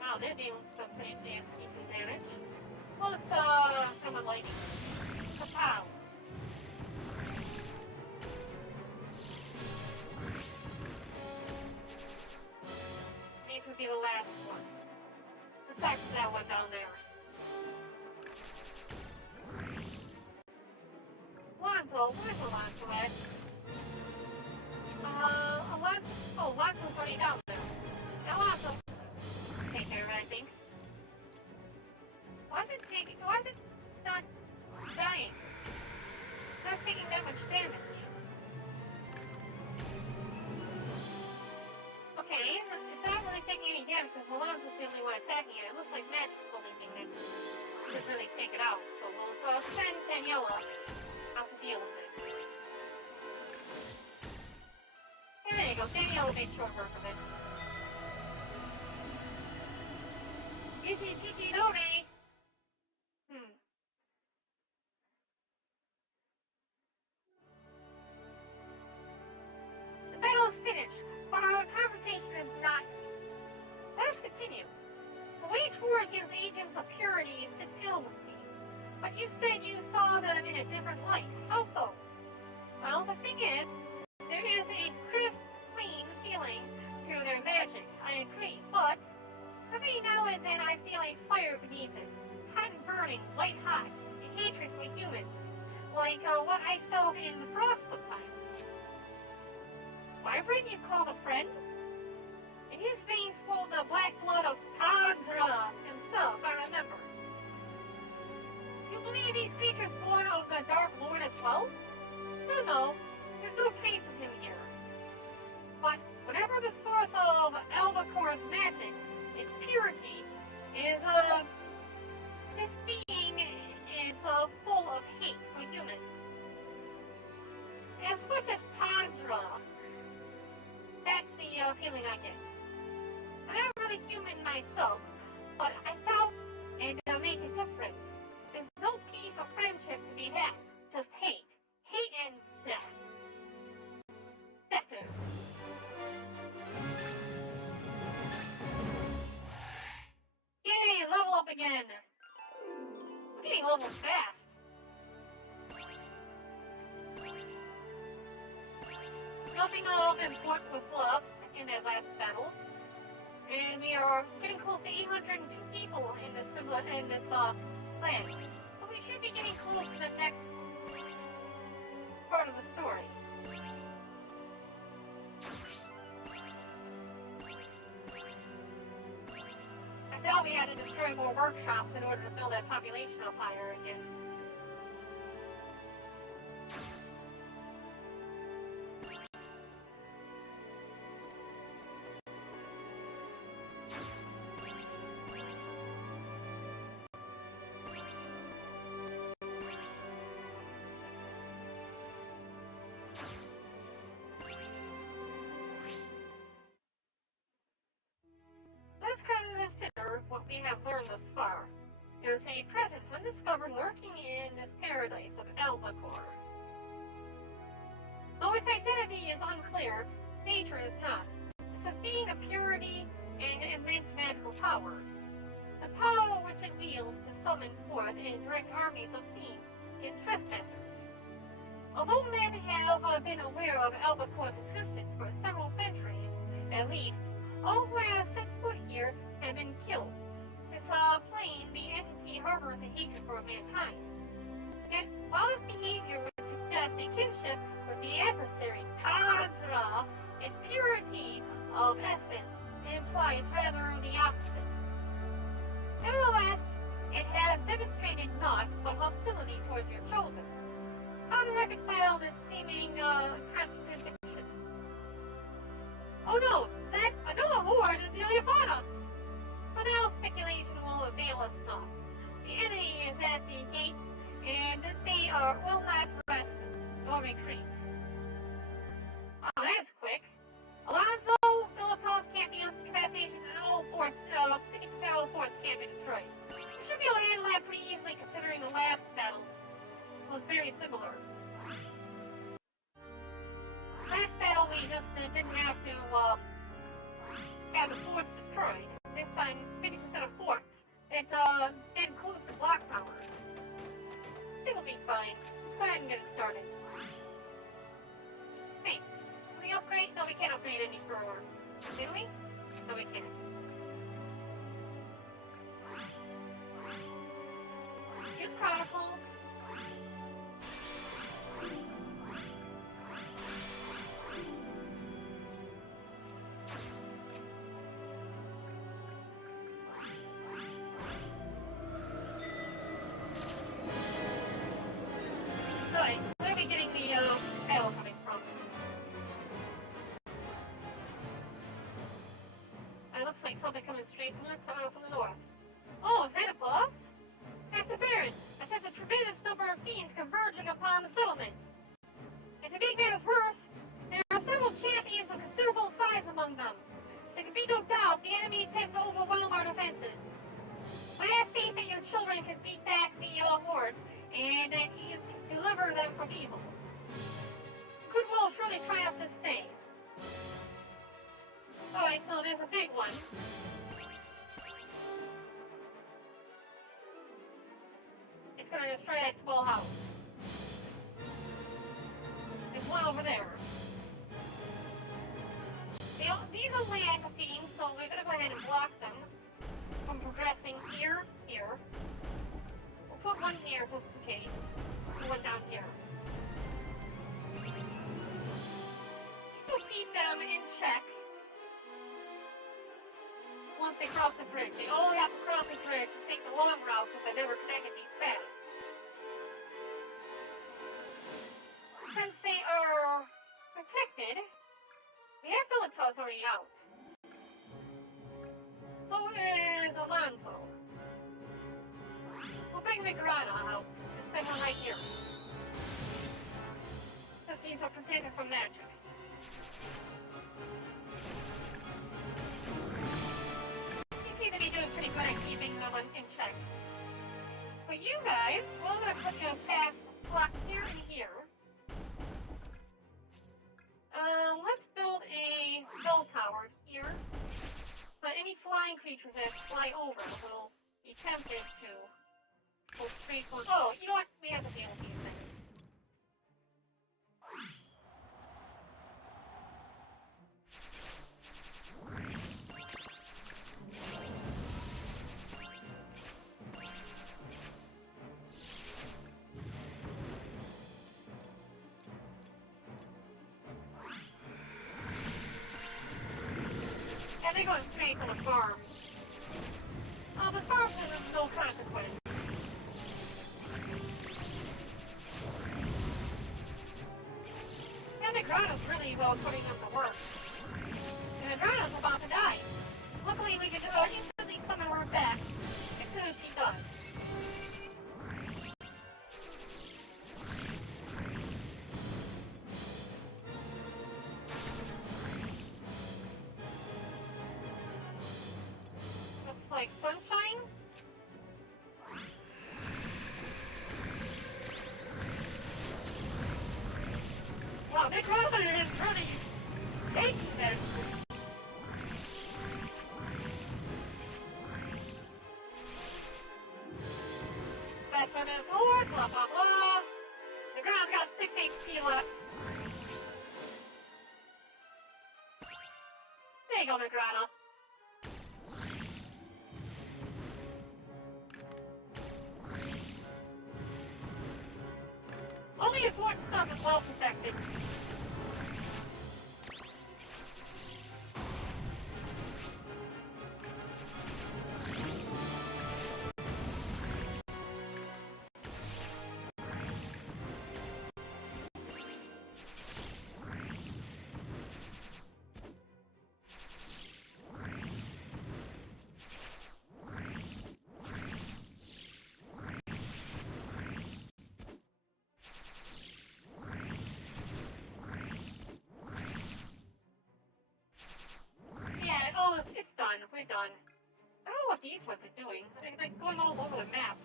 Wow, they're doing some pretty decent damage. Plus, some of lightning. Kapow! These would be the last ones. Besides that one down there. Where's Alonzo at? Alonzo's already down there. Alonzo! Take care of it, I think. Why is it not dying? It's not taking that much damage. Okay, it's not really taking any damage because Alonzo's the only one attacking it. It looks like Magic's the only thing that doesn't really take it out. So we'll send Daniela out to deal with it. And there you go, Daniela will make short work of it. Easy, GG, no me. The battle is finished, but our conversation is not. Let us continue. The wage war against agents of purity sits ill with me. But you said you saw them in a different light. How so? Well, the thing is, there is a crisp, clean feeling to their magic. I agree, but every now and then I feel a fire beneath it. Hot and burning, white hot, a hatred for humans. Like what I felt in Frost sometimes. Wyvern you called a friend? In his veins flowed the black blood of Tanzra himself, I remember. You believe these creatures born of the Dark Lord as well? No, there's no trace of him here. But whatever the source of Albacor's magic, its purity is, this being is full of hate for humans. As much as Tanzra, that's the feeling I get. I'm not really human myself, but I felt it make a difference. There's no peace or friendship to be had, just hate. Hate and death. Better. Yay, level up again! I'm getting levels fast. Nothing of import was lost in that are getting close to 802 people in this land. So we should be getting close to the next part of the story. I thought we had to destroy more workshops in order to build that population up higher again. Let's consider what we have learned thus far. There's a presence undiscovered lurking in this paradise of Albacore. Though its identity is unclear, its nature is not. It's a being of purity and immense magical power. The power which it wields to summon forth and direct armies of fiends against trespassers. Although men have been aware of Albacore's existence for several centuries, at least, all who have set foot here have been killed. This plain, the entity harbors a hatred for mankind. Yet, while his behavior would suggest a kinship with the adversary, Tantra, its purity of essence implies rather the opposite. Nevertheless, it has demonstrated naught but hostility towards your chosen. How to reconcile this seeming contradiction? Oh no, Zed, another horde is nearly upon us! For now, speculation will avail us not. The enemy is at the gates, and they will not rest nor retreat. Oh, that's quick. Alonso, Philippos can't be incapacitated, and all forts, 50% of all forts can't be destroyed. We should be able to handle that pretty easily, considering the last battle was very similar. Last battle, we just didn't have to have the forts destroyed. This time, 50% of forts. It includes the block powers. It'll be fine. Let's go ahead and get it started. Wait, can we upgrade? No, we can't upgrade any further. Can we? No, we can't. Use Chronicles. Right, where are we getting the battle coming from? It looks like something coming straight from the north. Oh, is that a boss? That's the Barren. I sense a tremendous number of fiends converging upon the settlement. And to make matters worse, there are several champions of considerable size among them. There can be no doubt the enemy intends to overwhelm our defenses. I have faith that your children can beat back the horde, and that you can deliver them from evil. Goodwill will surely triumph this day. Alright, so there's a big one. It's gonna destroy that small house. There's one over there. These are land fiends, so we're gonna go ahead and block them from progressing here. We'll put one here just in case. And one down here. These will keep them in check. Once they cross the bridge. They only have to cross the bridge and take the long route since I never connected these paths. Since they are protected, we have Philippos already out. So is Alonso. We'll bring Migrana out and send her right here. Since these are protected from magic. You seem to be doing pretty good at keeping them in check. For you guys, well, I'm gonna put you a path block here and here. Let's build a bell tower here. But any flying creatures that fly over will be tempted to go straight for... Oh, you know what? We have to deal with these things. going straight to the farm. The farm has no consequence. And the Grotto's really well putting up the work. And the Grotto's about to die. Luckily, we can instantly summon her back as soon as she does. Looks like sunshine. Wow, Nick Robin is really taking this. That's when it's over, blah blah blah. The ground's got 6 HP left. There you go, Negrata. Only important stuff is well protected. It's done. We're done. I don't know what these ones are doing. They're going all over the map.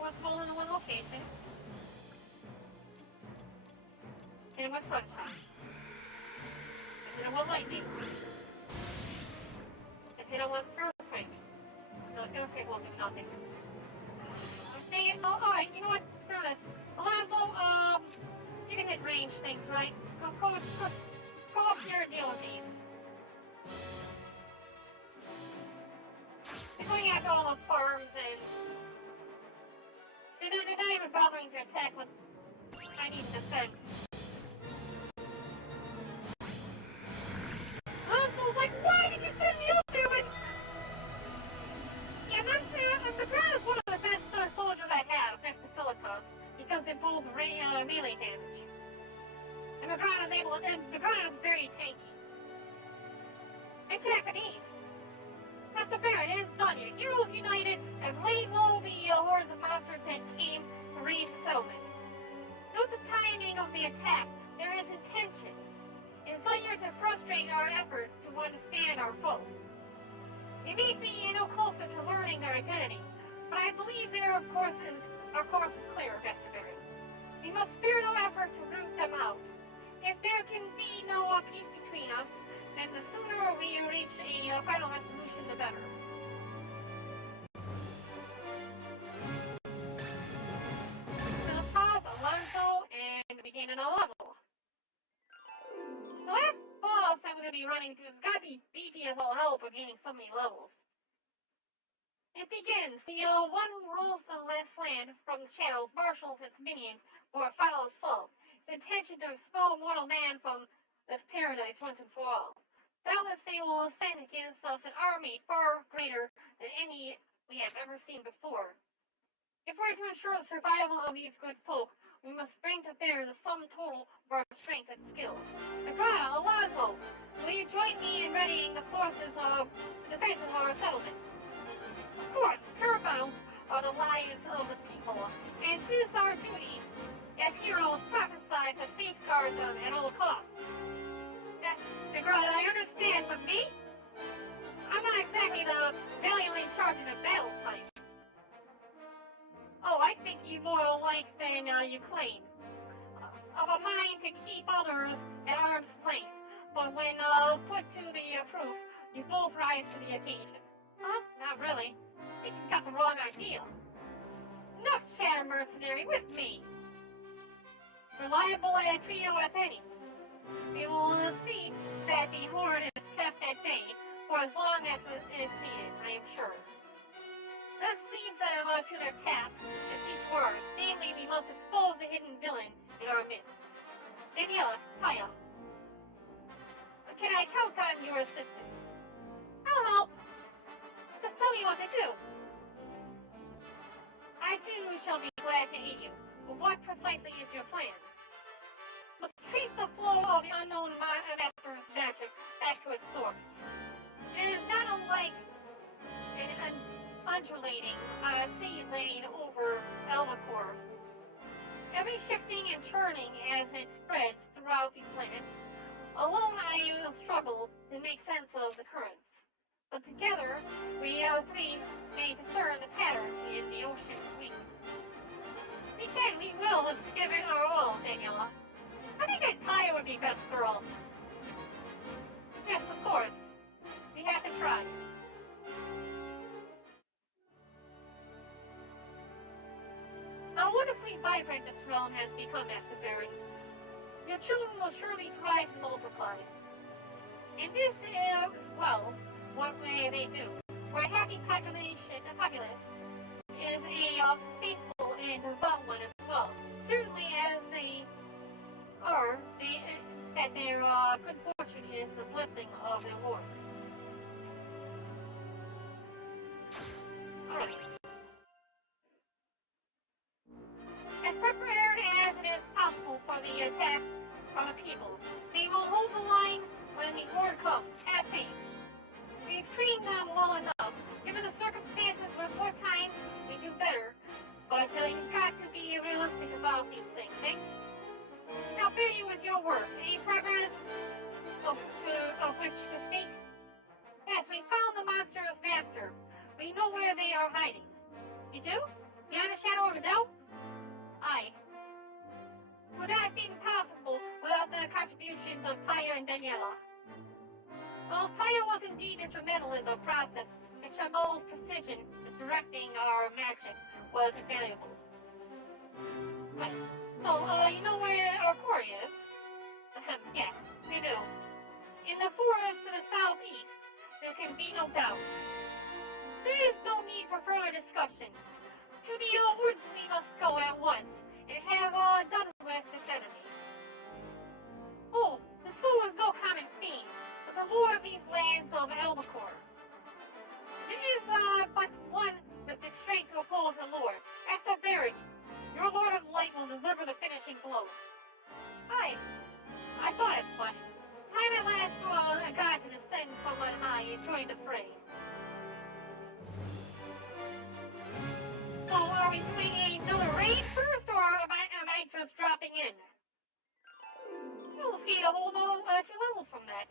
We're small in one location. And with sunshine. And with lightning. And with earthquake. No, earthquake will do nothing. Okay, alright, you know what? Screw this. Alonzo, you can hit range things, right? Go up here and deal with these. They're going after all those farms and they're not even bothering to attack what I need to defend. Alonso's like, why did you send me up there when... Yeah, the Brad is one of the best soldiers I have, next to Philippus, because they both melee damage. And the Grotto is very tanky. And Japanese. That's the Barren, it is done. Your heroes united have laid low the hordes of monsters that came to raise the settlement. Note the timing of the attack. There is intention. Desire to frustrate our efforts to understand our foe. We may be no closer to learning their identity, but I believe our course is clear, Master Barren. We must spare no effort to root them out. If there can be no peace between us, then the sooner we reach a final resolution, the better. We'll pause Alonso and begin another level. The last boss that we're going to be running to has got to be beefy as all hell for gaining so many levels. It begins. The one who rules the last land from the shadows marshals its minions for a final assault. Its intention to expel mortal man from this paradise once and for all. Doubtless they will send against us an army far greater than any we have ever seen before. If we're to ensure the survival of these good folk, we must bring to bear the sum total of our strength and skills. Negrata, Alonso, will you join me in readying the forces of defense of our settlement? Of course, paramount are the lives of the people, and it is our duty as heroes prophesize to safeguard them at all costs. Negrata, I understand, but me? I'm not exactly the valiantly charging a battle type. Oh, I think you more alike than you claim. Of a mind to keep others at arm's length, but when put to the proof, you both rise to the occasion. Huh? Not really. I think you've got the wrong idea. Enough chatter, mercenary, with me. Reliable a trio as any. We will see that the horde is kept at bay for as long as it is needed, I am sure. This leaves them to their task and seek words, namely we must expose the hidden villain in our midst. Daniela, Kaya. shifting and churning as it spreads throughout these lands. Alone, I will struggle to make sense of the currents. But together, we three may discern the pattern in the ocean's weave. We will, let's give it our all, Daniela. I think that Taya would be best girl. Yes, of course. We have to try. How wonderfully vibrant this realm has become, Master Barren. Your children will surely thrive and multiply. And this is, well, what may they do. For a happy populace is a faithful and devout one as well. Certainly as they are, that their good fortune is the blessing of their Lord. Alright. As prepared as it is possible for the attack from the people, they will hold the line when the horde comes. Have faith. We've trained them well enough. Given the circumstances, with more time, we do better. But you've got to be realistic about these things, eh? Now, Betty, with your work, any progress of which to speak? Yes, we found the monster's master. We know where they are hiding. You do? Beyond a shadow of a doubt? Aye. It would not have been possible without the contributions of Taya and Daniela. Well, Taya was indeed instrumental in the process, and Shamal's precision in directing our magic was invaluable. Right. So, you know where our quarry is? Yes, we do. In the forest to the southeast, there can be no doubt. There is no need for further discussion. To the woods we must go at once, and have done with this enemy. Oh, the foe is no common fiend, but the lord of these lands of Albacore. There is but one that is straight to oppose the lord. Master Barren, your lord of light will deliver the finishing blow. Aye, I thought as much. Time at last for a god to descend from on high and join the fray. So are we doing another raid first, or am I just dropping in? We'll skate a whole 2 levels from that.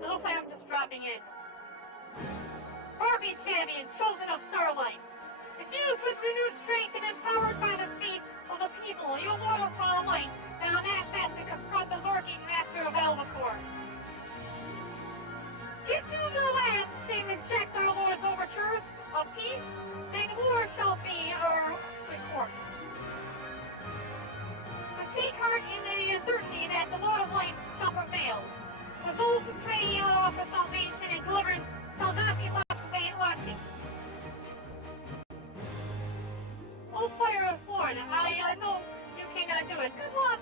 It looks like I'm just dropping in. Barbie champions, chosen of Starlight. Infused with renewed strength and empowered by the faith of the people, you Lord of Light, now manifest to confront the lurking master of Albacore. If to the last they reject our Lord's overtures of peace, then war shall be our recourse. But take heart in the certainty that the Lord of Light shall prevail. For those who pray for salvation and deliverance shall not be left wanting. Oh, fire of Lord, I know you cannot do it. Good luck!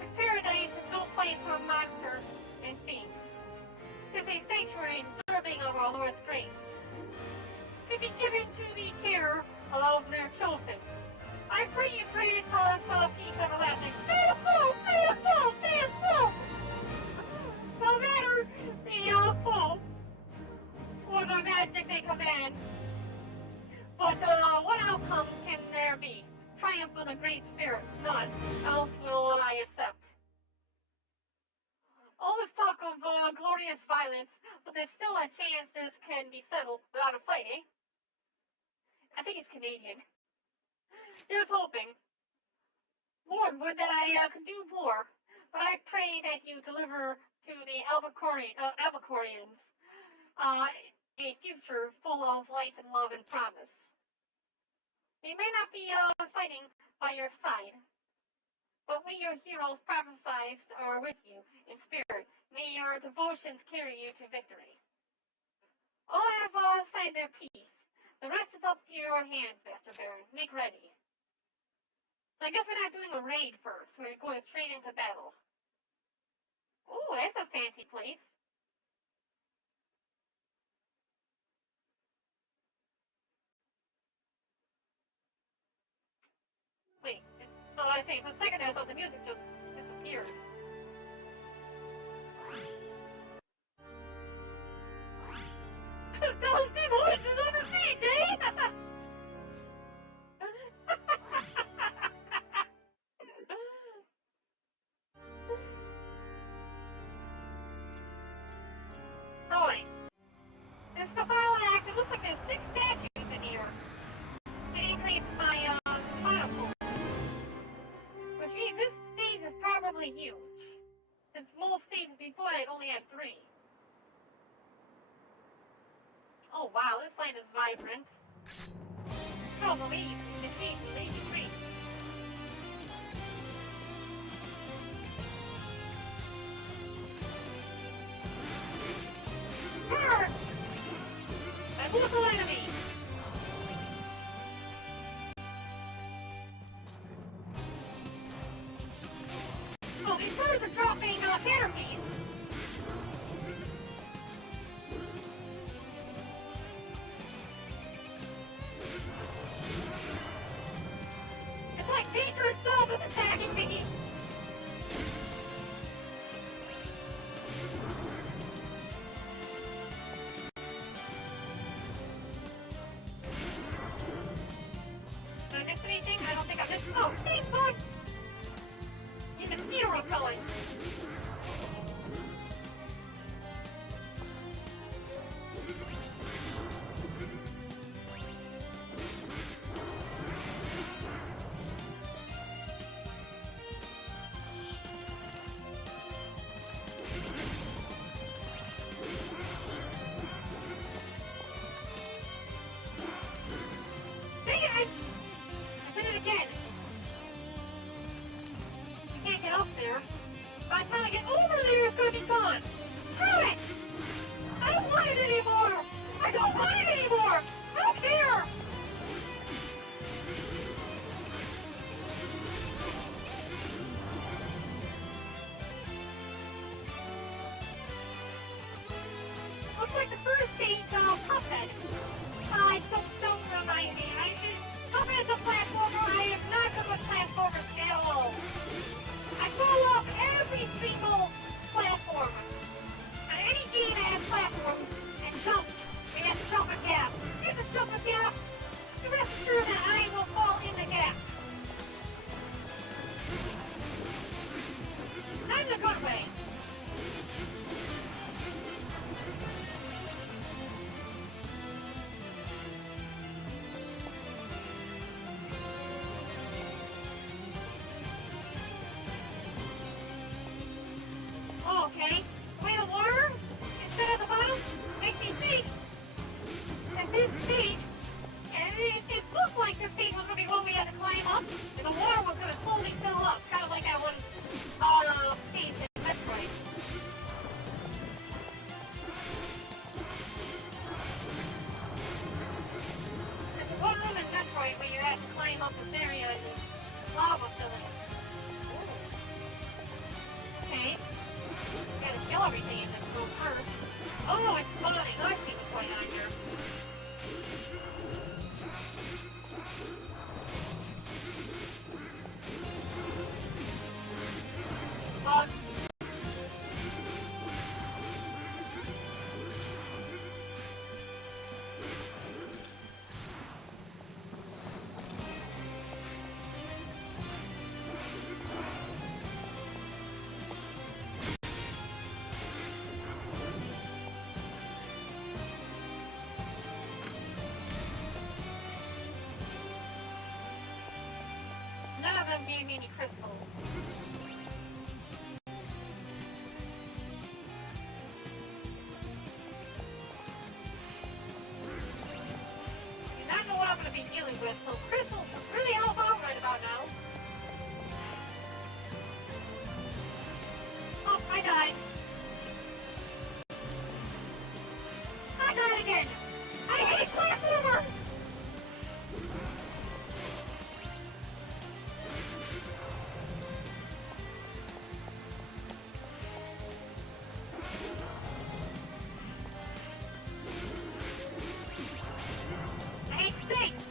This paradise is no place for monsters and fiends. It is a sanctuary deserving of our Lord's grace, to be given to the care of their chosen. I pray you grant us peace everlasting. Man's fault! Man's fault! Man's fault! No matter the fault or the magic they command, but what outcome can there be? Triumph of the Great Spirit? None. Else will I accept. All this talk of glorious violence, but there's still a chance this can be settled without a fight, eh? I think it's Canadian. Here's hoping. Lord, would that I could do more, but I pray that you deliver to the Albacoreans a future full of life and love and promise. They may not be fighting by your side, but we, your heroes, prophesized are with you in spirit. May your devotions carry you to victory. All have signed their peace. The rest is up to your hands, Master Barren. Make ready. So I guess we're not doing a raid first. We're going straight into battle. Ooh, that's a fancy place. Wait. Oh, I think for a second I thought the music just disappeared. Tell people what you never see, Jane! those stages before I only had 3. Oh wow, this land is vibrant. Oh, the leaves, you can see some leafy trees. Hurt! And local enemy! Oh, these birds are dropping therapies! It's like nature itself is attacking me! Did I miss anything? I don't think I missed. Oh, hey, bugs! You mosquito repellent! Dang it, I did it again! I can't get up there. By the time I get over there, it's gonna be gone! Screw it! I don't want it anymore! I don't want it anymore! I don't care! Looks like the first stage, Cuphead. Don't remind me. Cuphead's a platformer. I am not good with platformers at all. I fall off every single platform. On any game that has platforms and jumps, we have to jump a gap. If you jump a gap, you rest assured that I will fall in the gap. Not in a good way. Okay, the way the water instead of the bottom makes me think that this stage, and it looked like this stage was going to be one we had to climb up, and the water was going to slowly fill up, kind of like that one stage in Metroid. There's one room in Metroid where you had to climb up this area and lava filling it. Okay. Gotta kill everything in this room first. Oh, it's spawning. I see what's going on here. Bugs. None of them gave me any crystals. And I know what I'm going to be dealing with, so crystals are really all about right about now. Oh, I died. I died again. I hate platformers! I hate snakes!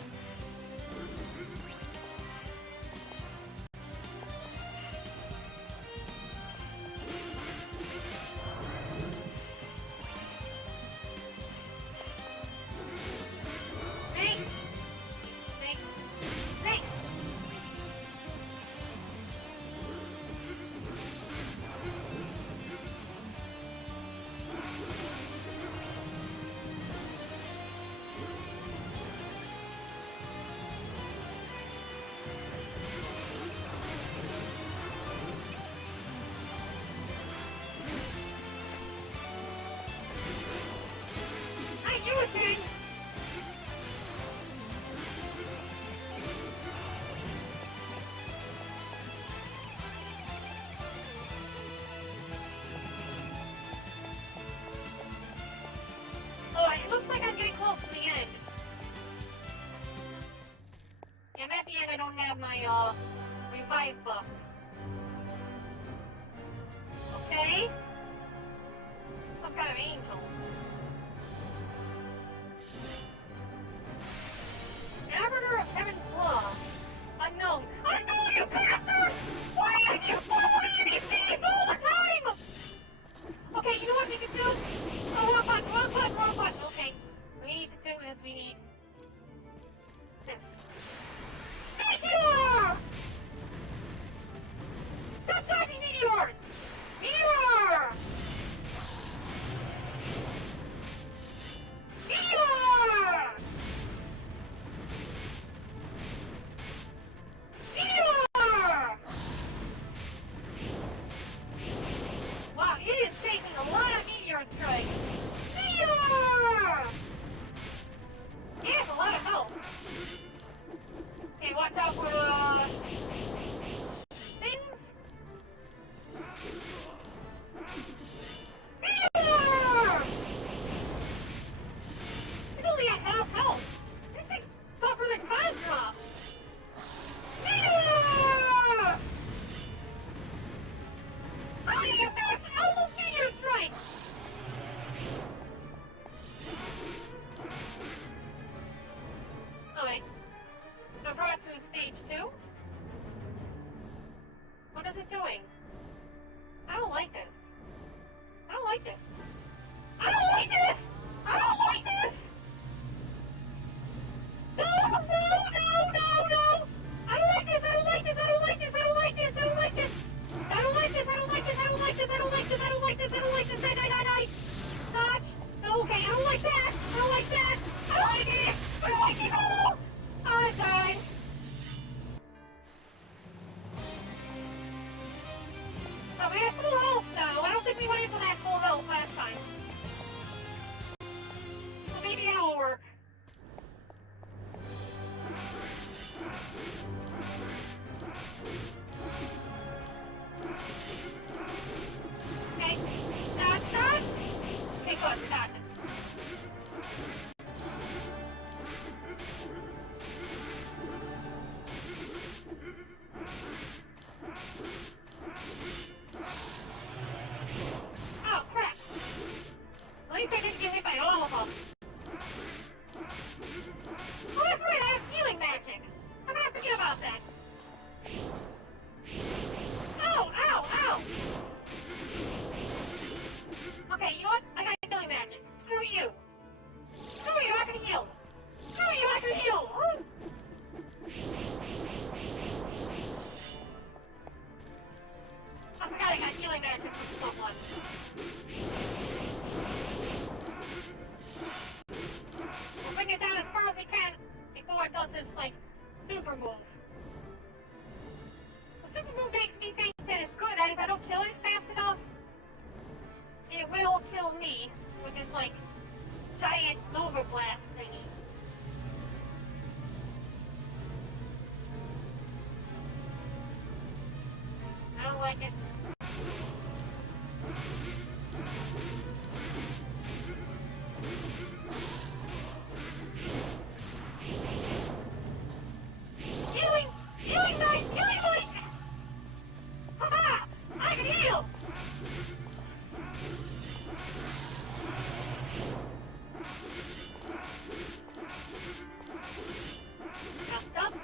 doing? I don't like this. I don't like this. I don't like this! I don't like this! No, no, no, no, no! I don't like this, I don't like this, I don't like this, I don't like this, I don't like this! I don't like this, I don't like this, I don't like this, I don't like this, I don't like this, I don't like this, die! Dodge! No, okay, I don't like that! I don't like that! I don't like it! I don't like it! Oh! I died! Oh, we have full health now. I don't think we went into that full health last time. So maybe that will work. Okay. Dodge! Okay, good. We're dodging. Oh, crap. At least I didn't get hit by all of them. Oh, that's right, I have healing magic. I'm gonna forget about that. Ow, ow, ow! Okay, you know what? I got healing magic. Screw you. Screw you, I can heal. Screw you, I can heal. Ooh. I forgot I got healing magic from someone. We'll bring it down as far as we can before it does this, like, super move. The super move makes me think that it's good, that if I don't kill it fast enough, it will kill me with this, like, giant Nova Blast thingy. I don't like it. Healing light! Ha-ha! I can heal! Jump.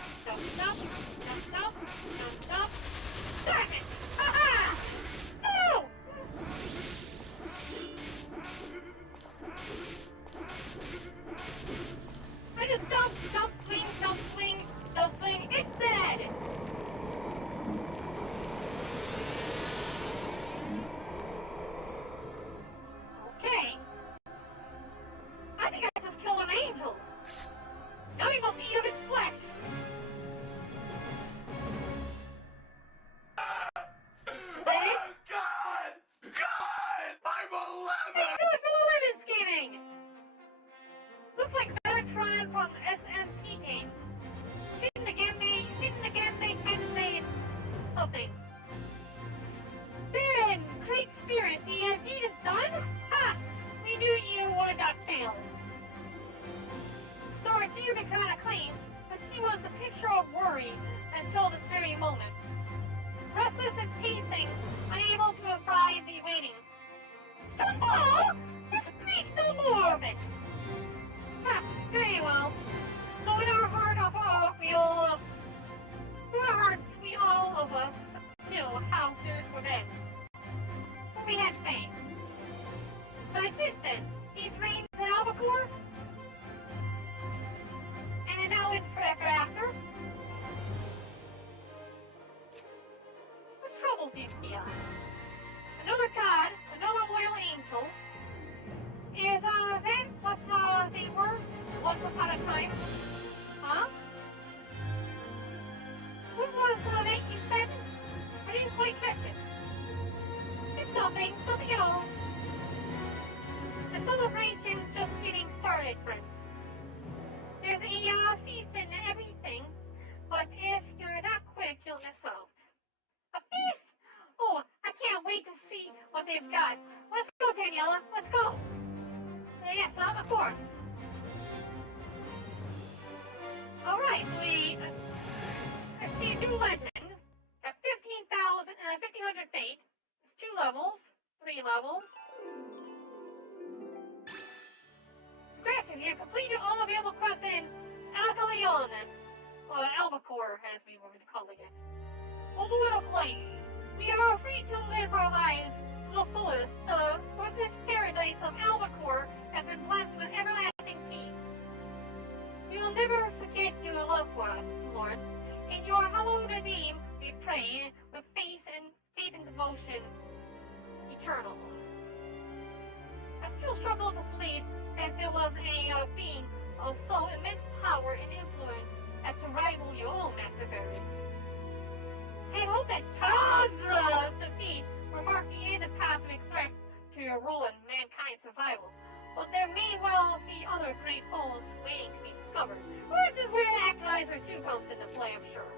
Damn it! Ha-ha! No! I just jump, swing, it's dead! Okay. I think I just killed an angel. Now you must eat of its flesh. Is that it? God! I'm 11! Hey, do it for 11 skating! Looks like Metatron from SMT game. Didn't again they kind of say something. Ben, great spirit, the deed is done? Ha! We knew you would not fail. So our dear Mikana claims that she was a picture of worry until this very moment. Restless and pacing, unable to abide the waiting. So now, speak no more of it. Ha, very well. So in our heart of heart, we all of us know how to prevent. We had faith. That's it then. These reigns in Albacore? And now in forever after? What troubles you, Tia? Another god, another loyal angel. Is that what they were once upon a time? Huh? What was that you said? I didn't quite catch it. It's nothing at all. The celebration's just getting started, friends. There's a feast and everything, but if you're not quick, you'll miss out. A feast? Oh, I can't wait to see what they've got. Let's go, Daniela, let's go. Yes, of course. Alright, we achieved new legend. Got 1500 fate. It's 2 levels, 3 levels. Granted, you completed all available quests in Alcaleon, or Albacore, as we were calling it. O Lord of Light, ready to live our lives to the fullest, for this paradise of Albacore has been blessed with everlasting peace. We will never forget your love for us, Lord. In your hallowed name we pray with faith and devotion eternal. I still struggle to believe that there was a being of so immense power and influence as to rival your own, Master Barren. I hope that Tandra's defeat will mark the end of cosmic threats to your role in mankind's survival. But there may well be other great foes waiting to be discovered, which is where ActRaiser 2 comes into play, I'm sure.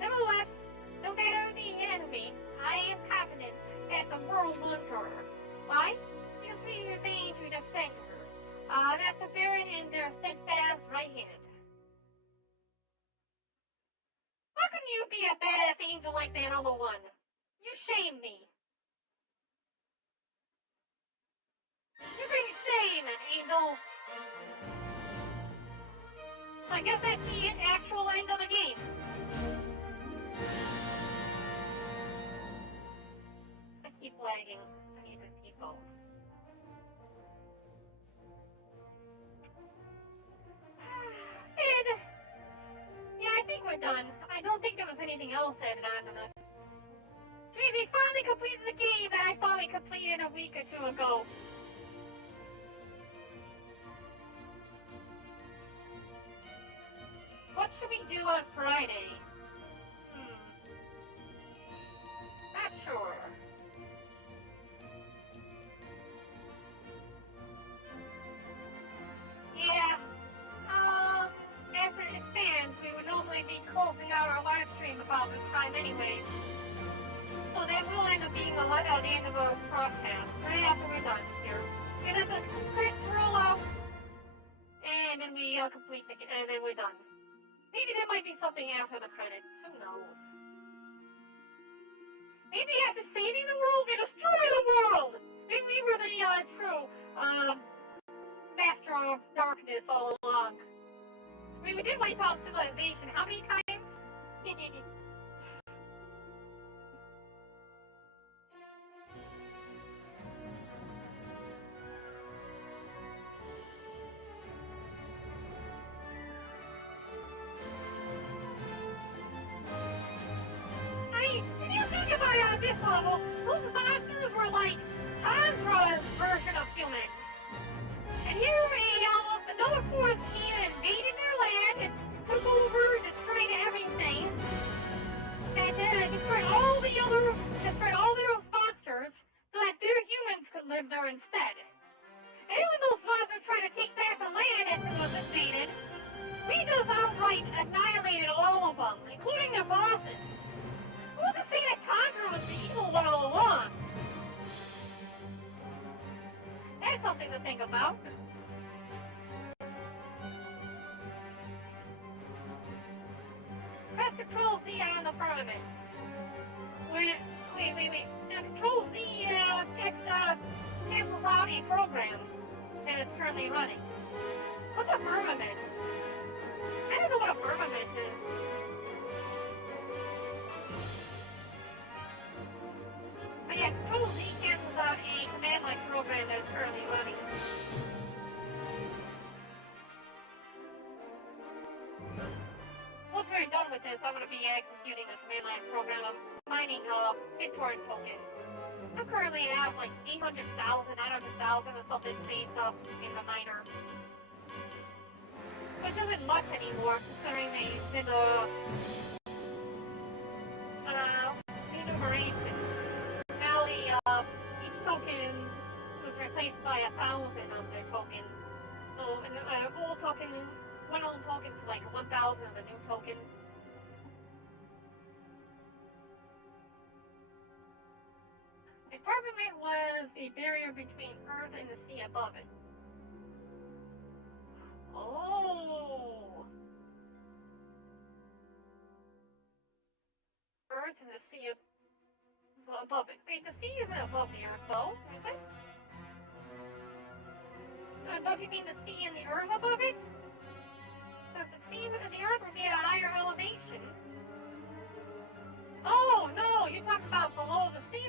Nevertheless, no matter the enemy, I am confident that the world will endure. Why? Because we remain to defend her. Master Barren in their steadfast right hand. How can you be a badass angel like that other one? You shame me. You bring shame, Angel. So I guess that's the actual end of the game. I keep lagging. I need to keep those. Sid! Yeah, I think we're done. I don't think there was anything else added on to this. Geez, we finally completed the game that I thought we completed a week or two ago. What should we do on Friday? Not sure. Yeah. As it stands, we would normally be closing out our live stream about this time anyways. So that will end up being the end of our broadcast, right after we're done here. And then the credits roll out, and then we complete the, and then we're done. Maybe there might be something after the credits, who knows? Maybe after saving the world, we destroy the world! Maybe we were the true master of darkness all along. I mean, we did wipe out civilization how many times? If you think about it on this level, those monsters were like Tandra's version of humans. And here another force came and invaded their land and took over, destroyed everything. And then destroyed all their monsters so that their humans could live there instead. And when those monsters tried to take back the land after it was invaded, we just outright annihilated all of them, including their bosses. Who's to say that Tandra was the evil one all along? That's something to think about. Press Control Z on the firmament. Wait. Control Z cancels out a program that is currently running. What's a firmament? I don't know what a firmament is. But yeah, Control Z cancels out a command-line program that is currently running. Once we're done with this, I'm going to be executing a command-line program of mining BitTorrent tokens. I'm currently at like 800,000, 900,000 or something saved up in the miner. Which isn't much anymore, considering they did enumeration. Now each token was replaced by 1,000 of their token. So one old token is like 1,000 of the new token. The firmament was the barrier between Earth and the sea above it. Oh! Earth and the sea above it. Wait, the sea isn't above the Earth, though, is it? Don't you mean the sea and the Earth above it? Because the sea and the Earth would be at a higher elevation. Oh, no, you're talking about below the sea.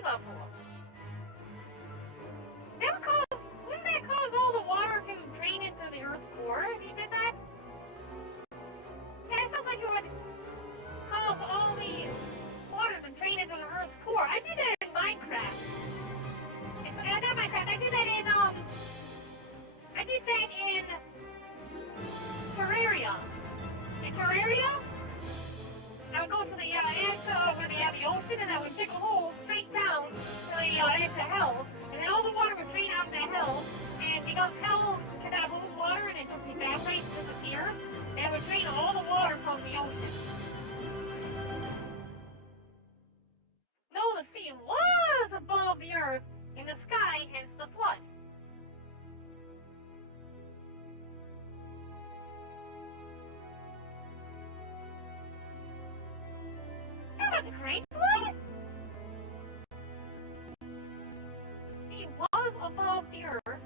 earth, in the sky, hence the flood. How about the Great Flood? Sea was above the earth,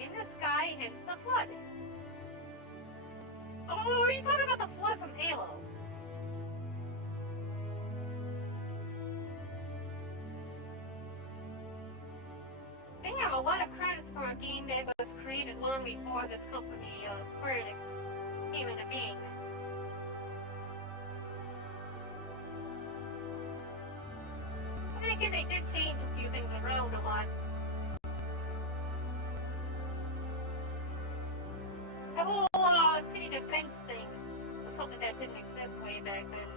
in the sky, hence the flood. Oh, are you talking about the flood from Halo? They have a lot of credits for a game that was created long before this company, Square Enix, came into being. But then again, they did change a few things around a lot. The whole city defense thing was something that didn't exist way back then.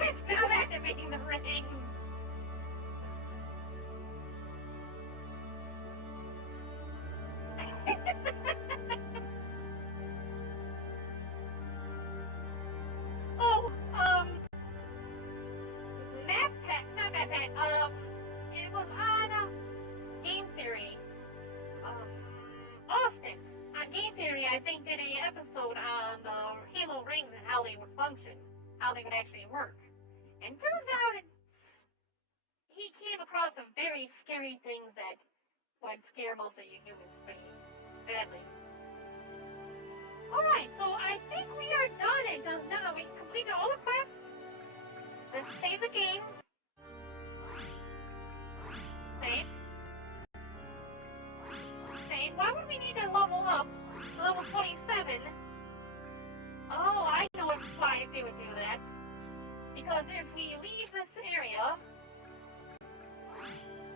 It's not activating the rings! Oh, it was on Game Theory. Austin, on Game Theory, I think, did an episode on the Halo rings and how they would function, how they would actually work. And turns out he came across some very scary things that would scare most of you humans pretty badly. Alright, so I think we are done. We completed all the quests. Let's save the game. Save. Save. Why would we need to level up to level 27? Oh, I know why they would do that. Because if we leave this area,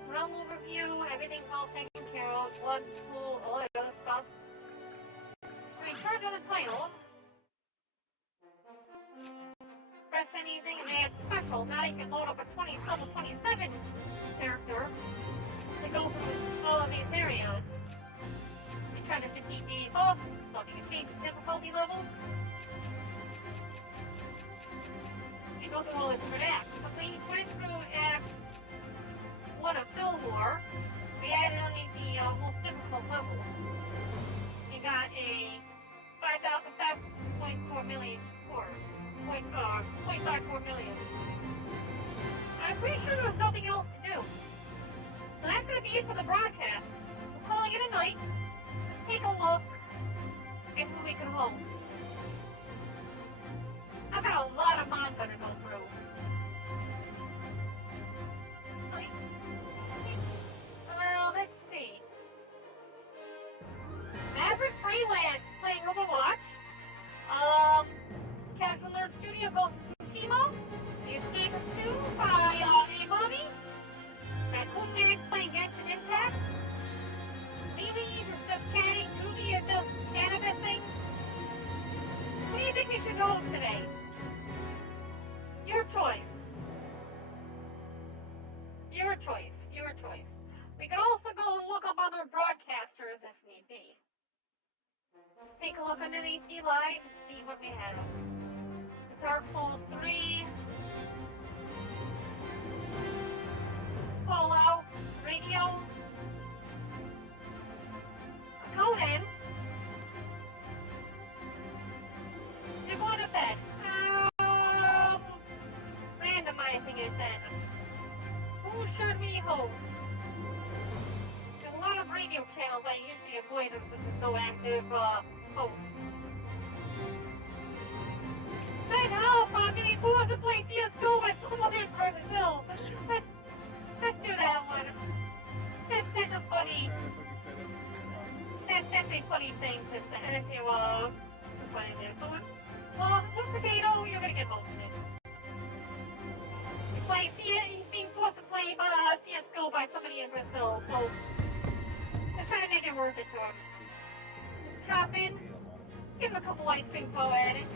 realm overview, everything's all taken care of, blood pool, all that other stuff. Return to the title. Press anything and add special. Now you can load up a level 27 character to go through all of these areas. You try to defeat the boss, so you can change the difficulty level. You go through all the different acts. So we went through Act 1 of Fillmore. We added only the most difficult level. We got a 5.4 million score. 0.54 million. I'm pretty sure there's nothing else to do. So that's going to be it for the broadcast. We're calling it a night. Let's take a look at who we can host. I've got a lot of manga to go through. Well, let's see. Maverick Freelance playing Overwatch. Casual Nerd Studio Ghost of Tsushima. The Escapist 2 by A-Bobby. Raccoon Man's playing Genshin Impact. Lilies is just chatting. Judy is just cannabising. Who do you think we should host today? Your choice. Your choice. Your choice. We could also go and look up other broadcasters if need be. Let's take a look underneath btlive and see what we have. Dark Souls 3. Fallout Radio. Conan. They want a bed. Randomizing it then. Who should we host? There's a lot of radio channels I usually avoid them since there's no active host. Send help! I mean, who wants to play CSGO with someone in Brazil? Let's do that one. That's a funny. That's a funny thing to send to funny there. So, one potato, you're gonna get hosted. You play he's being forced to play CSGO by somebody in Brazil, so let's try to make it worth it to him. Just chop in, give him a couple ice cream flow at it.